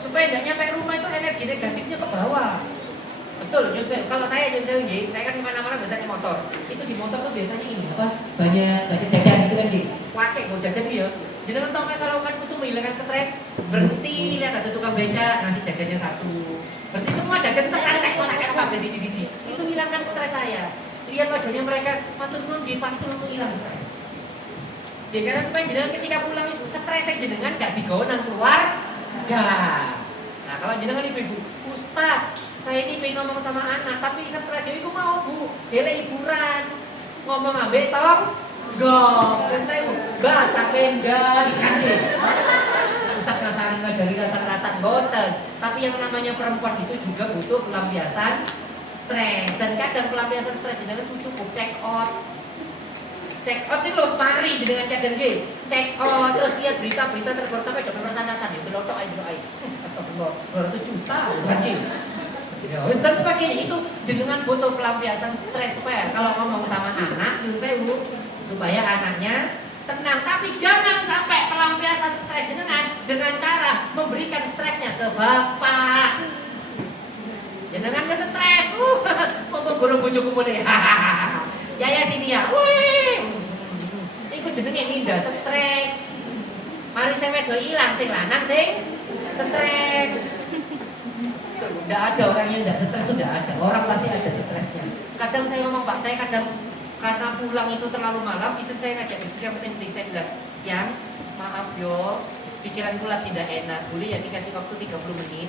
supaya nggak nyampe rumah itu energi negatifnya ke bawah. Betul, nyun sewu. Kalau saya nyun sewu nggih, saya kan di mana-mana biasanya motor. Itu di motor tuh biasanya ini apa? Banyak jajan gitu kan nggih. Pakai mau jajan dia. Jenengan tahu masalah lakukan itu menghilangkan stres. Berhenti lihat ada tukang beca ngasih jajannya satu. Berarti semua jajan terkantek kok tak kabeh siji-siji. Itu hilangkan stres saya. Lihat wajahnya mereka, matur nuwun nggih Pak, itu langsung hilang stres. Ya karena supaya jenengan ketika pulang itu stresnya jenengan gak digawe nang keluarga. Nah, kalau jenengan ibu-ibu, Ustaz, saya ini pengen ngomong sama anak, tapi stres ya iku mau Bu, dele hiburan. Ngomong ambek tong gok, dan saya bahasa penda ikan deh. Ustaz ngajari rasa-rasa boten. Tapi yang namanya perempuan itu juga butuh pelampiasan stres. Dan kadang pelampiasan stres jenengan itu cukup check out. Check out itu loh pari dengan kadang nggih. Check out terus lihat berita-berita terbaru tapi coba perasaan-perasaan itu lotok aja doai. Astagfirullah, 200 juta kan nggih. Ya, dan sebagainya itu dengan butuh pelampiasan stres supaya kalau ngomong sama anak nyun sewu supaya anaknya tenang, tapi jangan sampai pelampiasan stres dengan cara memberikan stresnya ke bapak. Jangan ke stres, mau gurung bojoku mulai. Ya sini ya, wih, iku jenenge minda stres. Mari saya wedo ilang sing lanang sing stres. Tidak ada orang yang tidak stres itu tidak ada. Orang pasti ada stresnya. Kadang saya ngomong Pak, saya kadang karena pulang itu terlalu malam, istri saya ngajak diskusi yang penting saya bilang, yang maaf yo, pikiranku lagi tidak enak. Boleh ya dikasih waktu 30 menit.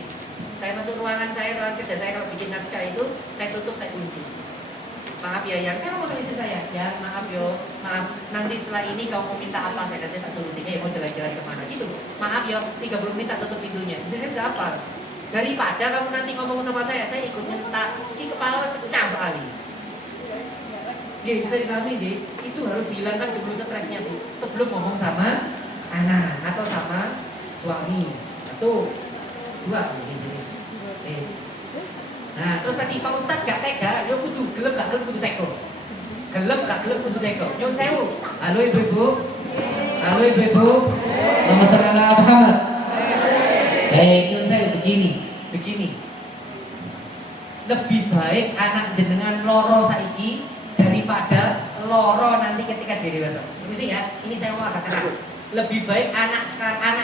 Saya masuk ruangan kerja saya kalau bikin naskah itu saya tutup tak kunci. Maaf ya yang saya ngomong sama istri saya, ya maaf yo, maaf nanti setelah ini kamu mau minta apa saya nanti tak turutin ya mau jalan-jalan kemana gitu. Maaf yo 30 menit tak tutup pintunya. Istri saya sudah apa? Daripada kamu nanti ngomong sama saya ikut nyentak, ini kepala harus pecah soalnya. Dia bisa dipahami deh, itu harus dihilangkan dulu stresnya tuh sebelum ngomong sama anak atau sama suami. Satu, dua, Nah, terus tadi Pak Ustadz gak tega, dia kudu gelem gak gelem kudu teko. Gelem gak gelem kudu teko. Nyun sewu. Halo ibu-ibu. Halo ibu-ibu. Nama saudara Muhammad. Nyun sewu begini. Lebih baik anak jenengan loro saiki daripada loro nanti ketika dia dewasa. Permisi ya, ini saya mau agak keras. Lebih baik anak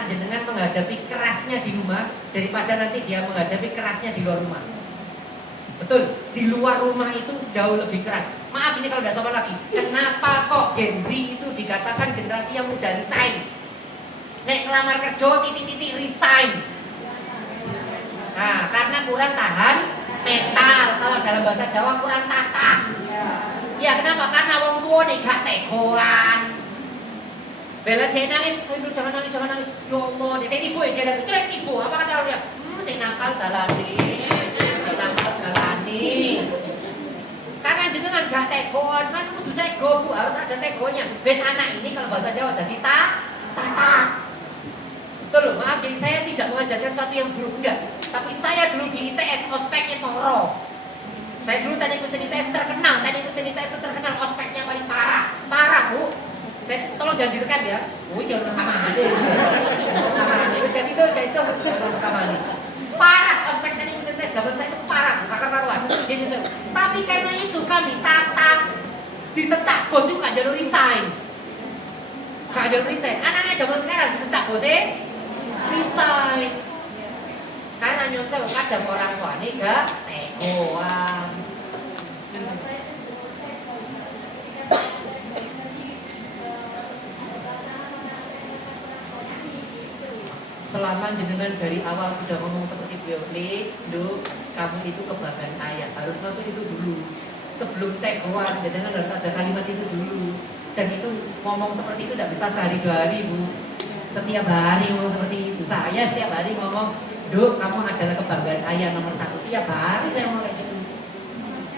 jenengan menghadapi kerasnya di rumah daripada nanti dia menghadapi kerasnya di luar rumah. Betul, di luar rumah itu jauh lebih keras. Maaf ini kalau nggak sopan lagi. Kenapa kok Gen Z itu dikatakan generasi yang mudah resign? Nek ngelamar kerja titik-titik resign. Nah, karena kurang tahan mental. Kalau dalam bahasa Jawa kurang tata. Ya kenapa? Karena wong tua nih gak tegoan. Bela dia nangis, aduh jangan nangis. Ya Allah, dia ibu ya dia jelek ibu. Apa kata orang dia? Sing nakal dalane. Karena jenengan gak tegoan, kan kudu tego Bu, harus ada tegonya. Ben anak ini kalau bahasa Jawa jadi tata. Betul loh, maaf jadi saya tidak mengajarkan sesuatu yang buruk enggak. Tapi saya dulu di ITS ospeknya soro. Saya dulu teknik mesin ITS terkenal, ospeknya paling parah Bu. Saya tolong jangan direkam ya. Jangan rekaman aja. Rekaman kasih itu rekaman. Parah ospek teknik mesin ITS zaman saya itu parah, kakak karuan. Tapi karena itu kami tatap disentak bos itu gak jalur resign. Anaknya zaman sekarang disentak bos resign. Karena nyun sewu kadang orang tua ini gak tegoan. Selama jenengan dari awal sudah ngomong seperti Bioli, kamu itu kebanggaan ayah. Harus masuk itu dulu. Sebelum tegoan, jenengan harus ada kalimat itu dulu. Dan itu ngomong seperti itu tidak bisa sehari 2 hari Bu. Setiap hari ngomong seperti itu. Saya setiap hari ngomong, kamu adalah kebanggaan ayah nomor 1. Tiap hari saya ngomong kayak gitu.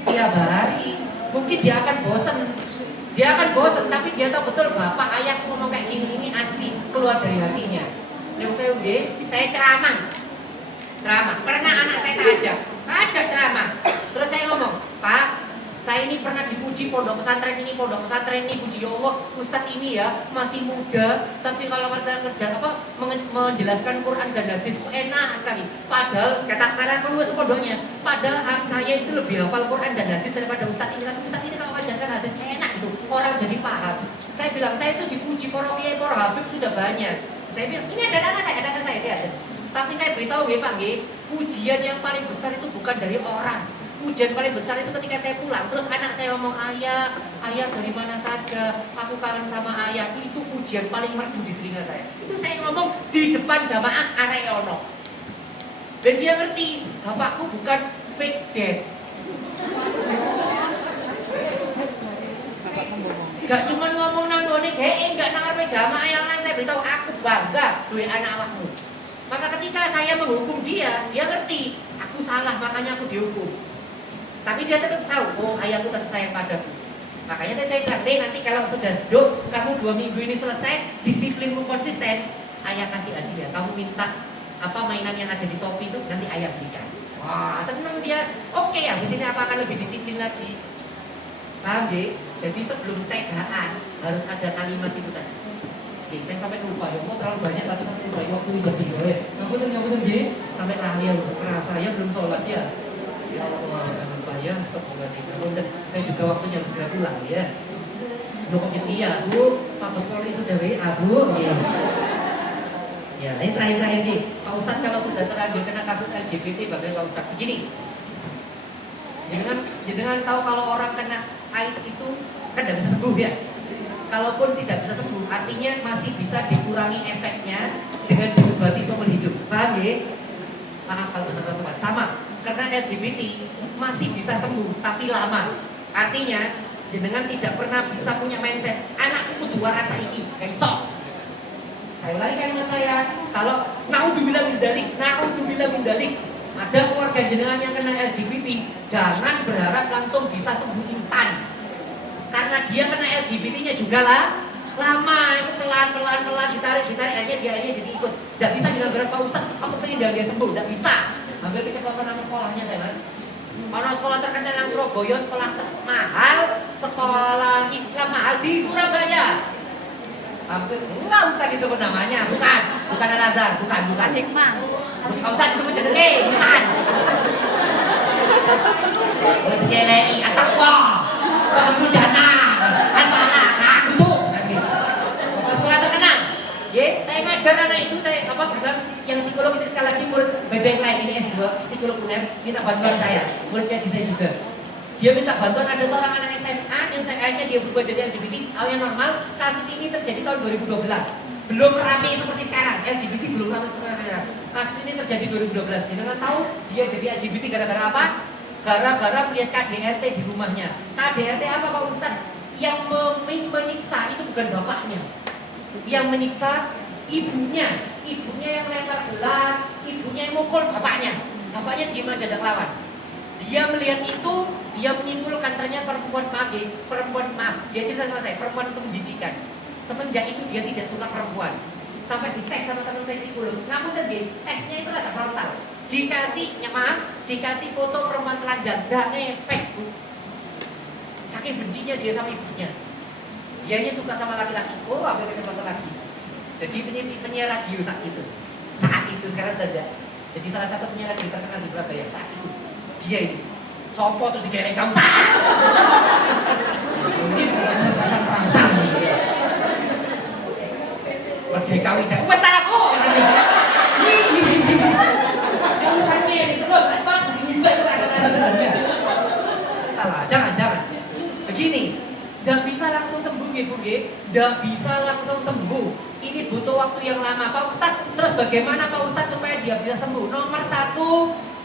Tiap hari. Mungkin dia akan bosen, tapi dia tahu betul bapak ayah ngomong kayak gini ini asli keluar dari hatinya. Yang saya ceramah. Pernah anak saya ajak ceramah. Terus saya ngomong, Pak, saya ini pernah dipuji pondok pesantren ini, puji ya Allah, Ustadz ini ya masih muda, tapi kalau kita kerja menjelaskan Quran dan hadis kok enak sekali. Padahal kata penulis pondoknya, padahal saya itu lebih hafal Quran dan hadis daripada Ustadz ini. Tapi Ustadz ini kalau mengajarkan hadis enak gitu, orang jadi paham. Saya bilang saya itu dipuji para kiai, para habib sudah banyak. Saya bilang ini ada anak saya dia ada. Tapi saya beritahu Pak, pujian yang paling besar itu bukan dari orang. Pujian paling besar itu ketika saya pulang, terus anak saya ngomong, ayah dari mana saja, aku kangen sama ayah. Itu pujian paling merdu di telinga saya. Itu saya ngomong di depan jamaah Areono. Dan dia ngerti, bapakku bukan fake dad. Gak cuma ngomong nanggone, enggak nangarpe jamaah yang lain. Saya beritahu, aku bangga duwe anak awakmu. Maka ketika saya menghukum dia ngerti, aku salah, makanya aku dihukum. Tapi dia tetap tahu, oh ayahku tetap sayang padaku. Makanya tadi saya bilang, nanti kalau sudah kamu 2 minggu ini selesai, disiplinmu konsisten, ayah kasih hadiah. Kamu minta mainan yang ada di Shopee itu, nanti ayah belikan. Wah, senang dia. Oke, habis ini apa akan lebih disiplin lagi? Paham, Jadi sebelum tegaan harus ada kalimat itu tadi. Saya sampai lupa, ya mau terlalu banyak tapi sampai lupa waktu jadi ngapunten sampai lali ya, saya belum sholat ya. Ya Allah, jangan lupa ya, stop berarti. Saya juga waktunya harus segera pulang ya. Iya, Bu, Pak Bos Polri sudah WA, Bu. Ya, ini terakhir Pak Ustadz kalau sudah terlanjur kena kasus LGBT bagaimana Pak Ustadz? Begini, jangan tahu kalau orang kena AIDS itu kan tidak bisa sembuh ya. Kalaupun tidak bisa sembuh, artinya masih bisa dikurangi efeknya dengan diobati seumur hidup. Paham ya? Maaf kalau bahasa sobat. Sama, karena LGBT masih bisa sembuh, tapi lama. Artinya, jenengan tidak pernah bisa punya mindset anakku kudu rasa iki, kayak sok. Saya ulangi kalimat saya, kalau naudzubillah min dzalik, ada keluarga jenengan yang kena LGBT, jangan berharap langsung bisa sembuh instan. Karena dia kena LGBT-nya juga lama, itu pelan ditarik akhirnya dia jadi ikut. Tidak bisa dengan berapa Ustadz, aku pengen dia sembuh, tidak bisa. Ambil keceplosan nama sekolahnya saya mas. Kalau sekolah terkenal yang Surabaya, sekolah mahal, sekolah Islam mahal di Surabaya. Hampir nggak usah disebut namanya, bukan Al-Azhar, bukan Hikmah. Terus nggak usah disebut jenenge, bukan. Berarti DLI At-Taqwa. Ketemu jana, kan gitu. Kalau sekolah terkenal, saya ngajar anak itu, saya bilang yang psikolog itu sekali lagi murid beda yang lain, ini S2 psikolog UNER minta bantuan saya, murid ngaji saya juga. Dia minta bantuan, ada seorang anak SMA yang saya dia berubah jadi LGBT, yang normal. Kasus ini terjadi tahun 2012, belum ramai seperti sekarang. LGBT belum ramai seperti sekarang. Kasus ini terjadi 2012. Jangan tahu dia jadi LGBT gara-gara apa? Gara-gara melihat KDRT di rumahnya. KDRT apa Pak Ustadz? Yang menyiksa itu bukan bapaknya, yang menyiksa ibunya. Ibunya yang lempar gelas, ibunya yang mukul bapaknya. Bapaknya diem aja tidak lawan. Dia melihat itu, dia menyimpulkan ternyata dia cerita sama saya, perempuan itu menjijikan. Semenjak itu dia tidak suka perempuan. Sampai dites sama teman saya psikolog. Namun tadi tesnya itu ada frontal. Dikasih foto perempuan telanjang, gak ngefek Bu. Saking bencinya dia sama ibunya. Dianya suka sama laki-laki. Oh, apa yang kita lagi? Jadi penyiar radio saat itu, sekarang sudah ada. Jadi salah satu penyiar radio terkenal di Surabaya saat itu. Dia ini sopo terus dikerek jauh sah. Ini rasa perangsang. Merdeka Wijaya. Wes tak aku. Jangan. Begini, tidak bisa langsung sembuh Bu. Tidak bisa langsung sembuh. Ini butuh waktu yang lama Pak Ustadz. Terus bagaimana Pak Ustadz supaya dia bisa sembuh? Nomor 1,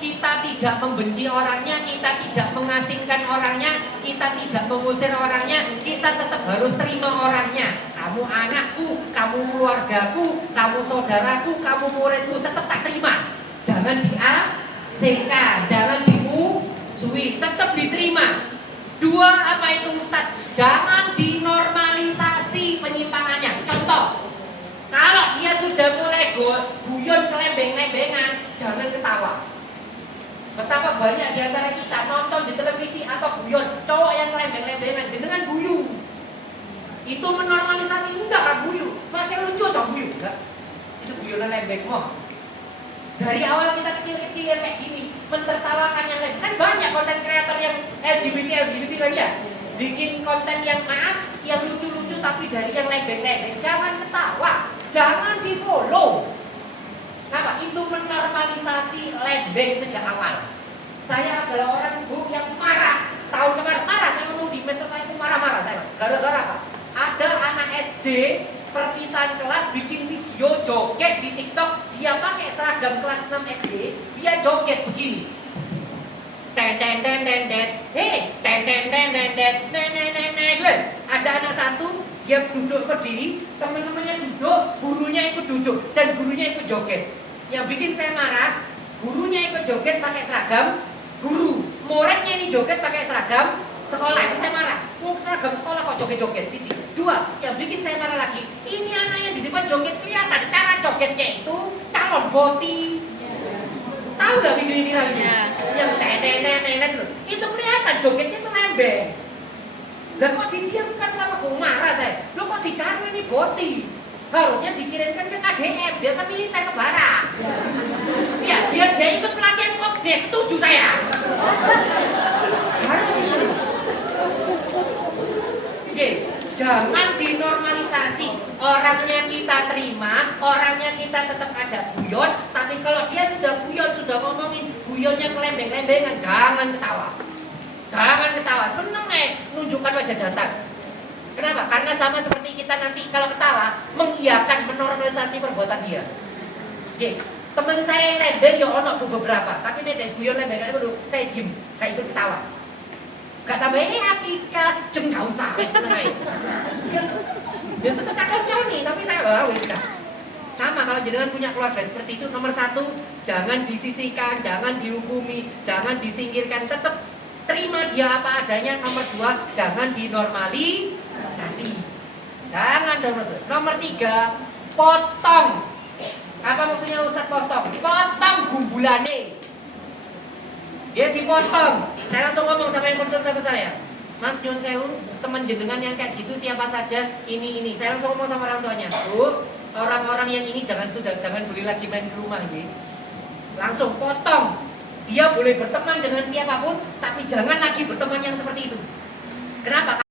kita tidak membenci orangnya, kita tidak mengasingkan orangnya, kita tidak mengusir orangnya, kita tetap harus terima orangnya. Kamu anakku, kamu keluargaku, kamu saudaraku, kamu muridku, tetap tak terima. Jangan diasingkan, jangan dimusuhi, tetap diterima. 2, apa itu Ustadz? Jangan dinormalisasi penyimpangannya. Contoh, kalau dia sudah mulai guyon kelembeng-lembengan, jangan ketawa. Betapa banyak di antara kita nonton di televisi atau guyon cowok yang kelembeng-lembengan dengan guyu. Itu menormalisasi, enggak guyu. Masih lucu cowok guyu, enggak. Itu guyonan lembeng kok. Dari awal kita kecil-kecil yang kayak gini, mentertawakan yang lain. Kan banyak konten kreator yang LGBT kan ya. Bikin konten yang maaf, yang lucu-lucu tapi dari yang lembeng-lembeng. Jangan ketawa, jangan di follow. Kenapa? Itu menormalisasi lembeng sejak awal. Saya adalah orang yang marah. Tahun kemarin marah, saya ngomong di medsos saya itu marah-marah saya. Gara-gara apa? Ada anak SD perpisahan kelas bikin video joget di TikTok, dia pakai seragam kelas 6 SD, dia joget begini. Ten ten ten ten ten, hey, ten ten ten ten ten, ten. Ada anak satu, dia duduk berdiri, teman-temannya duduk, gurunya ikut duduk dan gurunya ikut joget. Yang bikin saya marah, gurunya ikut joget pakai seragam, guru, muridnya ini joget pakai seragam sekolah, ini saya marah. Seragam sekolah kok joget-joget, cici. Dua, yang bikin saya marah lagi, ini anaknya di depan joget kelihatan cara jogetnya itu calon boti. Tahu gak video ini viral ini? Yang nenek itu kelihatan jogetnya itu lembeng. Lah kok didiamkan sama guru, marah saya. Lo kok dicari ini boti? Harusnya dikirimkan ke KDM, biar ke militer ke barat. Ya, biar dia ikut pelatihan kopdes, setuju saya. Harus itu. Oke, jangan dinormalisasi. Orangnya kita terima, orangnya kita tetap ajak guyon. Tapi kalau dia sudah guyon, sudah ngomongin guyonnya kelembeng-lembengan, jangan ketawa. Jangan ketawa, seneng nunjukkan wajah datar. Kenapa? Karena sama seperti kita nanti kalau ketawa mengiyakan menormalisasi perbuatan dia. Oke, teman saya yang lembeng ya ono beberapa, tapi netes guyon lembengan itu saya diem, kayak ikut ketawa. Gak tambahnya Akika jeng gak usah wis tenang ae. Ya tetep tak nih, tapi saya wis gak. Sama kalau jenengan punya keluarga seperti itu, nomor satu jangan disisihkan, jangan dihukumi, jangan disingkirkan, tetap terima dia apa adanya. Nomor dua, jangan dinormalisasi. Jangan normalisasi. Nomor tiga, potong. Apa maksudnya Ustaz potong? Potong gumbulane. Dia dipotong. Saya langsung ngomong sama yang konsultan ke saya, Mas nyun sewu, teman jenengan yang kayak gitu siapa saja? Ini. Saya langsung ngomong sama orang tuanya, Bu, orang-orang yang ini jangan boleh lagi main ke rumah ini. Langsung potong. Dia boleh berteman dengan siapapun, tapi jangan lagi berteman yang seperti itu. Kenapa?